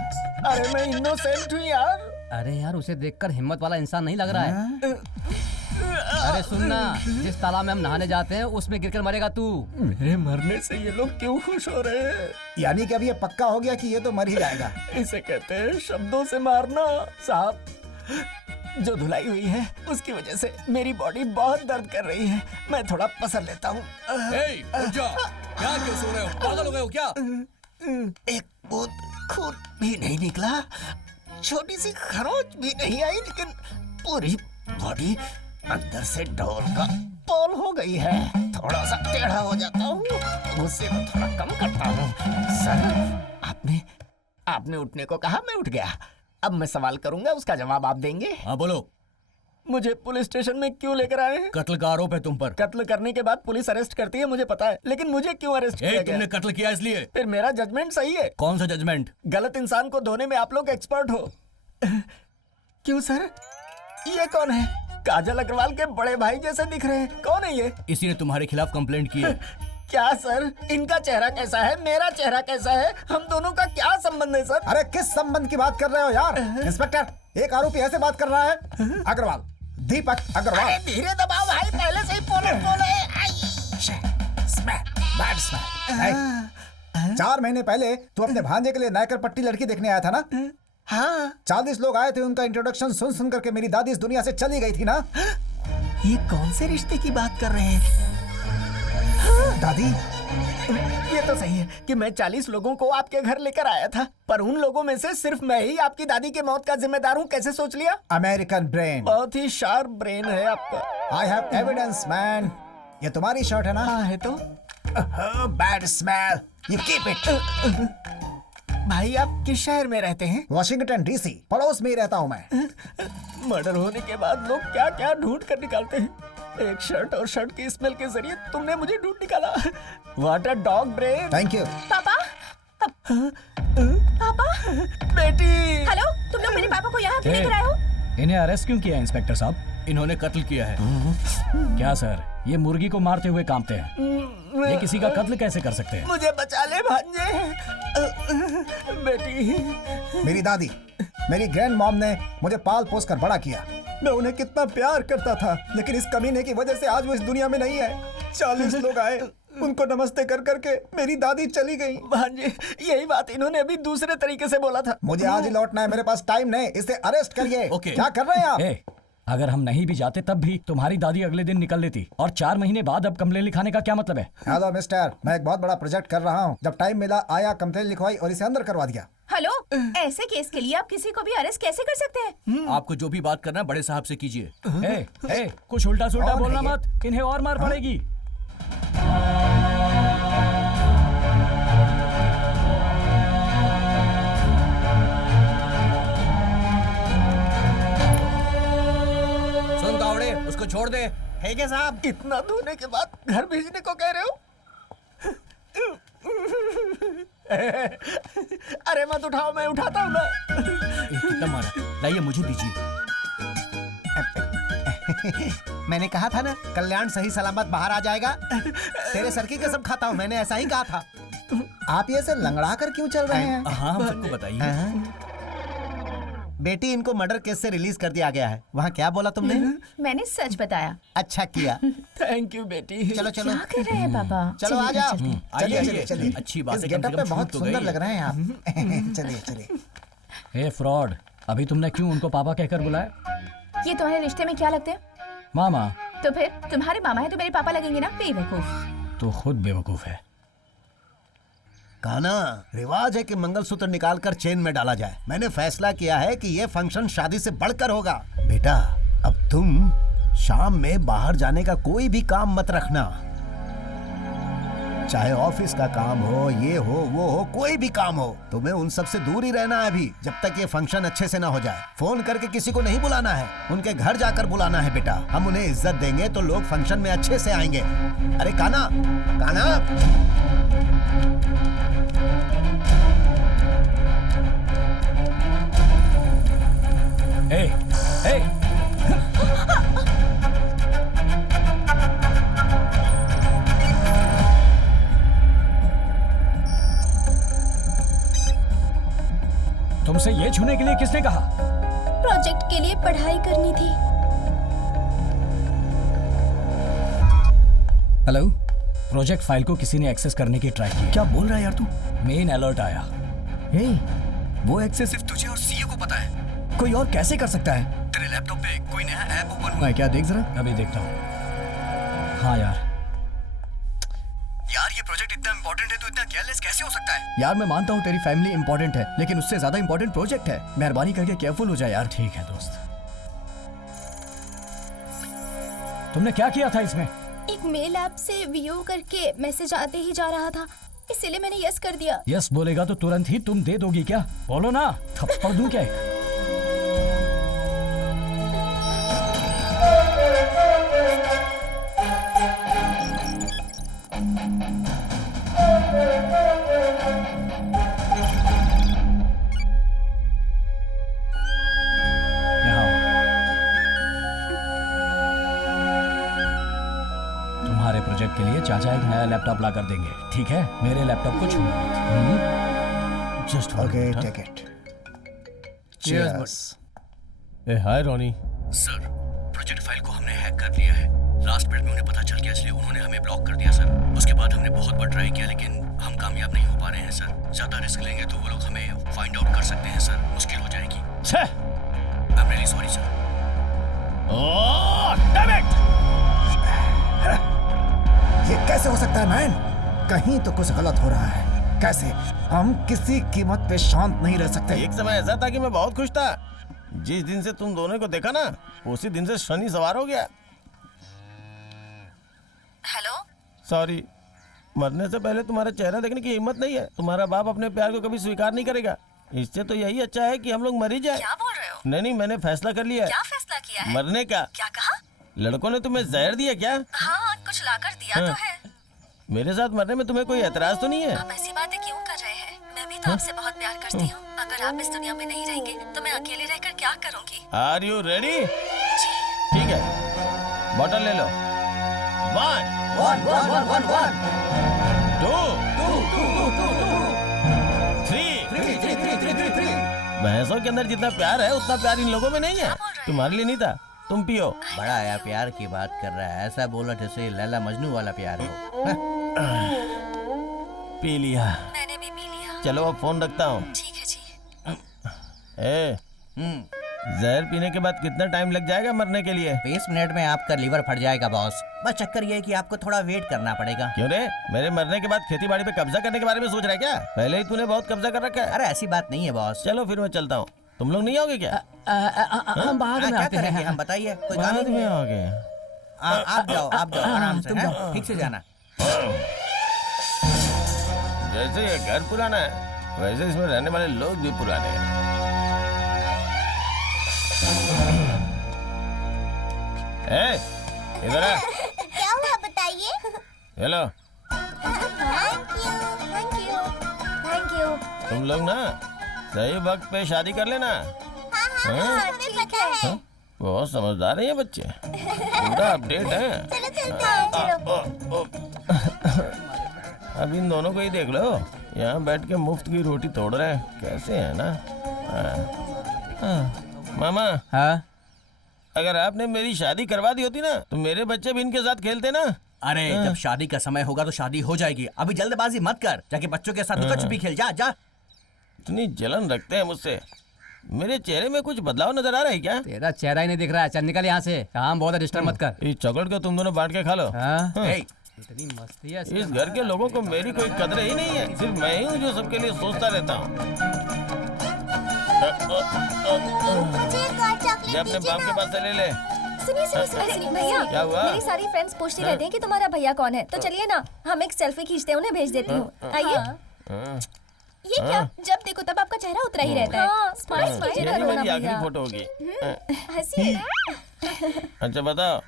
अरे मैं इनोसेंट हूँ यार। अरे यार, उसे देखकर हिम्मत वाला इंसान नहीं लग रहा है। अरे सुनना, जिस तालाब में हम नहाने जाते हैं उसमें गिरकर मरेगा तू। मेरे मरने से ये लोग क्यों खुश हो रहे हैं? यानी कि अब ये पक्का हो गया कि ये तो मर ही जाएगा। इसे कहते हैं शब्दों से मारना। साहब, जो धुलाई हुई है उसकी वजह से मेरी बॉडी बहुत दर्द कर रही है। मैं थोड़ा पसर लेता हूँ। क्या क्यों सो रहे हो? पागल हो गए हो क्या? एक बूंद खून भी नहीं निकला, छोटी सी खरोच भी नहीं आई, लेकिन पूरी बॉडी अंदर से ढोल का पोल हो गई है। थोड़ा सा टेढ़ा हो जाता हूँ, गुस्से को थोड़ा कम करता हूँ। सर, आपने उठने को कहा, मैं उठ गया। अब मैं सवाल करूंगा, उसका जवाब आप देंगे। हाँ बोलो। मुझे पुलिस स्टेशन में क्यों लेकर आए हैं? कत्ल का आरोप है तुम पर। कत्ल करने के बाद पुलिस अरेस्ट करती है, मुझे पता है, लेकिन मुझे क्यों अरेस्ट किया गया? तुमने कत्ल किया इसलिए। फिर मेरा जजमेंट सही है। कौन सा जजमेंट? गलत इंसान को धोने में आप लोग एक्सपर्ट हो। क्यों सर? ये कौन है? काजल अग्रवाल के बड़े भाई जैसे दिख रहे हैं। कौन है ये? इसी ने तुम्हारे खिलाफ कंप्लेंट की है। क्या सर? इनका चेहरा कैसा है, मेरा चेहरा कैसा है? हम दोनों का क्या संबंध है सर? अरे किस संबंध की बात कर रहे हो यार? इंस्पेक्टर, एक आरोपी ऐसे बात कर रहा है। अग्रवाल, दीपक अग्रवाल। धीरे दबाओ भाई, पहले से ही पोल है। बैट्समैन। 4 महीने पहले तू अपने भांजे के लिए नायकर पट्टी लड़की देखने आया था ना? हाँ। 40 लोग आए थे, उनका इंट्रोडक्शन सुन सुन करके मेरी दादी इस दुनिया से चली गई थी ना। ये कौन से रिश्ते की बात कर रहे हैं? दादी, ये तो सही है कि मैं 40 लोगों को आपके घर लेकर आया था, पर उन लोगों में से सिर्फ मैं ही आपकी दादी के मौत का जिम्मेदार हूँ। कैसे सोच लिया? American brain. बहुत ही शार्प ब्रेन है आपका। I have evidence man. ये तुम्हारी शर्ट है ना? हाँ है तो। Bad smell, you keep it. भाई आप किस शहर में रहते हैं? वॉशिंगटन डीसी, पड़ोस में ही रहता हूँ मैं। मर्डर होने के बाद लोग क्या क्या ढूंढ कर निकालते हैं। एक शर्ट और शर्ट की स्मेल के जरिए तुमने मुझे ढूंढ निकाला। What a dog brain। Thank you. पापा, पापा, बेटी। हेलो, तुम लोग मेरे पापा को यहाँ क्यों लेकर आए हो? इन्हें अरेस्ट क्यों किया इंस्पेक्टर साहब? इन्होंने कत्ल किया है। क्या सर, ये मुर्गी को मारते हुए कांपते हैं। ये किसी का कत्ल कैसे कर सकते हैं? मुझे बचा ले भांजे। बेटी। मेरी दादी, मेरी ग्रैंड मॉम ने मुझे पाल पोस कर बड़ा किया। मैं उन्हें कितना प्यार करता था, लेकिन इस कमीने की वजह से आज वो इस दुनिया में नहीं है। 40 लोग आए, उनको नमस्ते कर करके मेरी दादी चली गई। भांजे, यही बात इन्होंने अभी दूसरे तरीके से बोला था। मुझे आज ही लौटना है, मेरे पास टाइम नहीं। इसे अरेस्ट करिए। क्या कर रहे हैं आप? अगर हम नहीं भी जाते तब भी तुम्हारी दादी अगले दिन निकल लेती, और 4 महीने बाद अब कंप्लेन लिखाने का क्या मतलब है? हेलो मिस्टर, मैं एक बहुत बड़ा प्रोजेक्ट कर रहा हूँ। जब टाइम मिला आया, कंप्लेन लिखवाई और इसे अंदर करवा दिया। हेलो, ऐसे केस के लिए आप किसी को भी अरेस्ट कैसे कर सकते हैं? आपको जो भी बात करना है बड़े साहब से कीजिए। कुछ उल्टा सुल्टा बोलना मत, इन्हें और मार पड़ेगी। सुन कावड़े, उसको छोड़ दे। ठीक है साहब। इतना धोने के बाद घर भेजने को कह रहे हो? अरे मत उठाओ, मैं उठाता हूँ ना। कितना मारा? लाइए मुझे दीजिए। मैंने कहा था ना, कल्याण सही सलामत बाहर आ जाएगा। तेरे सर की कसम खाता हूँ, मैंने ऐसा ही कहा था। आप ये ऐसे लंगड़ा कर क्यों चल रहे हैं? हाँ, हम सबको बताइए। बेटी, इनको मर्डर केस से रिलीज कर दिया गया है। वहाँ क्या बोला तुमने? मैंने सच बताया। अच्छा किया। थैंक यू बेटी। चलो चलो। क्या कर रहे हैं पापा? चलो आ जाओ। चलिए चलिए। अच्छी बात इस है, गेटअप पे बहुत सुंदर लग रहे हैं आप। चलिए चलिए। ए फ्रॉड, अभी तुमने क्यों उनको पापा कहकर बुलाया? ये तुम्हारे रिश्ते में क्या लगते हैं? मामा। तो फिर तुम्हारे मामा है तो मेरे पापा लगेंगे ना? बेवकूफ। तो खुद बेवकूफ है। काना, रिवाज है कि मंगलसूत्र निकालकर चेन में डाला जाए। मैंने फैसला किया है कि ये फंक्शन शादी से बढ़कर होगा। बेटा, अब तुम शाम में बाहर जाने का कोई भी काम मत रखना। चाहे ऑफिस का काम हो, ये हो, वो हो, कोई भी काम हो, तुम्हें उन सब से दूर ही रहना है अभी, जब तक ये फंक्शन अच्छे से ना हो जाए। फोन करके किसी को नहीं बुलाना है, उनके घर जाकर बुलाना है बेटा। हम उन्हें इज्जत देंगे तो लोग फंक्शन में अच्छे से आएंगे। अरे काना, काना। ए, ए। तुमसे ये छूने के लिए किसने कहा? प्रोजेक्ट के लिए पढ़ाई करनी थी। हेलो, प्रोजेक्ट फाइल को किसी ने एक्सेस करने की ट्राई की। क्या बोल रहा है यार तू? मेन अलर्ट आया। हे, वो एक्सेस सिर्फ तुझे और सीईओ को पता है। कोई और कैसे कर सकता है? तेरे लैपटॉप पे कोई नया ऐप ओपन हुआ है क्या? देख जरा। अभी देखता हूँ। हाँ यार ये प्रोजेक्ट इतना इंपॉर्टेंट है तो इतना केयरलेस कैसे हो सकता है? यार मैं मानता हूँ तेरी फैमिली इंपॉर्टेंट है, लेकिन उससे ज्यादा इंपॉर्टेंट प्रोजेक्ट है। मेहरबानी करके केयरफुल हो जाए यार। ठीक है दोस्त। तुमने क्या किया था इसमें? एक मेल ऐप से व्यू करके मैसेज आते ही जा रहा था, इसीलिए मैंने यस कर दिया। यस बोलेगा तो तुरंत ही तुम दे दोगी क्या? बोलो ना, थप्पड़ दूं क्या? तुम्हारे प्रोजेक्ट के लिए चाचा एक नया लैपटॉप ला कर देंगे, ठीक है? मेरे लैपटॉप को छूना। Just okay, take it. Cheers. Eh hi Ronnie. Sir, project file को हमने हैक कर लिया है। लास्ट मिनट में उन्हें पता चल गया, इसलिए उन्होंने हमें ब्लॉक कर दिया सर। उसके बाद हमने बहुत बार ट्राई किया लेकिन हम कामयाब नहीं हो पा रहे हैं सर। ज्यादा रिस्क लेंगे तो वो लोग हमें फाइंड आउट कर सकते हैं सर, मुश्किल हो जाएगी। I am really sorry sir. ये कैसे हो सकता है मैन? कहीं तो कुछ गलत हो रहा है। कैसे? हम किसी कीमत पे शांत नहीं रह सकते। एक समय ऐसा था कि मैं बहुत खुश था। जिस दिन से तुम दोनों को देखा ना, उसी दिन से शनि सवार हो गया। हेलो, सॉरी, मरने से पहले तुम्हारा चेहरा देखने की हिम्मत नहीं है। तुम्हारा बाप अपने प्यार को कभी स्वीकार नहीं करेगा। इससे तो यही अच्छा है कि हम लोग मर ही जाए। क्या बोल रहे हो? नहीं, मैंने फैसला कर लिया है। क्या फैसला किया है? मरने का। क्या कहा? लड़कों ने तुम्हें जहर दिया क्या? हाँ, कुछ लाकर दिया तो है। मेरे साथ मरने में तुम्हें कोई एतराज तो नहीं है? आप ऐसी बातें क्यों कर रहे हैं? मैं भी तो आपसे बहुत प्यार करती हूँ। अगर आप इस दुनिया में नहीं रहेंगे तो मैं अकेले रहकर क्या करूँगी? Are you ready? ठीक है, बॉटल ले लो। 1 1 1 1 1 1 2 3 3 भैंसों के अंदर जितना प्यार है उतना प्यार इन लोगों में नहीं है। तुम्हारे लिए नहीं था, तुम पियो। बड़ा आया प्यार की बात कर रहा है, ऐसा बोला जैसे लैला मजनू वाला प्यार हो। पी लिया। मैंने भी पी लिया। चलो अब फोन रखता हूँ। ठीक है जी। जहर पीने के बाद कितना टाइम लग जाएगा मरने के लिए? 20 मिनट में आपका लीवर फट जाएगा बॉस। बस चक्कर ये है कि आपको थोड़ा वेट करना पड़ेगा। क्यों रे? मेरे मरने के बाद खेती बाड़ी पे कब्जा करने के बारे में सोच रहा है क्या? पहले ही तूने बहुत कब्जा कर रखा है। अरे ऐसी बात नहीं है बॉस। चलो फिर मैं चलता हूँ। तुम लोग नहीं आओगे क्या? हम बाद में आते हैं। हम बताइए, कोई काम बाद में आओगे? आप जाओ आराम से, हैं? ठीक से जाना। जैसे ये घर पुराना है वैसे इसमें रहने वाले लोग भी पुराने हैं। इधर आ। क्या हुआ बताइए? हेलो। Thank you. तुम लोग ना सही वक्त पे शादी कर लेना। हाँ, ठीक है। बहुत समझदार है ये बच्चे, पूरा अपडेट है। अब इन दोनों को ही देख लो, यहाँ बैठ के मुफ्त की रोटी तोड़ रहे हैं। कैसे है ना? मामा। हाँ? अगर आपने मेरी शादी करवा दी होती ना तो मेरे बच्चे भी इनके साथ खेलते ना। अरे जब शादी का समय होगा तो शादी हो जाएगी। अभी जल्दबाजी मत कर, जाके बच्चों के साथ लुका छुपी खेल। जा जा। इतनी जलन रखते हैं मुझसे। मेरे चेहरे में कुछ बदलाव नजर आ रहा है क्या? तेरा चेहरा ही नहीं दिख रहा है। चल निकल यहाँ से, काम बहुत है, डिस्टर्ब मत कर। इस चॉकलेट को तुम दोनों बांट के खा लो। इतनी मस्ती है इस घर के लोगों को मेरी कोई कदर ही नहीं है। सिर्फ मैं ही हूँ जो सबके लिए सोचता रहता हूँ। अपने बाप के पास से ले ले। सुनिए भैया, क्या हुआ? मेरी सारी फ्रेंड्स पूछती रहती हैं कि तुम्हारा भैया कौन है। तो चलिए ना, हम एक सेल्फी खींचते हैं, उन्हें भेज देती हूँ। आइए। ये क्या? जब देखो तब आपका चेहरा उतरा ही रहता है। स्माइल कीजिए ना, यही रोना मेरी आखिरी भैया। फोटो होगी। हंसिए। अच्छा बताओ,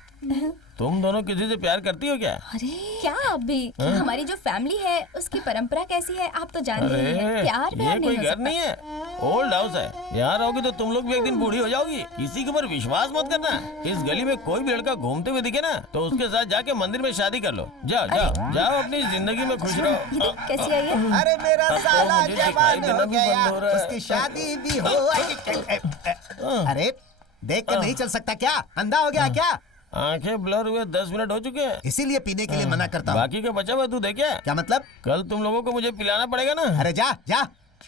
तुम दोनों किसी से प्यार करती हो क्या? अरे क्या आप भी? हमारी जो फैमिली है उसकी परंपरा कैसी है आप तो जानते ही हैं। प्यार ये व्यार कोई नहीं हो घर सकता। नहीं है, ओल्ड हाउस है। यहाँ रहोगी तो तुम लोग भी एक दिन बूढ़ी हो जाओगी। किसी के ऊपर विश्वास मत करना। इस गली में कोई भी लड़का घूमते हुए दिखे ना तो उसके साथ जाके मंदिर में शादी कर लो। जाओ जाओ जाओ, अपनी जिंदगी में खुश रहो। कैसी आई है? अरे मेरा अब तो साला मुझे दिखाई जवान देना हो भी बंद गया, हो रहा है। उसकी शादी भी हो। अरे देख कर नहीं चल सकता क्या? अंधा हो गया क्या? आंखें ब्लर हुए 10 मिनट हो चुके हैं। इसीलिए पीने के लिए मना करता हूँ। बाकी का बचा हुआ तू देखे? क्या मतलब? कल तुम लोगों को मुझे पिलाना पड़ेगा ना। अरे जा जा,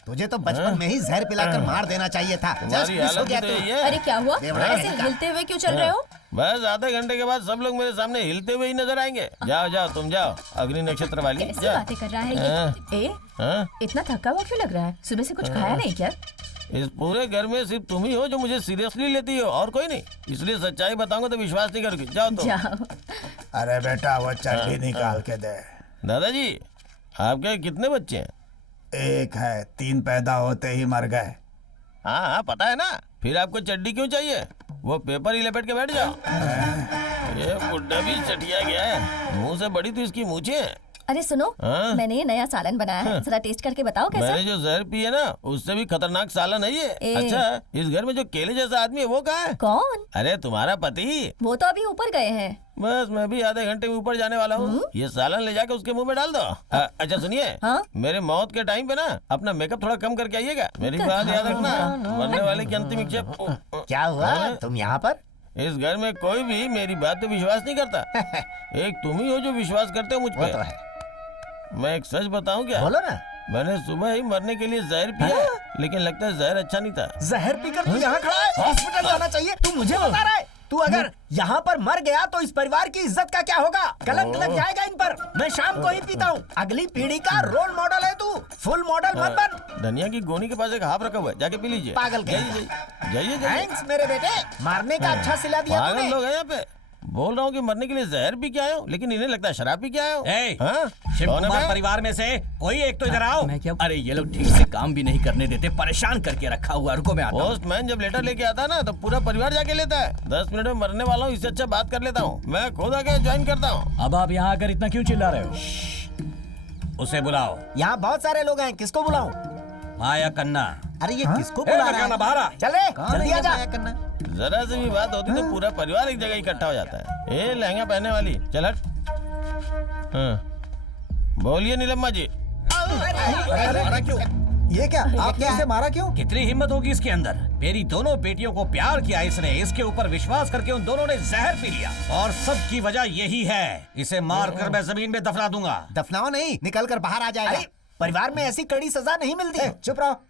तुझे तो बचपन में ही जहर पिलाकर मार देना चाहिए था। तुम्हारी जस्ट मिस हो हालत गया तो तू। यही है। अरे क्या हुआ? देवड़ा ऐसे का। हिलते हुए क्यों चल रहे हो? बस आधे घंटे के बाद सब लोग मेरे सामने हिलते हुए ही नजर आएंगे। जाओ जाओ, तुम जाओ। अग्नि नक्षत्र वाली कैसी जा। बातें कर रहा है ये? इतना थका हुआ क्यों लग रहा है? सुबह से कुछ खाया नहीं क्या? इस पूरे घर में सिर्फ तुम ही हो जो मुझे सीरियसली लेती हो, और कोई नहीं। इसलिए सच्चाई बताऊंगा तो विश्वास नहीं करोगे। जाओ तुम। अरे बेटा वो चड्डी निकाल के दे। दादाजी, आपके कितने बच्चे हैं? एक है, 3 पैदा होते ही मर गए। हाँ हाँ पता है ना। फिर आपको चड्डी क्यों चाहिए? वो पेपर ही लपेट के बैठ जाओ। ये बुड्ढा भी चटिया गया है। मुंह से बड़ी तो इसकी मूछें हैं। अरे सुनो, हाँ? मैंने ये नया सालन बनाया है, जरा टेस्ट करके बताओ कैसा? मैंने जो जहर पी है ना उससे भी खतरनाक सालन है ये। अच्छा, इस घर में जो केले जैसा आदमी है वो कहाँ है? कौन? अरे तुम्हारा पति। वो तो अभी ऊपर गए हैं। बस मैं भी आधे घंटे में ऊपर जाने वाला हूँ। ये सालन ले जाके उसके मुंह में डाल दो। अच्छा सुनिए, मेरे मौत के टाइम पे ना अपना मेकअप थोड़ा कम करके आइएगा। मेरी बात याद रखना, मरने वाले की अंतिम इच्छा। क्या हुआ? तुम यहाँ पर? इस घर में कोई भी मेरी बात पे विश्वास नहीं करता। एक तुम ही हो जो विश्वास करते हो मुझ पे। तो है। मैं एक सच बताऊं क्या? बोलो ना। मैंने सुबह ही मरने के लिए जहर पिया, लेकिन लगता है जहर अच्छा नहीं था। जहर पीकर तू यहाँ खड़ा है? हॉस्पिटल जाना चाहिए। तू मुझे बता रहा है? तू अगर यहाँ पर मर गया तो इस परिवार की इज्जत का क्या होगा? कलंक लग जाएगा इन पर। मैं शाम को ही पीता हूँ। अगली पीढ़ी का रोल मॉडल है तू। फुल मॉडल मत बन। धनिया की गोनी के पास एक हाफ रखा हुआ है, जाके पी लीजिए। पागल के। जाइए। थैंक्स मेरे बेटे, मारने का अच्छा सिला दिया पागल तूने। लोग हैं यहाँ पे। बोल रहा हूँ कि मरने के लिए जहर पी के आया हूँ, लेकिन इन्हें लगता है शराब पी के आया हूँ। शिव कुमार परिवार में से कोई एक तो इधर आओ। अरे ये लोग ठीक से काम भी नहीं करने देते, परेशान करके रखा हुआ। रुको मैं आता हूँ। पोस्टमैन जब लेटर लेके आता है ना तो पूरा परिवार जाके लेता है। 10 मिनट में मरने वाला हूँ, इससे अच्छा बात कर लेता हूँ। मैं खुद आके ज्वाइन करता हूँ। अब आप यहाँ आकर इतना क्यों चिल्ला रहे हो? उसे बुलाओ। यहाँ बहुत सारे लोग हैं, किसको बुलाऊं? माया कन्ना। अरे ये किसको बुला रहा है? बाहर आ। चले जल्दी आ जा। जरा से भी बात होती तो पूरा परिवार एक जगह इकट्ठा हो जाता है। ए लहंगा पहनने वाली, चल हट। बोलिए नीलम्मा जी। मारा क्यों? ये क्या? आपने इसे मारा क्यों? कितनी हिम्मत होगी इसके अंदर? मेरी दोनों बेटियों को प्यार किया इसने, इसके ऊपर विश्वास करके उन दोनों ने जहर पी लिया, और सब की वजह यही है। इसे मार कर मैं जमीन में दफना दूंगा। दफनाओ नहीं, निकल कर बाहर आ जाएगा। परिवार में ऐसी कड़ी सजा नहीं मिलती। चुप रहो।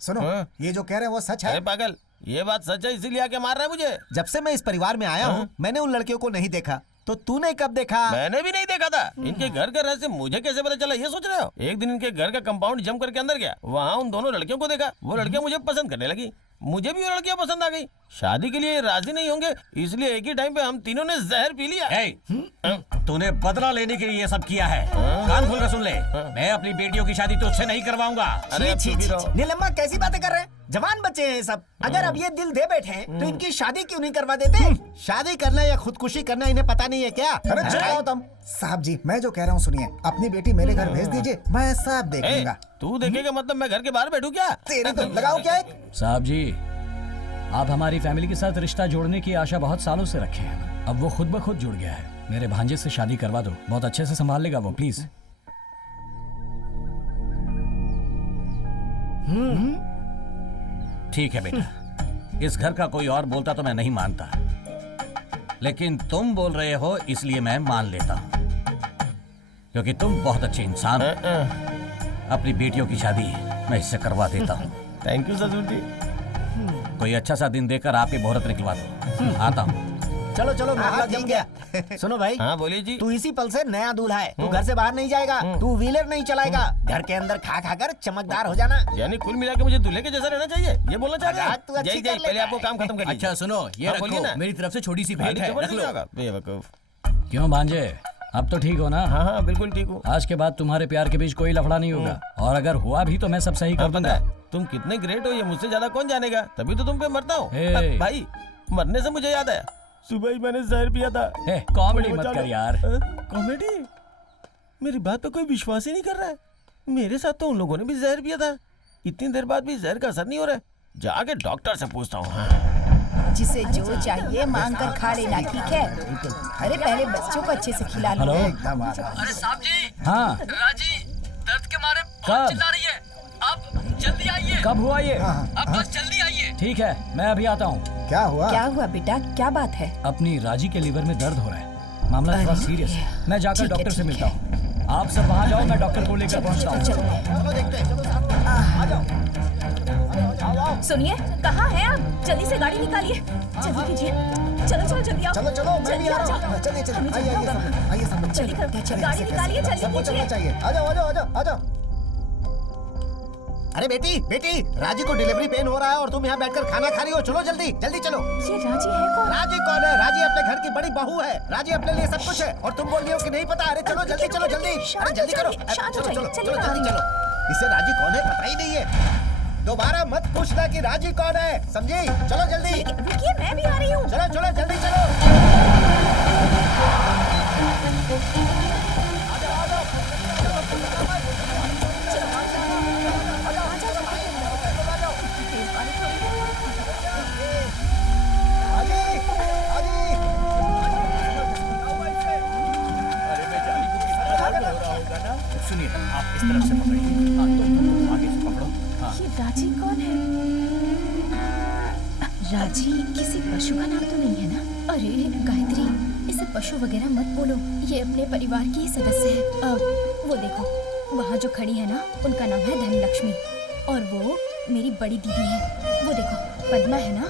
सुनो, ये जो कह रहे हैं वो सच है? अरे पागल, ये बात सच है, इसीलिए आके मार रहा है मुझे। जब से मैं इस परिवार में आया हूँ, मैंने उन लड़कियों को नहीं देखा, तो तूने कब देखा? मैंने भी नहीं देखा था। इनके घर का रहस्य मुझे कैसे पता चला, ये सोच रहे हो? एक दिन इनके घर का कंपाउंड जम करके अंदर गया, वहाँ उन दोनों लड़कियों को देखा। वो लड़कियां मुझे पसंद करने लगी, मुझे भी वो लड़कियां पसंद आ गई। शादी के लिए राजी नहीं होंगे, इसलिए एक ही टाइम पे हम तीनों ने जहर पी लिया। तूने बदला लेने के लिए ये सब किया है। कान खोल कर सुन ले, मैं अपनी बेटियों की शादी तुझसे नहीं करवाऊंगा। नीलम्मा कैसी बातें कर रहे हैं? जवान बच्चे हैं सब। अगर अब ये दिल दे बैठे हैं, तो इनकी शादी क्यों नहीं करवा देते? शादी करना या खुदकुशी करना इन्हें पता नहीं है क्या? अरे चुप रहो तुम। साहब जी, मैं जो कह रहा हूँ सुनिए। अपनी बेटी मेरे घर भेज दीजिए, मैं सब देख लूंगा। तू देखेगा मतलब मैं घर के बाहर बैठूं क्या? तेरे तो लगाओ क्या एक? साहब जी, आप हमारी फैमिली के साथ रिश्ता जोड़ने की आशा बहुत सालों से रखे हैं। अब वो खुद ब खुद जुड़ गया है। मेरे भांजे से शादी करवा दो, बहुत अच्छे से संभाल लेगा वो, प्लीज। ठीक है बेटा, इस घर का कोई और बोलता तो मैं नहीं मानता, लेकिन तुम बोल रहे हो इसलिए मैं मान लेता हूँ, क्योंकि तुम बहुत अच्छे इंसान हो। अपनी बेटियों की शादी मैं इससे करवा देता हूँ। थैंक यू ससुर जी। कोई अच्छा सा दिन देकर आपकी मुहूर्त निकलवा दो। आता हूँ। चलो चलो, मामला जम गया। सुनो भाई। हाँ बोलिए जी। तू इसी पल से नया दूल्हा है। तू घर से बाहर नहीं जाएगा, तू व्हीलर नहीं चलाएगा, घर के अंदर खा खा कर चमकदार हो जाना। यानी कुल मिला के मुझे दूल्हे के जैसा रहना चाहिए, ये बोलना चाह रहे तू अच्छी कर पहले आपको काम खत्म कर। अच्छा सुनो, ये रखो, मेरी तरफ से छोटी सी भेंट है, रख लो। बेवकूफ। क्यों भांजे, अब तो ठीक हो ना? हाँ हाँ बिल्कुल ठीक हूँ। आज के बाद तुम्हारे प्यार के बीच कोई लफड़ा नहीं होगा, और अगर हुआ भी तो मैं सब सही कर दूंगा। तुम कितने ग्रेट हो ये मुझसे ज्यादा कौन जानेगा, तभी तो तुम पे मरता हूँ। भाई मरने से मुझे याद आया, सुबह ही मैंने जहर पिया था। कॉमेडी मत कर यार। कॉमेडी? मेरी बात पे कोई विश्वास ही नहीं कर रहा है। मेरे साथ तो उन लोगों ने भी जहर पिया था, इतनी देर बाद भी जहर का असर नहीं हो रहा है। जाके डॉक्टर से पूछता हूँ। जिसे जो चाहिए मांग कर खा लेना, ठीक है? अरे पहले बच्चों को अच्छे से खिला लो। अरे साहब जी। हाँ राजी दर्द के मारे बहुत चिल्ला रही है, आप जल्दी आइए। कब हुआ ये? अब बस जल्दी आइए। ठीक है, मैं अभी आता हूँ। क्या हुआ? क्या हुआ बेटा, क्या बात है? अपनी राजी के लीवर में दर्द हो रहा है, मामला थोड़ा सीरियस है। मैं जाकर डॉक्टर से मिलता हूँ। आप सब वहाँ जाओ, मैं डॉक्टर को लेकर पहुँचता हूँ। सुनिए, कहाँ हैं आप? जल्दी से गाड़ी निकालिए, जल्दी कीजिए। चलो चलो जल्दी आओ। चलो चलो, मैं भी आ रहा हूँ। चलिए चलिए, आइए सब लोग। जल्दी करो, गाड़ी निकालिए, जल्दी सबको चलना कीजिए। चाहिए। आ जाओ आ जाओ आ जाओ आ जाओ। अरे बेटी बेटी, राजी को डिलीवरी पेन हो रहा है और तुम यहाँ बैठकर खाना खा रही हो। चलो जल्दी जल्दी चलो। ये राजी है कौन? राजी कौन है? राजी अपने घर की बड़ी बहू है। राजी अपने लिए सब कुछ है, और तुम बोल रही हो कि नहीं पता। अरे चलो जल्दी चलो जल्दी, अरे जल्दी करो। चलो चलो चलो जल्दी चलो। इसे राजी कौन है पता ही नहीं है। दोबारा मत पूछना कि राजी कौन है, समझी? चलो जल्दी। रुकिए, मैं भी आ रही हूँ। चलो चलो जल्दी चलो। सुनिए, आप इस तरफ से पकड़िए। हाँ, तुम आगे से पकड़ो। हाँ। ये राजी कौन है? राजी किसी पशु का नाम तो नहीं है ना? अरे गायत्री, इसे पशु वगैरह मत बोलो, ये अपने परिवार की ही सदस्य है। वो देखो, वहाँ जो खड़ी है ना, उनका नाम है धनलक्ष्मी और वो मेरी बड़ी दीदी है। वो देखो पद्मा है ना,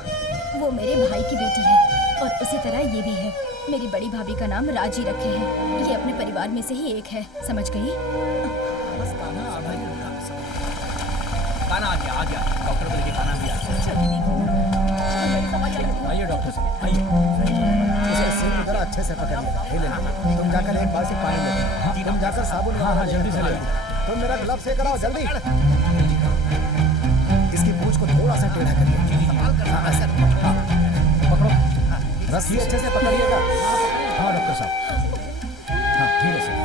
वो मेरे भाई की बेटी है और उसी तरह ये भी है। मेरी बड़ी भाभी का नाम राजी रखे हैं, ये अपने परिवार में से ही एक है, समझ गई? खाना आ गया डॉक्टर को लेके खाना भी आ गया। आइए डॉक्टर साहब, आइए। इसे सीट जरा अच्छे से पकड़िए, हिले ना। तुम जाकर एक बाल्टी पानी ले, तुम जाकर साबुन। हाँ जल्दी से ले। तुम मेरा ग्लव से कराओ जल्दी। इसकी पूंछ को थोड़ा सा टेढ़ा करिए। पकड़ो, रस्सी अच्छे से पकड़िएगा। हाँ डॉक्टर साहब, हाँ धीरे से।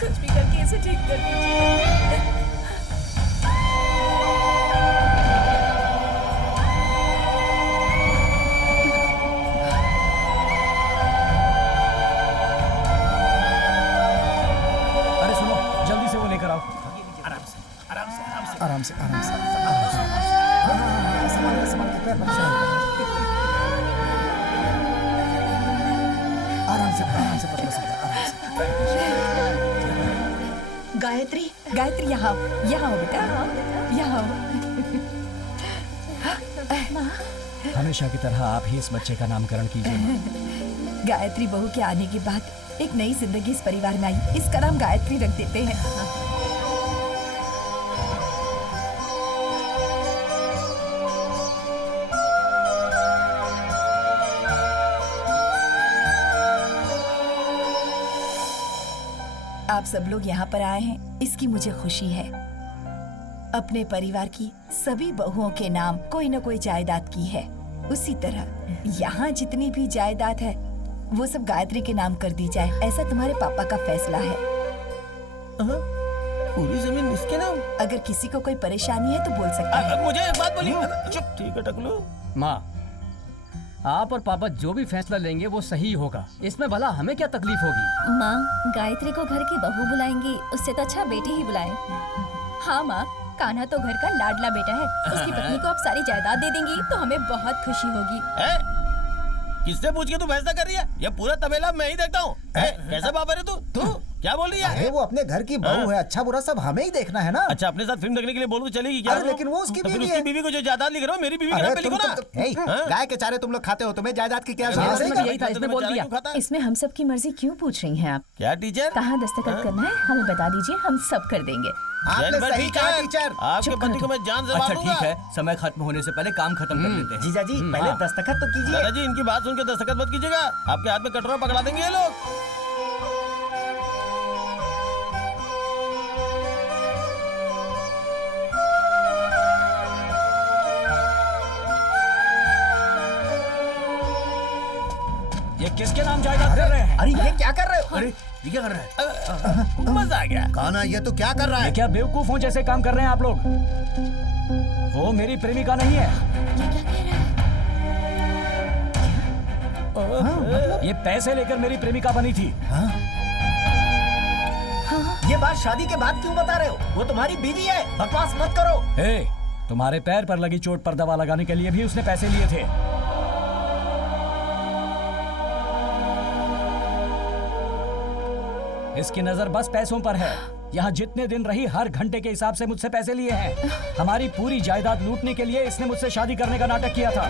कुछ भी करके इसे ठीक कर दीजिए। अरे सुनो, जल्दी से वो लेकर आओ। आराम से संभाल के पैर बचा। आराम से पकड़ो, आराम से। गायत्री, गायत्री यहाँ हो बेटा, यहाँ हो। हमेशा की तरह आप ही इस बच्चे का नामकरण कीजिए। गायत्री बहू के आने के बाद एक नई जिंदगी इस परिवार में आई, इसका नाम गायत्री रख देते हैं। आप सब लोग यहाँ पर आए हैं, इसकी मुझे खुशी है। अपने परिवार की सभी बहुओं के नाम कोई न कोई जायदाद की है। उसी तरह यहाँ जितनी भी जायदाद है वो सब गायत्री के नाम कर दी जाए, ऐसा तुम्हारे पापा का फैसला है। पूरी जमीन इसके नाम? अगर किसी को कोई परेशानी है तो बोल सकता है। मुझे एक बात बोली। चुप, ठीक है टकलू। माँ, आप और पापा जो भी फैसला लेंगे वो सही होगा, इसमें भला हमें क्या तकलीफ होगी? माँ, गायत्री को घर की बहू बुलाएंगी, उससे तो अच्छा बेटी ही बुलाएं। हाँ माँ, कान्हा तो घर का लाडला बेटा है, उसकी पत्नी को आप सारी जायदाद दे देंगी तो हमें बहुत खुशी होगी। किससे पूछ के तू फैसला कर रही है? ये पूरा तबेला मैं ही देखता हूँ। कैसे बाबा रे तू क्या बोल रही है? अरे वो अपने घर की बहू है, अच्छा बुरा सब हमें ही देखना है ना। अच्छा, अपने साथ फिल्म देखने के लिए बोलूं तो चलेगी क्या? अरे लेकिन वो उसकी बीवी है। उसकी बीवी को जो जायदाद लिख रहे हो, मेरी बीवी के नाम पे लिखो ना। गाय के चारे तुम लोग खाते हो, तुम्हें जायदाद की क्या यही था, इसने बोल दिया। इसमें हम सब की मर्जी क्यों पूछ रही हैं आप? क्या टीचर? कहाँ दस्तखत करना है हमें बता दीजिए, हम सब कर देंगे। आपने सही कहा टीचर। आपके पति को मैं जान से अच्छा मारूंगा। ठीक है, समय खत्म होने से पहले काम खत्म कर लेते हैं। जीजा जी पहले दस्तखत तो कीजिए। दादाजी, इनकी बात सुन के दस्तखत मत कीजिएगा, आपके हाथ में कटोरा पकड़ा देंगे ये लोग। ये किसके नाम जायदाद कर रहे हैं? अरे ये क्या कर रहे हो? अरे ये क्या कर रहा है? मजा आ गया। कान्हा, ये तो क्या कर रहा ये है? क्या बेवकूफों जैसे काम कर रहे हैं आप लोग? वो मेरी प्रेमिका नहीं है। ये पैसे लेकर मेरी प्रेमिका बनी थी। ये बात शादी के बाद क्यों बता रहे हो? वो तुम्हारी बीवी है, बकवास मत करो। हे, तुम्हारे पैर पर लगी चोट पर दवा लगाने के लिए भी उसने पैसे लिए थे। इसकी नजर बस पैसों पर है। यहाँ जितने दिन रही हर घंटे के हिसाब से मुझसे पैसे लिए हैं। हमारी पूरी जायदाद लूटने के लिए इसने मुझसे शादी करने का नाटक किया था।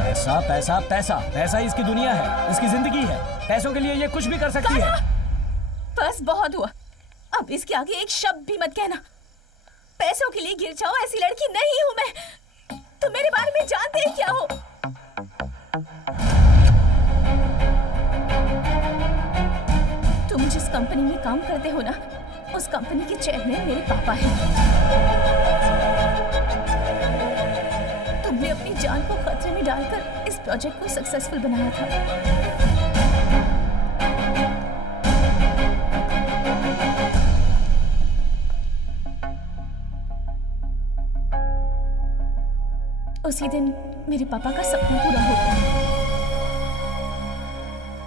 पैसा पैसा पैसा, पैसा ही इसकी दुनिया है, इसकी जिंदगी है। पैसों के लिए ये कुछ भी कर सकती है। बस बहुत हुआ, अब इसके आगे एक शब्द भी मत कहना। पैसों के लिए गिर जाओ ऐसी लड़की नहीं हूँ मैं। तुम मेरे बारे में जानते ही क्या हो? तुम जिस कंपनी में काम करते हो ना, उस कंपनी के चेयरमैन मेरे पापा हैं। तुमने अपनी जान को खतरे में डालकर इस प्रोजेक्ट को सक्सेसफुल बनाया था। उसी दिन मेरे पापा का सपना पूरा होता है।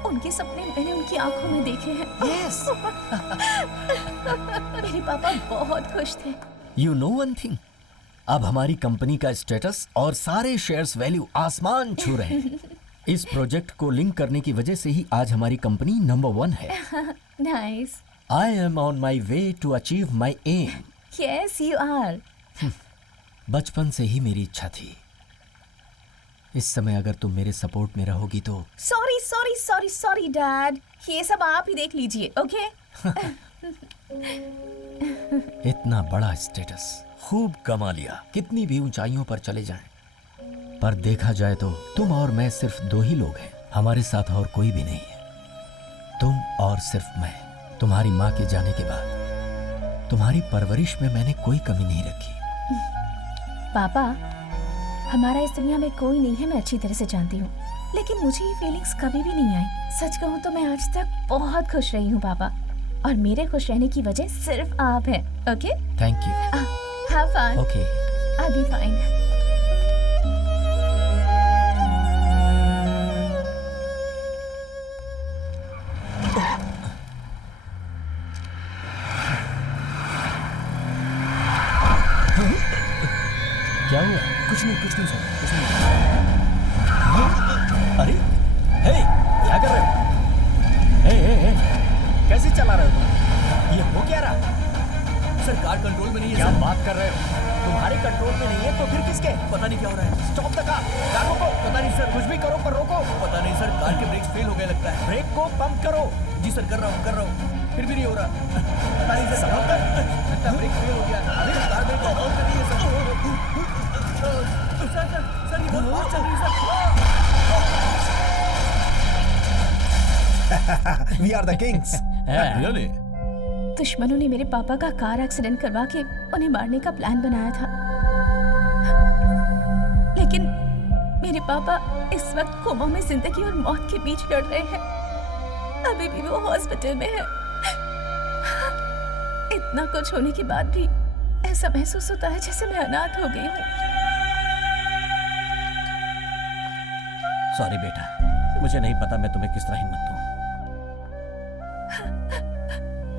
उनके सपने मैंने उनकी आंखों में देखे हैं। Yes. मेरे पापा बहुत खुश थे। You know one thing? अब हमारी कंपनी का स्टेटस और सारे शेयर्स वैल्यू आसमान छू रहे हैं। इस प्रोजेक्ट को लिंक करने की वजह से ही आज हमारी कंपनी नंबर 1 है। Nice. I am on my way to achieve my aim. Yes, you are. बचपन से ही मेरी इच्छा थी। इस समय अगर तुम मेरे सपोर्ट में रहोगी तो। सॉरी डैड, ये सब आप ही देख लीजिए, ओके? इतना बड़ा स्टेटस खूब कमा लिया, कितनी भी ऊंचाइयों पर चले जाएं। पर देखा जाए तो तुम और मैं सिर्फ 2 ही लोग हैं, हमारे साथ और कोई भी नहीं है। तुम और सिर्फ मैं। तुम्हारी माँ के जाने के बाद तुम्हारी परवरिश में मैंने कोई कमी नहीं रखी। पापा, हमारा इस दुनिया में कोई नहीं है, मैं अच्छी तरह से जानती हूँ, लेकिन मुझे ये फीलिंग्स कभी भी नहीं आई। सच कहूँ तो मैं आज तक बहुत खुश रही हूँ पापा, और मेरे खुश रहने की वजह सिर्फ आप हैं, okay? Thank you. Have fun. Okay. I'll be fine. क्या हुआ? कुछ नहीं सर, कुछ नहीं। अरे, हे, क्या कर रहे हो? हे, कैसे चला रहे हो तुम? ये हो क्या रहा? सर कार कंट्रोल में नहीं है। क्या सर। बात कर रहे हो? तुम्हारे कंट्रोल में नहीं है तो फिर किसके? पता नहीं क्या हो रहा है। Stop the car. कार रोको। पता नहीं सर। कुछ भी करो पर रोको। पता नहीं सर, कार के ब्रेक्स फेल हो गए लगता है। ब्रेक को पंप करो। जी सर, कर रहा हूँ, फिर भी नहीं हो रहा। पता नहीं सर, संभल कर। लगता है ब्रेक फेल हो गया। अरे कार ब्रेक को ऑन कर दिए सर। सर ये बहुत फास्ट चल रही है sir. We are the kings. Really? दुश्मनों ने मेरे पापा का कार एक्सीडेंट करवा के उन्हें मारने का प्लान बनाया था, लेकिन मेरे पापा इस वक्त कोमा में जिंदगी और मौत के बीच लड़ रहे हैं। अभी भी वो हॉस्पिटल में है। इतना कुछ होने के बाद भी ऐसा महसूस होता है जैसे मैं अनाथ हो गई हूँ। सॉरी बेटा, मुझे नहीं पता मैं तुम्हें किस तरह हिम्मत दूं।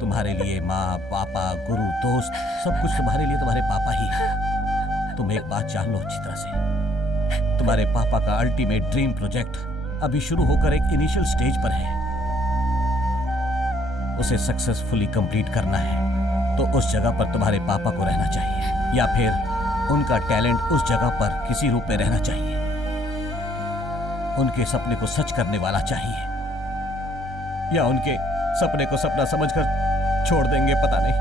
तुम्हारे लिए माँ, पापा, गुरु, दोस्त, सब कुछ तुम्हारे लिए तुम्हारे पापा ही है। तुम एक बात जान लो अच्छी तरह से, तुम्हारे पापा का अल्टीमेट ड्रीम प्रोजेक्ट अभी शुरू होकर एक इनिशियल स्टेज पर है। उसे सक्सेसफुली कंप्लीट करना है तो उस जगह पर तुम्हारे पापा को रहना चाहिए, या फिर उनका टैलेंट उस जगह पर किसी रूप में रहना चाहिए। उनके सपने को सच करने वाला चाहिए, या उनके सपने को सपना समझकर छोड़ देंगे, पता नहीं।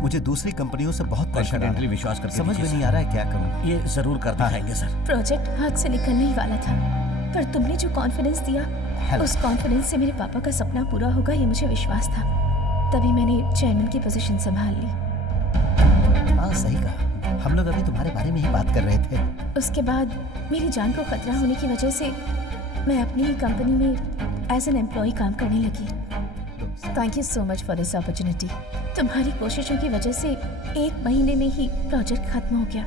मुझे दूसरी कंपनियों से बहुत प्रेशर आ रहा कॉन्फिडेंटली है। विश्वास करके समझ में देखिए नहीं सर। आ रहा है क्या करूं। ये जरूर कर दिखाएंगे सर। प्रोजेक्ट हाथ से निकलने ही वाला था, पर तुमने जो कॉन्फिडेंस दिया, उस कॉन्फिडेंस से मेरे पापा का सपना पूरा होगा ये मुझे विश्वास था। तभी मैंने चेयरमैन की पोजीशन संभाल ली। हाँ सही कहा, हम लोग अभी तुम्हारे बारे में ही बात कर रहे थे। उसके बाद मेरी जान को खतरा होने की वजह से मैं अपनी ही कंपनी में एज एन एम्प्लॉय काम करने लगी। Thank you so much for this opportunity. तुम्हारी कोशिशों की वजह से 1 महीने में ही प्रोजेक्ट खत्म हो गया।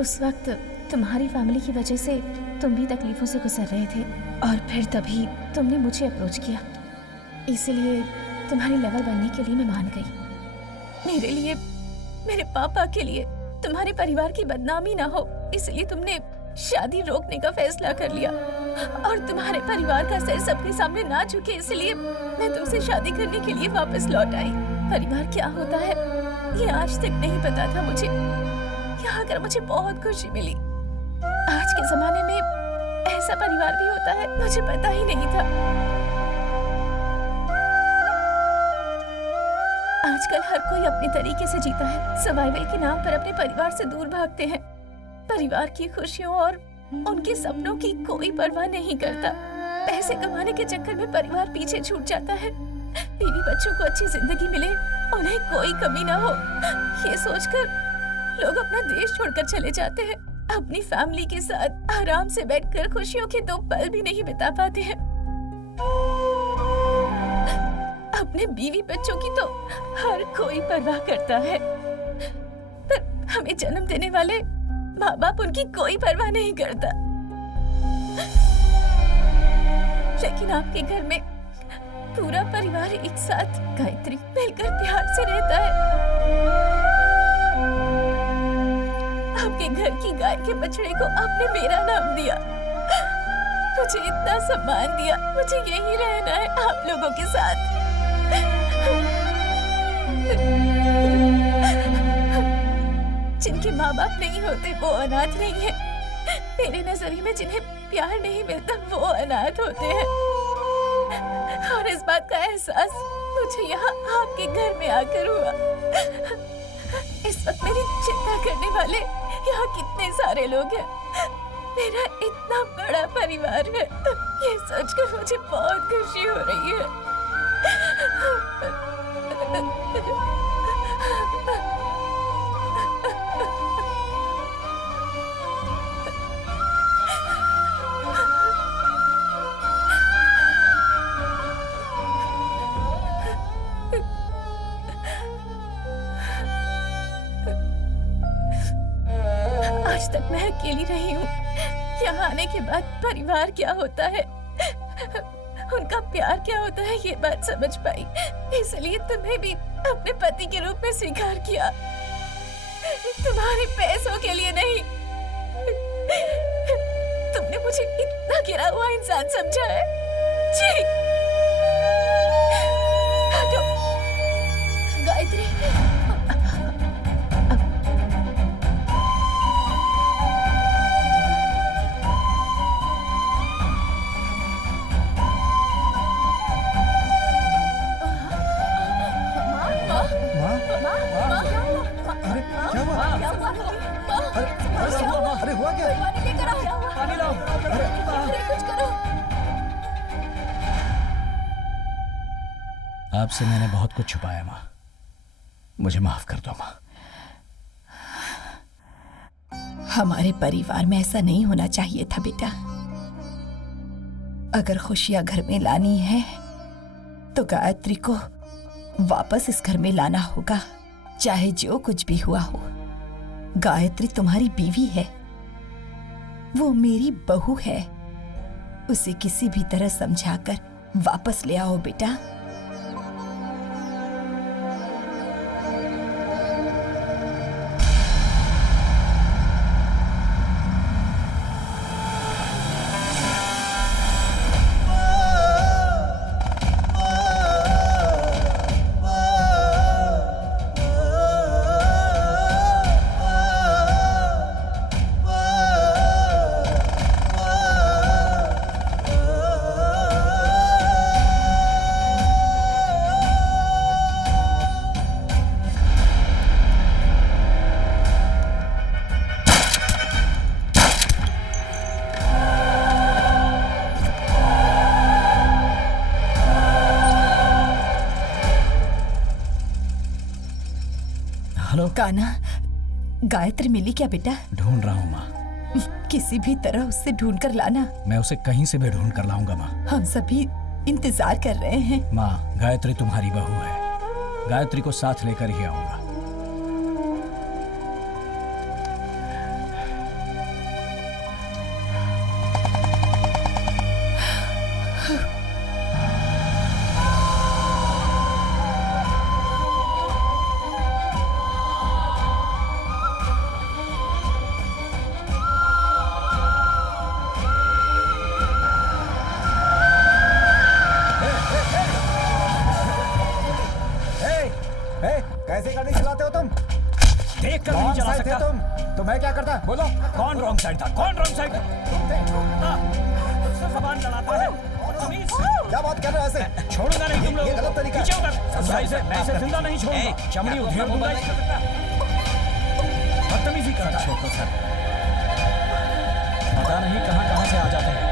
उस वक्त तुम्हारी फैमिली की वजह से तुम भी तकलीफों से गुजर रहे थे, और फिर तभी तुमने मुझे अप्रोच किया। इसलिए तुम्हारी लेवल बनने के लिए मैं मान गई। मेरे लिए, मेरे पापा के लिए, तुम्हारे परिवार की बदनामी ना हो, इसलिए तुमने शादी रोकने का फैसला कर लिया, और तुम्हारे परिवार का सर सबके सामने ना झुके, इसलिए मैं तुमसे शादी करने के लिए वापस लौट आई। परिवार क्या होता है ये आज तक नहीं पता था मुझे। यहाँ आकर मुझे बहुत खुशी मिली। आज के जमाने में ऐसा परिवार भी होता है, मुझे पता ही नहीं था। आजकल हर कोई अपने तरीके से जीता है, सर्वाइवल के नाम पर अपने परिवार से दूर भागते हैं। परिवार की खुशियों और उनके सपनों की कोई परवाह नहीं करता। पैसे कमाने के चक्कर में परिवार पीछे छूट जाता है। बीवी बच्चों को अच्छी जिंदगी मिले, उन्हें कोई कमी ना हो, ये सोचकर लोग अपना देश छोड़कर चले जाते हैं। अपनी फैमिली के साथ आराम से बैठकर खुशियों के 2 पल भी नहीं बिता पाते हैं। अपने बीवी बच्चों की तो हर कोई परवाह करता है, हमें जन्म देने वाले माँ बाप उनकी कोई परवाह नहीं करता, लेकिन आपके घर में पूरा परिवार एक साथ गायत्री मिलकर प्यार से रहता है। आपके घर की गाय के बछड़े को आपने मेरा नाम दिया, मुझे इतना सम्मान दिया। मुझे यही रहना है आप लोगों के साथ। जिनके माँ बाप नहीं होते वो अनाथ नहीं है। मेरे नजरिए में जिन्हें प्यार नहीं मिलता वो अनाथ होते हैं। और इस बात का एहसास मुझे यहाँ आपके घर में आकर हुआ। इस वक्त मेरी चिंता करने वाले यहाँ कितने सारे लोग हैं। मेरा इतना बड़ा परिवार है, ये सोचकर मुझे बहुत खुशी हो रही है। आज तक मैं अकेली रही हूँ। यहाँ आने के बाद परिवार क्या होता है, उनका प्यार क्या होता है, ये बात समझ पाई। इसलिए तुम्हें भी अपने पति के रूप में स्वीकार किया, तुम्हारे पैसों के लिए नहीं। तुमने मुझे इतना गिरा हुआ इंसान समझा है। जी गायत्री, अरे हुआ क्या? पानी लेकर आओ, पानी लाओ, अरे कुछ करो। आपसे मैंने बहुत कुछ छुपाया माँ, मुझे माफ कर दो माँ। हमारे परिवार में ऐसा नहीं होना चाहिए था बेटा। अगर खुशियां घर में लानी है तो गायत्री को वापस इस घर में लाना होगा, चाहे जो कुछ भी हुआ हो। गायत्री तुम्हारी बीवी है, वो मेरी बहू है। उसे किसी भी तरह समझाकर वापस ले आओ बेटा। कान्हा, गायत्री मिली क्या बेटा? ढूंढ रहा हूँ माँ। किसी भी तरह उससे ढूंढ कर लाना। मैं उसे कहीं से भी ढूंढ कर लाऊंगा माँ। हम सभी इंतजार कर रहे हैं। माँ, गायत्री तुम्हारी बहू है, गायत्री को साथ लेकर ही आऊंगा। कैसे गाड़ी चलाते हो तुम? देख कर नहीं चला सकता तुम तो मैं क्या करता? बोलो कौन रॉन्ग साइड था? कौन रॉन्ग साइड था? ज़बान लड़ाता है। क्या बात कर रहे हो ऐसे? छोड़ूंगा नहीं तुम लोग। ये गलत तरीका है। मैं इसे जिंदा नहीं छोड़ूंगा। चमड़ी उधेड़ दूंगा। बदतमीजी करता है। पता नहीं कहां से आ जाते हैं।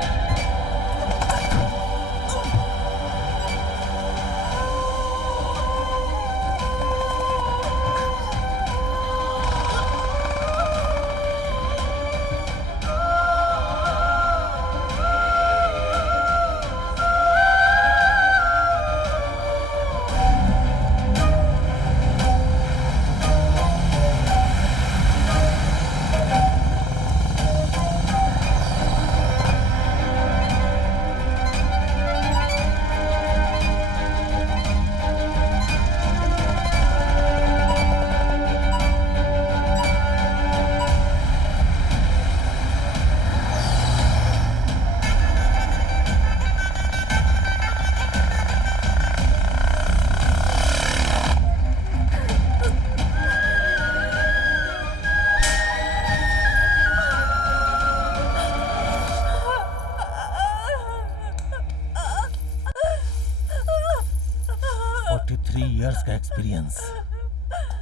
3 इयर्स का एक्सपीरियंस,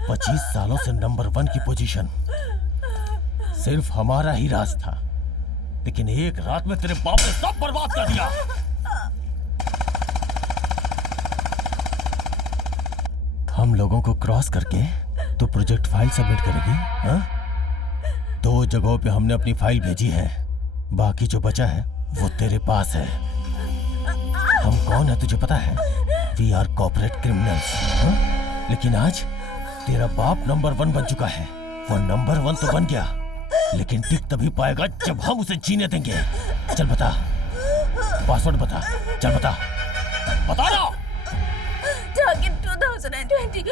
25 सालों से नंबर 1 की पोजीशन, सिर्फ हमारा ही राज था, लेकिन एक रात में तेरे बाप ने सब बर्बाद कर दिया। हम लोगों को क्रॉस करके तो प्रोजेक्ट फाइल सबमिट करेगी? हाँ? 2 जगहों पे हमने अपनी फाइल भेजी है, बाकी जो बचा है वो तेरे पास है। हम कौन है तुझे पता है? We are corporate criminals. लेकिन आज तेरा बाप नंबर 1 बन चुका है। वो नंबर 1 तो बन गया, लेकिन टिक तभी पाएगा जब हम उसे जीने देंगे। चल बता, पासवर्ड बता, चल बता, बता ना। Target 2020।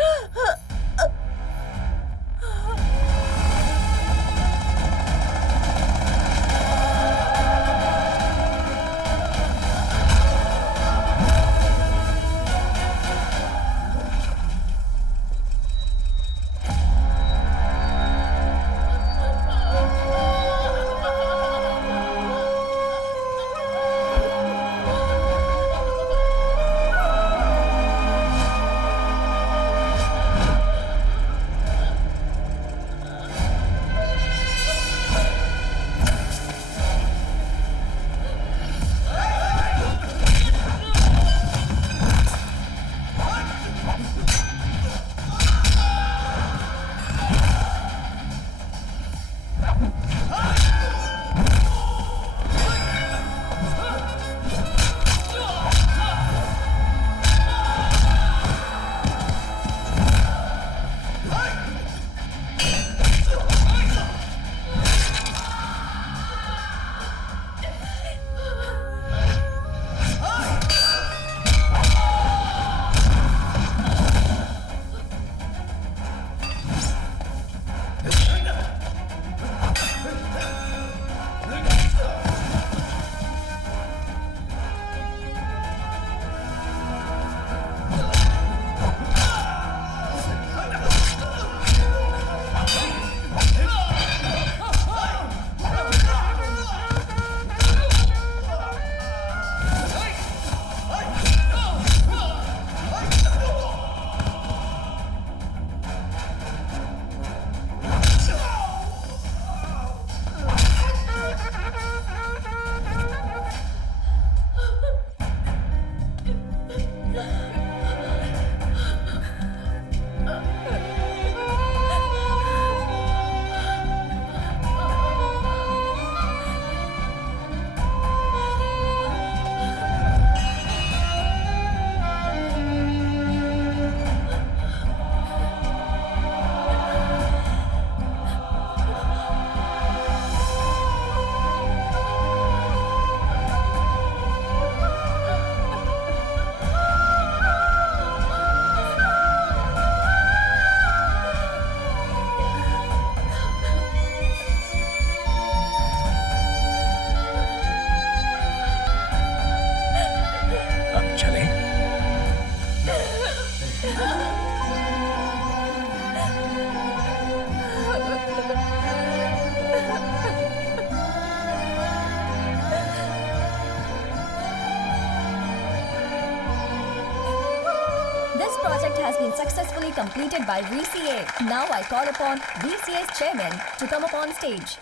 has been successfully completed by VCA. Now I call upon VCA's chairman to come up on stage.